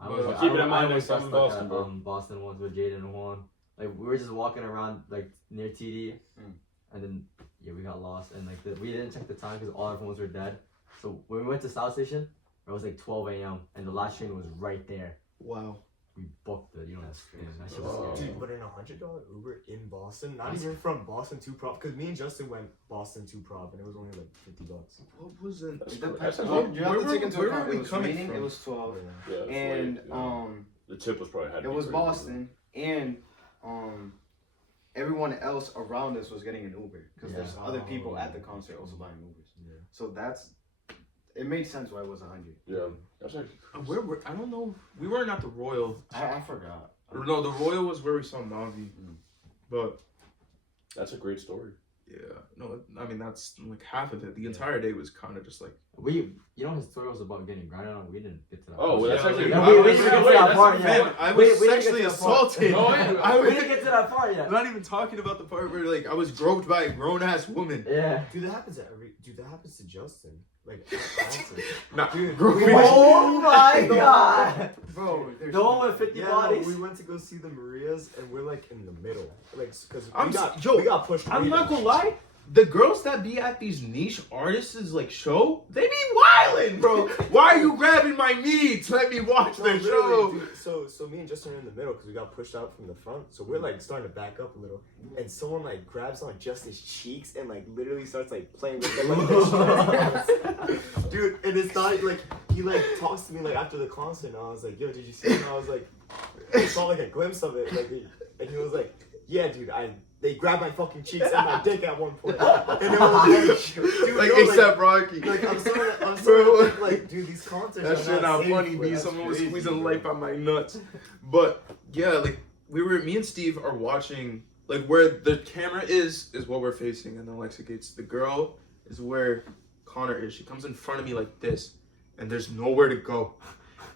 I was, Well, I keep it was- in mind I next was time in stuck Boston, at, bro. Boston once with Jaden and Juan. Like we were just walking around like near TD, Mm. and then yeah we got lost and like we didn't check the time because all our phones were dead. So when we went to South Station, it was like 12 a.m. and the last train was right there. Wow. We booked it. You know That's that shit Oh. was scary. Dude, but in $100 Uber in Boston, not even from Boston to Prov, because me and Justin went Boston to Prov, and it was only like $50. What was it? That's It cool. depends. That's You cool. have to take into where account were we it was coming raining. from? It was 12, Yeah, it's and late, yeah. The tip was probably had to it be was crazy. Boston, and everyone else around us was getting an Uber because there's Yeah. other people at the concert also buying Ubers. Yeah. So it made sense why it was 100. Yeah, that's actually. Where were? I don't know. We weren't at the Royal. I forgot. No, the Royal was where we saw Navi. Mm. But That's a great story. yeah, no, I mean that's like half of it. The entire day was kind of just like. You know his story was about getting grinded on. We didn't get to that. Oh, part. well, that's Yeah, actually. like, we didn't wait, get to wait, that that's part the yet. point. I Wait, was we didn't sexually get to that part. assaulted. No, yeah. I we was didn't get to that part yet. not even talking about the part where like I was groped by a grown ass woman. Yeah. Dude, that happens that happens to Justin. Like, Boston. Nah, Dude, groped. we Oh my god. Bro, The one with 50 Yeah, bodies. we went to go see the Marias, and we're like in the middle, like because I'm we got yo, we got pushed. I'm way not down. gonna lie. The girls that be at these niche artists' like show, they be wildin', bro. Why are you grabbing my knee to let me watch No, the literally, show? dude, so me and Justin are in the middle because we got pushed out from the front. So we're like starting to back up a little, and someone like grabs on Justin's cheeks and like literally starts like playing with them, like, dude. And it's not like he like talks to me like after the concert, and I was like, "Yo, did you see it?" And I was like, I saw like a glimpse of it, like, and he was like, "Yeah, dude, they grabbed my fucking cheeks and my dick at one point." And it was like, dude, Like no, ASAP Rocky. like I'm starting to think, like, dude, these concerts That are shit not safe, funny, bro. B. That's Someone was crazy, squeezing bro. life on my nuts. But yeah, like me and Steve are watching, like where the camera is what we're facing, and then Alexa Gates. The girl is where Connor is. She comes in front of me like this, and there's nowhere to go.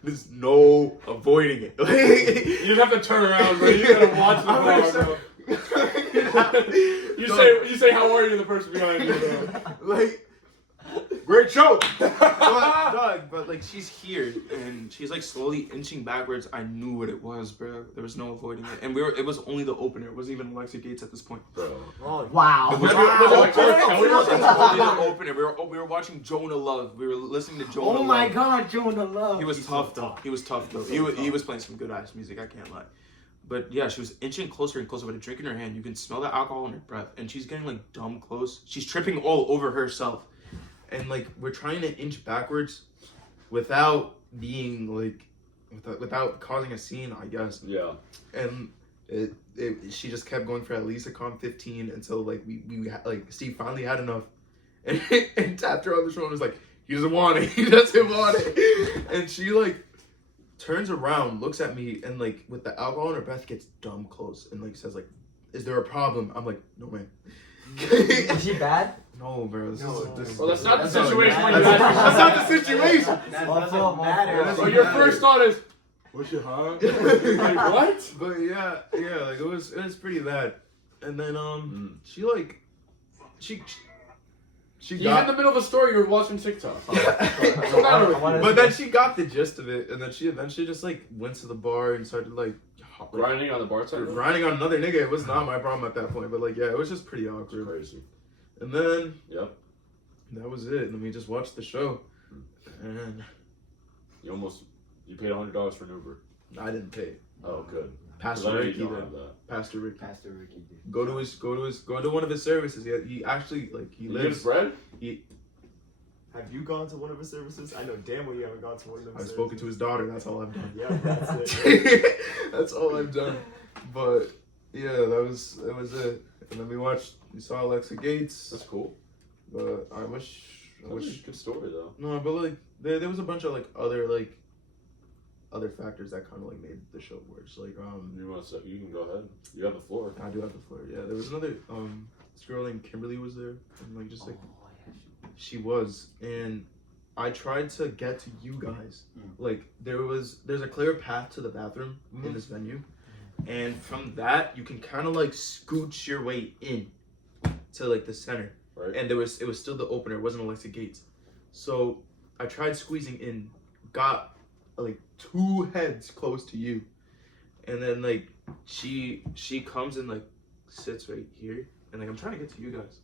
There's no avoiding it. You just have to turn around, bro. You gotta watch the I'm ball, gonna bro. Dog. You say how are you to the person behind you, bro. Like, great show. but like she's here and she's like slowly inching backwards. I knew what it was, bro. There was no avoiding it, and it was only the opener. It wasn't even Alexa Gates at this point. Bro. Oh, Wow. It was- Wow. was it like R. Kelly or something? only the opener. We were watching Jonah Love. We were listening to Jonah Love. Oh my god, Jonah Love. He was He's tough so though. tough. He was tough though. He was playing some good ass music. I can't lie. But yeah, she was inching closer and closer with a drink in her hand. You can smell the alcohol in her breath, and she's getting like dumb close. She's tripping all over herself, and like we're trying to inch backwards without being like without causing a scene, I guess. Yeah. And she just kept going for at least a calm 15 until like we like Steve finally had enough, and tapped her on the shoulder and was like, he doesn't want it. He doesn't want it. And she like turns around, looks at me, and like with the alcohol in her breath gets dumb close and like says like, "Is there a problem?" I'm like, "No, man." Is she bad? No, bro. This Well, that's not the That's not situation when bad. you ask That's not the situation. That Well, doesn't well, matter. well, So your first thought is, what's your huh? Like what? But yeah, like it was pretty bad. And then she like she He's in got the middle of a story. You're watching TikTok. I wanna- but then she got the gist of it, and then she eventually just like went to the bar and started like Grinding on the bar side. grinding on another nigga. It was not my problem at that point, but like yeah, it was just pretty awkward. Crazy. And then Yep. that was it. And then we just watched the show, and You paid $100 for an Uber. I didn't pay. Oh, good. Pastor Because I know you Ricky don't did. have that. Pastor Ricky. Pastor Ricky did. Go to one of his services. He actually like he He lives. gives bread? Have you gone to one of his services? I know damn well you haven't gone to one of them. I've spoken to his daughter. That's all I've done. Yeah, that's it. That's all I've done. But yeah, that was it. And then we saw Alexa Gates. That's cool. But I wish. Good story though. No, but like there was a bunch of like other factors that kind of like made the show worse. Like You want to say? You can go ahead. You have the floor. I do have the floor. Yeah, there was another this girl named Kimberly was there, and like just like she was, and I tried to get to you guys. Like there's a clear path to the bathroom in this venue, and from that you can kind of like scooch your way in to like the center. Right. And it was still the opener. It wasn't Alexa Gates. So I tried squeezing in, got like 2 heads close to you, and then like she comes and like sits right here, and like I'm trying to get to you guys,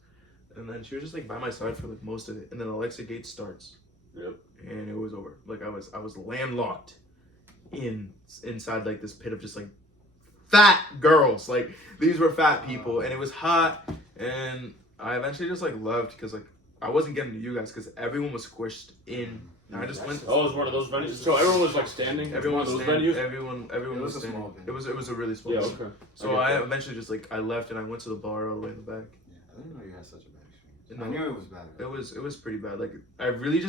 and then she was just like by my side for like most of it, and then Alexa Gates starts. Yep. And it was over. Like I was landlocked inside like this pit of just like fat girls. Like these were fat people, and it was hot, and I eventually just like left because like I wasn't getting to you guys because everyone was squished in. And I just went. Oh, it was one of those venues. So everyone was like standing. Everyone was those standing. venues. Everyone was a standing. small venue. It was a really small. Yeah. venue. Okay. So I eventually just like I left and I went to the bar all the way in the back. Yeah, I didn't know you had such a bad experience. No. I knew it was bad. It was pretty bad. Like I really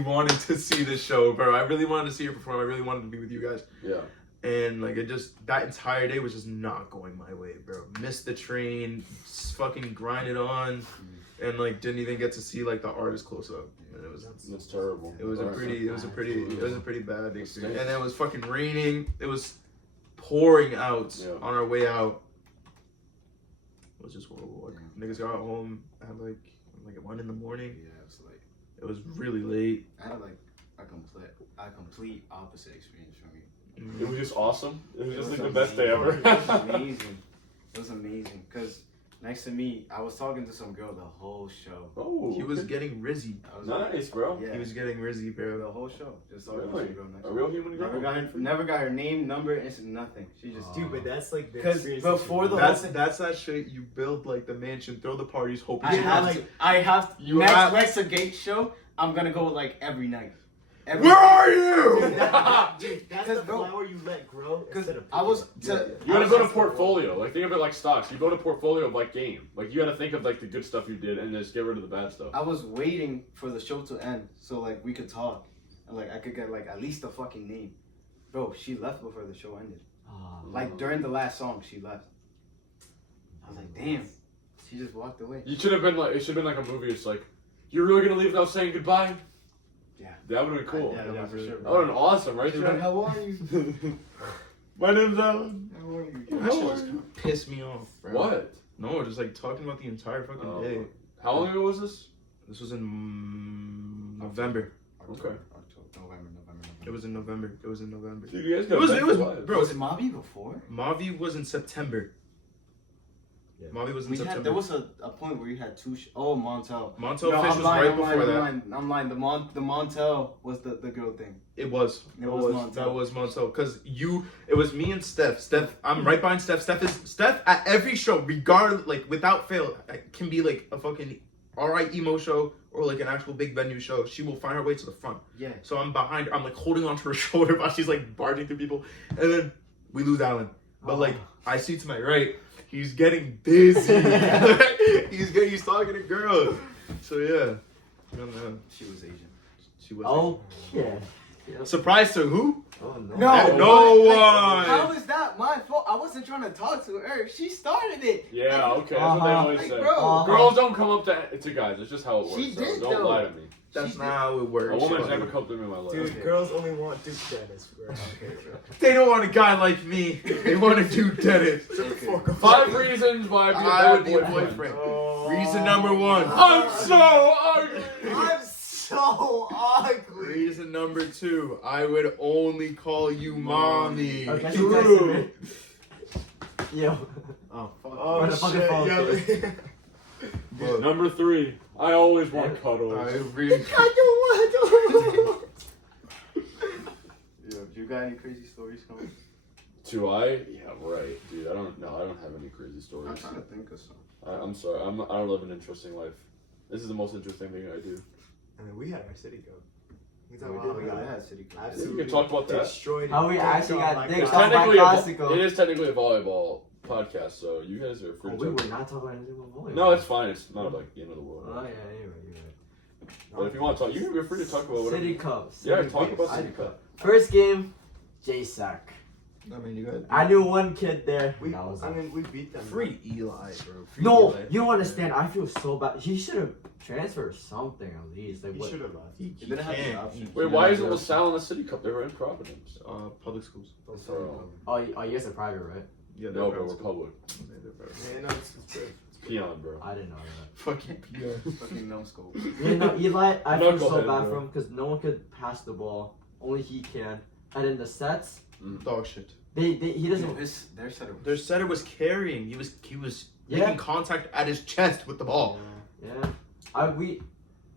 wanted to see this show, bro. I really wanted to see her perform. I really wanted to be with you guys. Yeah. And like it just that entire day was just not going my way, bro. Missed the train, fucking grinded on, and like didn't even get to see like the artist close up. And it was That's terrible. it was a pretty bad experience. And it was fucking raining. It was pouring out on our way out. It was just horrible. Like, niggas got home at like 1 in the morning. Yeah, it was like It was really late. I had like a complete opposite experience from you. It was just awesome. It was just like the amazing. best day ever. It was amazing. It was amazing because next to me, I was talking to some girl the whole show. Oh. He was getting rizzy. I was Nice, bro. Yeah, He was getting rizzy, the bro. whole show. Just talking to Really? some girl next A to real me. human girl. Never got her name, number, instant nothing. She just Dude, but that's like the 'Cause experience. before the That's that shit you build like the mansion, throw the parties, hope you I have You next have- Alexa Gates show. I'm gonna go like every night. Where are you? Dude, that's the bro, flower you let grow. Instead of I was picking to. You gotta go to portfolio. Like think of it like stocks. You go to portfolio of like game. Like you gotta think of like the good stuff you did and just get rid of the bad stuff. I was waiting for the show to end so like we could talk and like I could get like at least a fucking name. Bro, she left before the show ended. Like during the last song, she left. I was like, damn. She just walked away. You should have been like, it should have been like a movie. It's like, you're really gonna leave without saying goodbye? Yeah. That would have been cool. Yeah, for sure. That would have been awesome, right? She was like, Jack? how are you? My name's Alan. How are you? That shit just kind of pissed me off, bro. What? No, just like talking about the entire fucking day. How long ago was this? This was in November. November. It was in November. Dude, you guys It got was, lives. bro. Was it Mavi before? Mavi was in September. Yeah. Mavi was in September. There was a point where you had two. Oh, Montel. Montel No, Fish I'm was lying, right I'm before lying, that. I'm lying. The Montel was the girl thing. It was. It was Montel. That was Montel. Cause it was me and Steph. I'm right behind Steph. Steph at every show, regardless, like without fail, it can be like a fucking alright emo show or like an actual big venue show. She will find her way to the front. Yeah. So I'm behind her. I'm like holding onto her shoulder while she's like barging through people, and then we lose Alan. But like I see to my right, he's getting busy. he's talking to girls. So yeah. I don't know. She was Asian. She was. Okay. Surprise to who? Oh no. No one. How is that my fault? I wasn't trying to talk to her. She started it. Yeah, okay. That's what they always Like, say. bro. Girls don't come up to guys. It's just how it works. She so did, don't though. lie to me. That's not how it works. A woman's Shawty. never come to me in my life. Dude, girls only want Duke Dennis, bro. Okay, bro. They don't want a guy like me. They want a Duke Dennis. Okay. 5 reasons why I'd be a I bad would be a boyfriend. boyfriend. Oh. Reason number 1. I'm so ugly. I'm so ugly. Reason number 2. I would only call you mommy. Okay, True. you texted me. Yo. Oh, fuck. Oh, Run the fucking shit. phone, Yeah. But Number 3. I always want cuddles. I really. Yo, you got any crazy stories coming? Do I? Yeah, right, dude. I don't have any crazy I'm stories. trying to think of some. I'm sorry. I don't live an interesting life. This is the most interesting thing I do. I mean, we had our city cup. We We talk did, about we how we had City Cup. absolutely You can talk about that. destroyed it. How we Dicked actually on got my dicked It's God. on. technically Classical. it is technically a volleyball podcast, so you guys are free Oh, to we talk. were not talking about anything about volleyball. No, it's fine. It's not like the end of the world. Oh yeah, you're right. But if you want to talk, you're free to talk about whatever. City Cup. Yeah, City talk Cup. about City Cup. First game, JSAC. I mean, you got I knew one kid there. We, That was I it. mean, we beat them. free Eli, bro. Free No, Eli. you don't understand. I feel so bad. He should have transferred or something at least. Like He what? should have left. He didn't have the can't. option. Wait, why is it LaSalle in the City Cup? They were in Providence. Public schools. Oh. Oh, you guys are private, right? Yeah, No, they're but we're private public. schools. Yeah, they're private. Yeah, no, it's good. It's peon, bro. I didn't know that. Fucking PR. Fucking numbskull. You know, Eli, I feel so Knucklehead, bad bro. for him because no one could pass the ball. Only he can. And in the sets, Dog shit. he doesn't. Their setter. Their setter was carrying. He was Yeah. making contact at his chest with the ball. Yeah.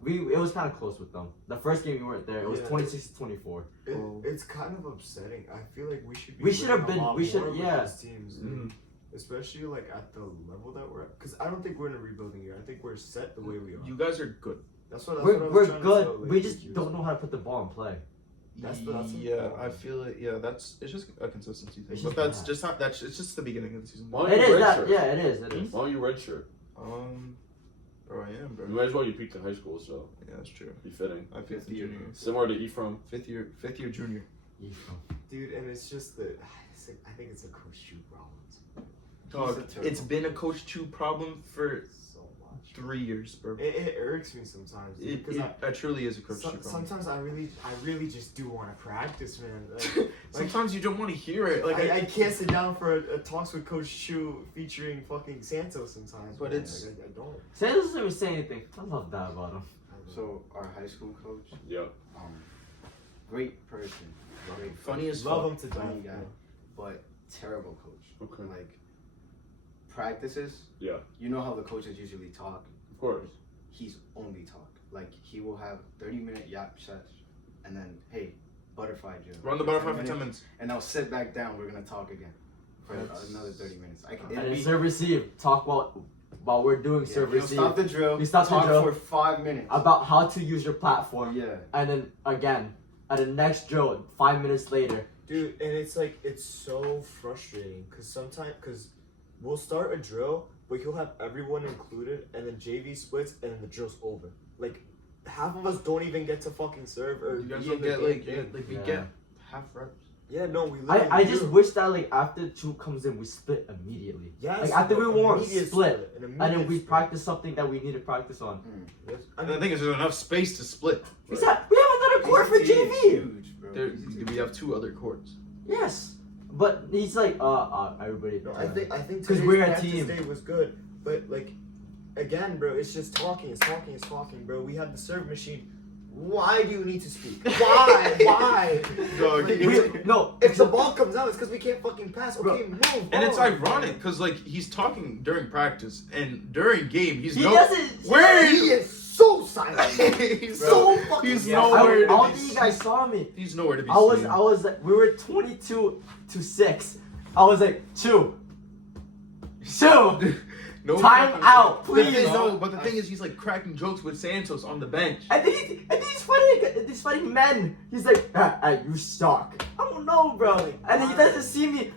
It was kind of close with them. The first game we weren't there. It was Yeah. 26-24. It's kind of upsetting. I feel like we should be. We should have winning a been- lot we should- more with yeah. these teams, dude. Especially like at the level that we're at. Because I don't think we're in a rebuilding year. I think we're set the way we are. You guys are good. That's what I We're was trying to good. tell, like, We the just Jews. don't know how to put the ball in play. That's yeah, I feel it. Yeah, it's just a consistency thing. It's But just that's bad. just not it's just the beginning of the season. Why It don't you is that. redshirt? Yeah, it is. It is. Why don't you redshirt? Bro, I am, bro. You might as well. You peaked in high school, so Yeah, that's true. be fitting. I fifth year junior. Similar to Ephraim. Fifth year junior. Dude, and it's just that I think it's a coach shoe problem. Dog, He's a terrible it's been a Coach Chu problem for So much. 3 years, bro. It irks me sometimes. dude, because It truly is a Coach Chu problem. sometimes I really just do want to practice, man. Like, Sometimes you don't want to hear it. Like I can't sit down for a talks with Coach Chu featuring fucking Santos sometimes. But man. it's- Like, I don't. Sam doesn't even say anything. I love that about him. So our high school coach, Yeah. great person, great funny as Love fuck. him to death. funny guy, but terrible coach. Okay. Like practices. Yeah. You know how the coaches usually talk. Of course. He's only talk. Like he will have 30-minute yap sets, and then hey, butterfly drill. Run the butterfly for 10 minutes. and I'll sit back down. We're gonna talk again for That's- another 30 minutes. And It'll then be, serve receive. Talk while we're doing yeah, serve he'll receive stop the drill. We stop the talk drill. for 5 minutes. about how to use your platform. Yeah. And then again, at the next drill, 5 minutes later. Dude, and it's like it's so frustrating because we'll start a drill, but he'll have everyone included, and then JV splits, and then the drill's over. Like half of us don't even get to fucking serve or You guys be don't in the get game like thing. we Yeah. get half reps. Yeah, no, we. I literally just do. wish that like after two comes in, we split immediately. Yes, Like after we won, immediate split, an and then immediate we split. practice something that we need to practice on. Yes. I And mean, the thing is, there's enough space to split. We have another court for He's JV. huge, bro. There, He's we have 2 other courts. Yes, but he's like everybody. no, I think 'Cause today's we're a practice team. day was good, but like, again, bro, it's just talking, bro. We have the serve machine. Why do you need to speak? Why? Dog, Like, no. if the ball comes out, it's because we can't fucking pass. Bro, Okay, move. And it's on. ironic because like he's talking during practice and during game He doesn't. Where He is so silent. he's so fucking he's silent. I nowhere don't to think be. you guys saw me. He's nowhere to be I was seen. we were 22-6. I was like 2. No Time fucking- out, The thing- please. no, but the thing is, he's like cracking jokes with Santos on the bench. And then he's fighting men. He's like, hey, you suck. I don't know, bro. And then he doesn't see me.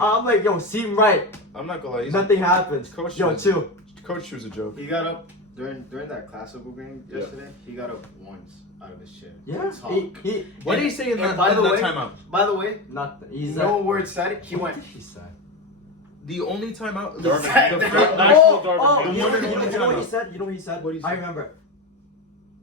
I'm like, yo, see him right. I'm not gonna lie. Nothing happens. Coach Yo, was- chill. Coach Chu's a joke. He got up during that classical game Yeah. yesterday. He got up once out of his chair. Yeah. To talk. He What did he say in and that, by in the that way- timeout? By the way, nothing. He's no like, word said it. He what went. did he say? The only timeout. Darvin- the the fir- fir- actual Darvin Oh, Ham. you know One of the what he timeouts. said? You know what he said? What did he I say? remember.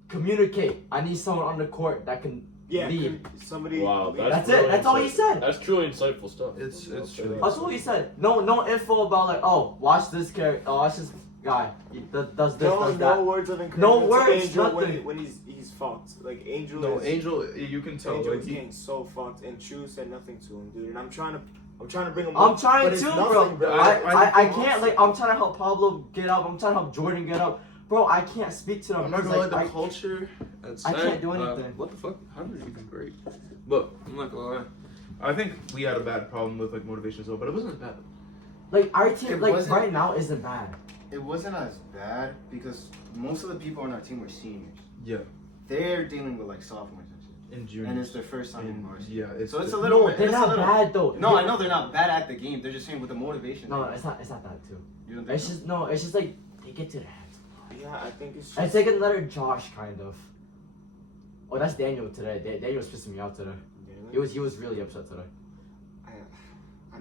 Communicate. I need someone on the court that can lead. Somebody. Wow, That's really it. That's all he insightful. said. That's truly insightful stuff. It's I'll say true. that. That's all he said. No info about like, oh, watch this character. Oh, watch this guy. He does this, No, does no that. words of encouragement. No to words, Angel nothing. when he's fucked. Like Angel. No, is, Angel, you can tell. Angel Like, is he, getting so fucked, and Chu said nothing to him, dude. And I'm trying to bring him. I'm up, trying but it's to, nothing, bro. I I can't, like, I'm trying to help Pablo get up. I'm trying to help Jordan get up. Bro, I can't speak to them. I'm not because, gonna like, lie, I- the culture. That's I can't do anything. What the fuck? How did you even break? But I'm not gonna lie. I think we had a bad problem with like motivation as well, but it wasn't bad. Like, our team, It like, wasn't- right now isn't bad. it wasn't as bad because most of the people on our team were seniors. Yeah. They're dealing with like sophomores and shit. In June. And it's their first time in varsity. Yeah, So it's a little. No, they're it's a not little, bad though. No, I know they're not bad at the game. They're just saying with the motivation. No, it's not that too. You don't think It's so? just no. It's just like they get to the hands. Yeah, I think it's just. It's like another Josh kind of. Oh, that's Daniel today. Daniel was pissing me off today. He was really upset today.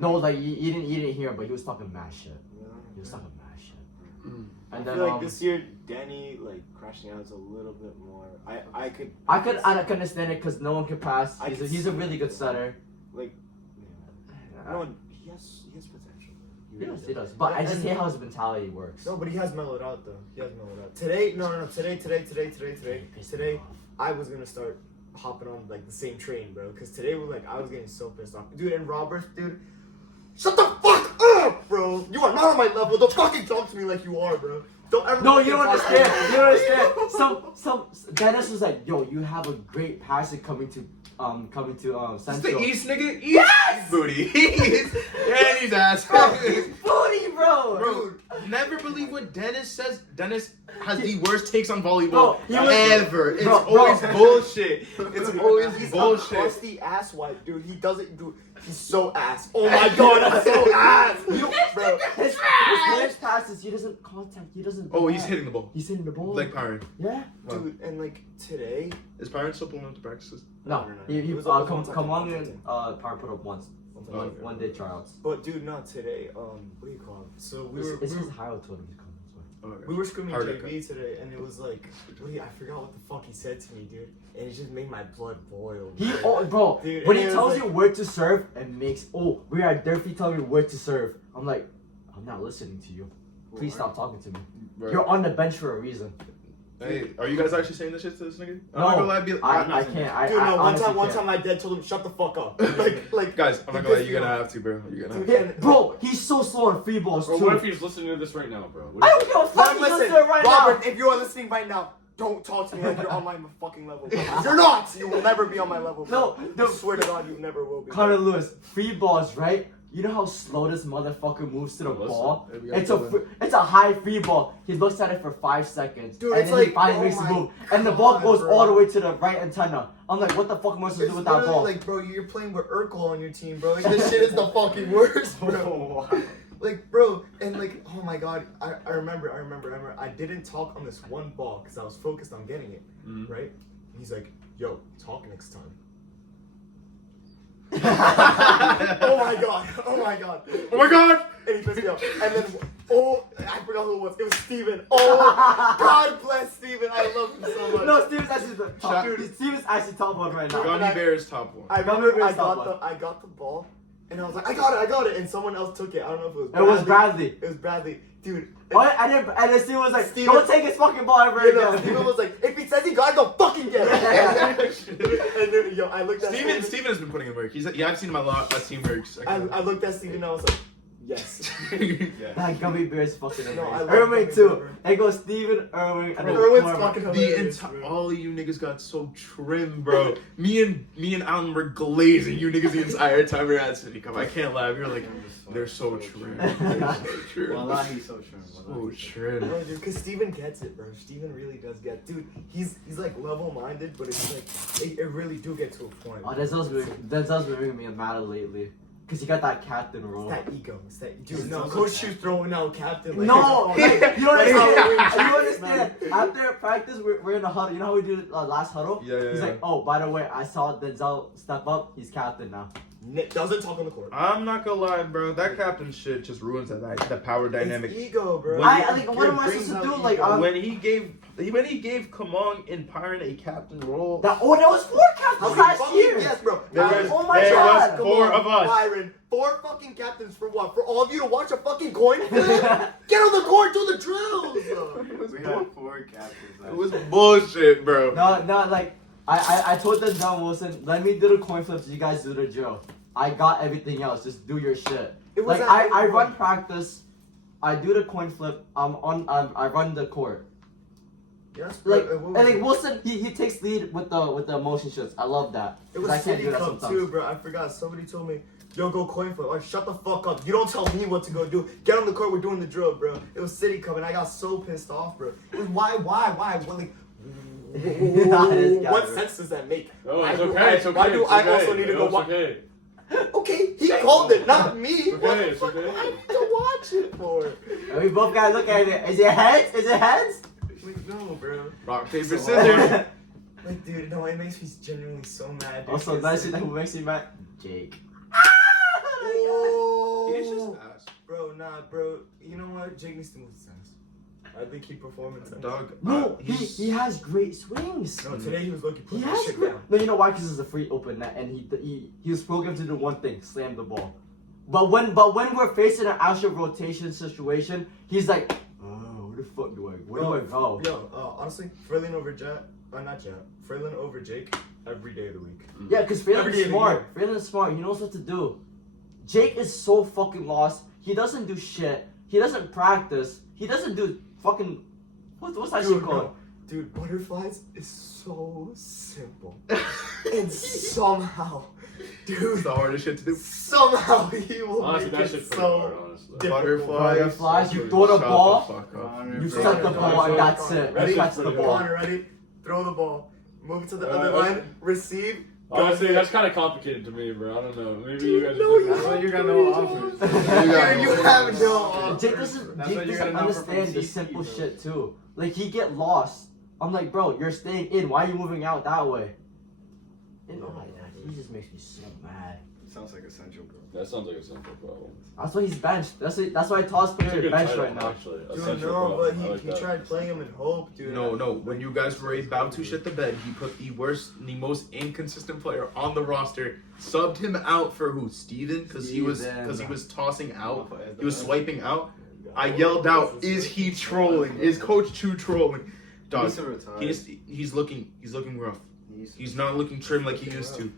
No, like you didn't hear him, but he was talking mad shit. He was talking mad shit. And I then feel like this year, Danny like crashing out is a little bit more. I could understand it because no one can pass. He's a really good setter. like. No, he has potential. He does. But I just hate how his mentality works. No, but he has mellowed out though. He has mellowed out. Today, no. Today, I was gonna start hopping on like the same train, bro. Cause today I was getting so pissed off, dude. And Roberts, dude, shut the fuck up, bro. You are not on my level. Don't fucking talk to me like you are, bro. Don't ever. No, you don't understand. You don't understand. Some Dennis was like, "Yo, you have a great passing coming to It's Central." the East nigga? Yes! Booty. And he's ass. Booty, bro. Bro, never believe what Dennis says. Dennis has the worst takes on volleyball Bro, he was- ever. It's Bro. always bullshit. It's always He's bullshit. a crusty ass wipe, dude. He doesn't do. He's so ass. Oh my god, he's so ass. Bro, His first passes, he doesn't contact. He doesn't. Oh, he's hitting the ball. He's hitting the ball. Like Pyron. Yeah. dude, and like today. Is Pyron still pulling up the practices? No, No. he It was one come on time. and power put up once. okay. One day tryouts. But dude, not today. What do you call it? So It's his Ohio told him he's coming. So. Okay. we were screaming Hard JV today, and it was like, wait, I forgot what the fuck he said to me, dude, and it just made my blood boil. Bro, Dude, when and he it tells was you like- where to serve and makes, we are Durfee telling me where to serve. I'm like, I'm not listening to you. Please stop talking to me. Right. You're on the bench for a reason. Hey, are you guys actually saying this shit to this nigga? I'm No, not gonna lie, I can't. Dude, no, one honestly time my dad told him shut the fuck up. like guys, I'm not gonna lie, you're gonna have to, bro. You're gonna have to. can't. Bro, he's so slow on free balls Or too. what if he's listening to this right now, bro? What I do don't you give a fuck. He's Listen, listening right Robert, now. if you are listening right now, don't talk to me like you're on my fucking level. You're not. You will never be on my level. No, I swear to God, you never will be. Connor Lewis, free balls, right? You know how slow this motherfucker moves to the Listen, ball? hey, we gotta It's kill him. it's a high free ball. He looks at it for 5 seconds. Dude, and it's then he like, finally oh makes the my move. And the ball God, goes bro. all the way to the right antenna. I'm like, what the fuck am I supposed to It's do with that literally ball? like, bro, you're playing with Urkel on your team, bro. Like, this shit is the fucking worst, bro. Like, bro, and like, oh my god, I remember, I didn't talk on this one ball because I was focused on getting it, right? And he's like, yo, talk next time. Oh my god, Oh my god! and he pissed me off. And then, I forgot who it was. It was Steven. Oh, God bless Steven. I love him so much. No, Steven's actually the top. Dude. Steven's actually top one right now. Gummy Bear's top one. I remember Gummy I Bear's top got the ball, and I was like, I got it, and someone else took it. I don't know if it was It was Bradley. It was Bradley. Dude. Oh, and then Steven was like, Steven- don't take his fucking ball ever You know, again. Steven was like, if he says he got it, don't fucking get it. And then, yo, I looked at Steven has been putting in work. I've seen him a lot at team works. I looked at Steven and I was like, yes. That Gummy Bear is fucking amazing. No, I love Irving Gummy too. Bear. It goes Steven, Irving, and then Irwin's Cormac. fucking The hilarious. all of you niggas got so trim, bro. Me and Alan were glazing you niggas the entire time we were at City Cup. I can't lie. We were like, they're so trim. They're so trim. Wallah, he's so trim. So trim. No, dude, because Steven gets it, bro. Steven really does get. Dude, he's like level-minded, but it's like it really do get to a point. Oh, Denzel's been making me mad lately. Because he got that captain role. It's that ego. It's that dude. It's No, also Coach that. Shoe's throwing out captain. Like, No, like, like, you don't understand. Like, You understand? After practice, we're in the huddle. You know how we do last huddle? Yeah. He's like, oh, by the way, I saw Denzel step up. He's captain now. doesn't talk on the court. I'm not gonna lie, bro. That captain shit just ruins that power dynamic. It's ego, bro. When What am I supposed to do? Like, when he gave Kamong and Pyron a captain role, that was 4 captains last year. Yes, bro. There was- Oh my there God. was Come 4 on, of us. Byron, 4 fucking captains for what? For all of you to watch a fucking coin flip? Get on the court, do the drills. We had 4 captains. It was bullshit, bro. No, like, I told Denzel Wilson, let me do the coin flips, you guys do the drill. I got everything else, just do your shit. It was Like, at I every run point. practice, I do the coin flip, I run the court. Yes, bro. Like, It and was- like Wilson, he takes lead with the motion shots. I love that. It was 'Cause I can't City do that Cup sometimes. too, bro. I forgot. Somebody told me yo, go coin flip. Or shut the fuck up. You don't tell me what to go do. Get on the court, we're doing the drill, bro. It was City Cup, and I got so pissed off, bro. It was why? Well, like, This guy, what bro. sense does that make? Oh, it's Why do okay. It's okay. Why do it's I okay. also need to go It's watch? okay. Okay, he called it, not me. It's What okay. the It's fuck okay. do I need to watch it for? And we both gotta look at it. Is it heads? Is it heads? Like, no, bro. Rock, paper, So- scissors. Like, dude, no, it makes me genuinely so mad. Dude, Also, 'cause, nice like, who makes me mad? Jake. He's just Oh, ass. bro, nah, bro. You know what? Jake needs to move his sense. I think he performed in Dog. No, he's he has great swings. No, today he was looking He putting that has shit great. down. No, you know why? Because it's a free open net, and he was programmed to do one thing: slam the ball. But when we're facing an actual rotation situation, he's like, oh, where the fuck do I? Where do I go? Yo, honestly, Frelin over Jet, not Jet. Frelin over Jake every day of the week. Yeah, because Every day Phelan's of the smart. Phelan's smart. He knows what to do. Jake is so fucking lost. He doesn't do shit. He doesn't practice. He doesn't do fucking. What's that shit Dude, called? no. Dude, butterflies is so simple. And somehow, dude, It's the hardest shit to do. somehow he will Honestly, make that it shit's pretty so hard, honestly. difficult. Butterflies, you throw the Shut ball, fuck up. you set the ball, and that's it. Ready? That's the ball. Connor, ready? Throw the ball. Move it to the other line. Receive. Honestly, that's kind of complicated to me, bro. I don't know. Maybe you guys. No, That's why you got no offense. Dude, you have no. Jake doesn't, That's Jake what you doesn't gotta know from understand the CC, simple bro. shit too. Like he get lost. I'm like, bro, you're staying in. Why are you moving out that way? And oh my god, he just makes me so mad. Sounds like essential, bro. That sounds like a simple problem. That's why he's benched. That's why Toss It's a player good bench title, right now. actually. Dude, Essential no, but problem. I like he that. tried playing him in hope, dude. No. When you guys were about to shit the bed, he put the most inconsistent player on the roster, subbed him out for who? Steven? Because he was tossing out. He was swiping out. I yelled out, "Is he trolling? Is Coach Chu trolling?" Dog, he's looking rough. He's not looking trim like he used to.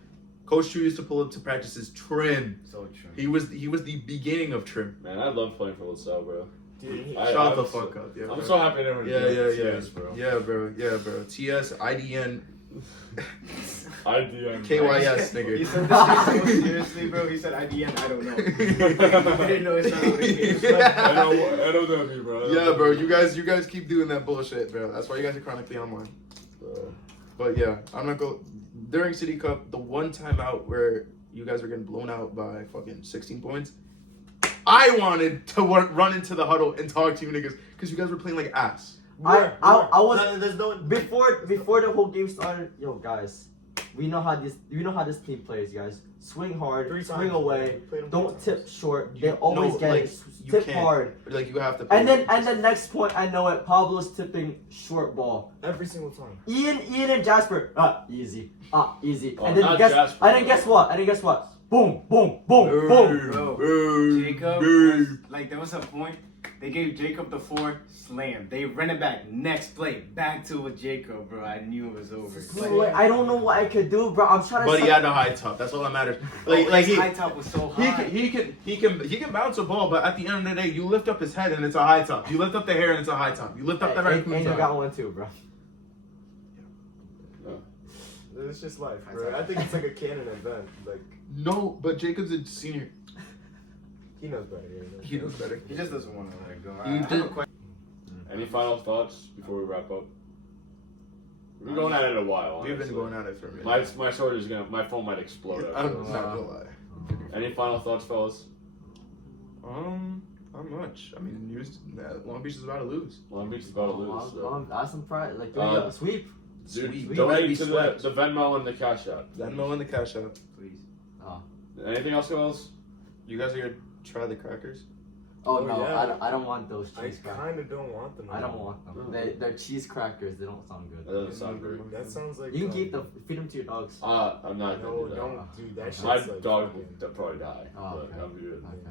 Coach Chu used to pull up to practices trim. So true. He was the beginning of trim. Man, I love playing for LaSalle, bro. Dude, Shut the fuck up, yeah. I'm bro. so happy everyone Yeah, bro. Yeah, bro. TS, IDN, IDM. KYS, He nigga. said that shit so seriously, bro. He said IDN, I don't know. I didn't know it's not how it came. I know that, bro. Yeah, bro. You guys keep doing that bullshit, bro. That's why you guys are chronically online. Bro. But yeah, I'm not go during City Cup. The one time out where you guys were getting blown out by fucking 16 points, I wanted to run into the huddle and talk to you niggas because you guys were playing like ass. I was There's no before the whole game started. Yo, guys, we know how this team plays, guys. Swing hard, Three swing times. away. We played them Don't three tip short. They always no, get like, it. you Tip can't. hard. Like you have to. And then next point, I know it. Pablo's tipping short ball. every single time. Ian and Jasper. Easy. Easy. Oh, And then not guess. Jasper, And then bro. guess what? Boom, boom, boom, boom. Bro, Jacob was, like, there was a point, they gave Jacob the 4, slam. They ran it back, next play, back to with Jacob, bro. I knew it was over. Bro, like, I don't know what I could do, bro. I'm trying to. But he had the high top. That's all that matters. Like his he. high top was so He high. can bounce a ball, but at the end of the day, you lift up his head and it's a high top. You lift up the hair and it's a high top. You lift up the raccoon's Angel eye. got one too, bro. It's just life, bro. I think it's like a canon event. Like, No, but Jacob's a senior. he knows better. Yeah, He knows better. He just doesn't want to let it go. You I have did- a question. Any final thoughts before we wrap up? We've been going at it a while. We've been honestly. going at it for a minute. My sword is gonna. My phone might explode. I'm After this. not gonna lie. Any final thoughts, fellas? Not much. I mean, Long Beach is about to lose. Long Beach is about to lose. So. That's some pride. Like, sweep. Dude, Sweet. donate We to swept. the Venmo and the Cash App. Venmo and the cash out. Please. Anything else, fellas? You guys are gonna try the crackers? Oh, Oh, no, yeah. I don't want those I cheese crackers. kind of don't want them. I don't want them. They're cheese crackers. They don't sound That good. doesn't sound great. That sounds like. You can keep them. Feed them to your dogs. I'm not No, gonna do that. don't do that. Shit's My like dog fucking- will probably die. Oh, but okay. I'm good. Okay.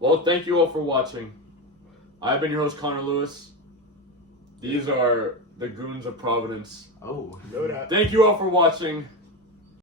Well, thank you all for watching. I've been your host, Connor Lewis. These are the goons of Providence. Oh. Know that. Thank you all for watching.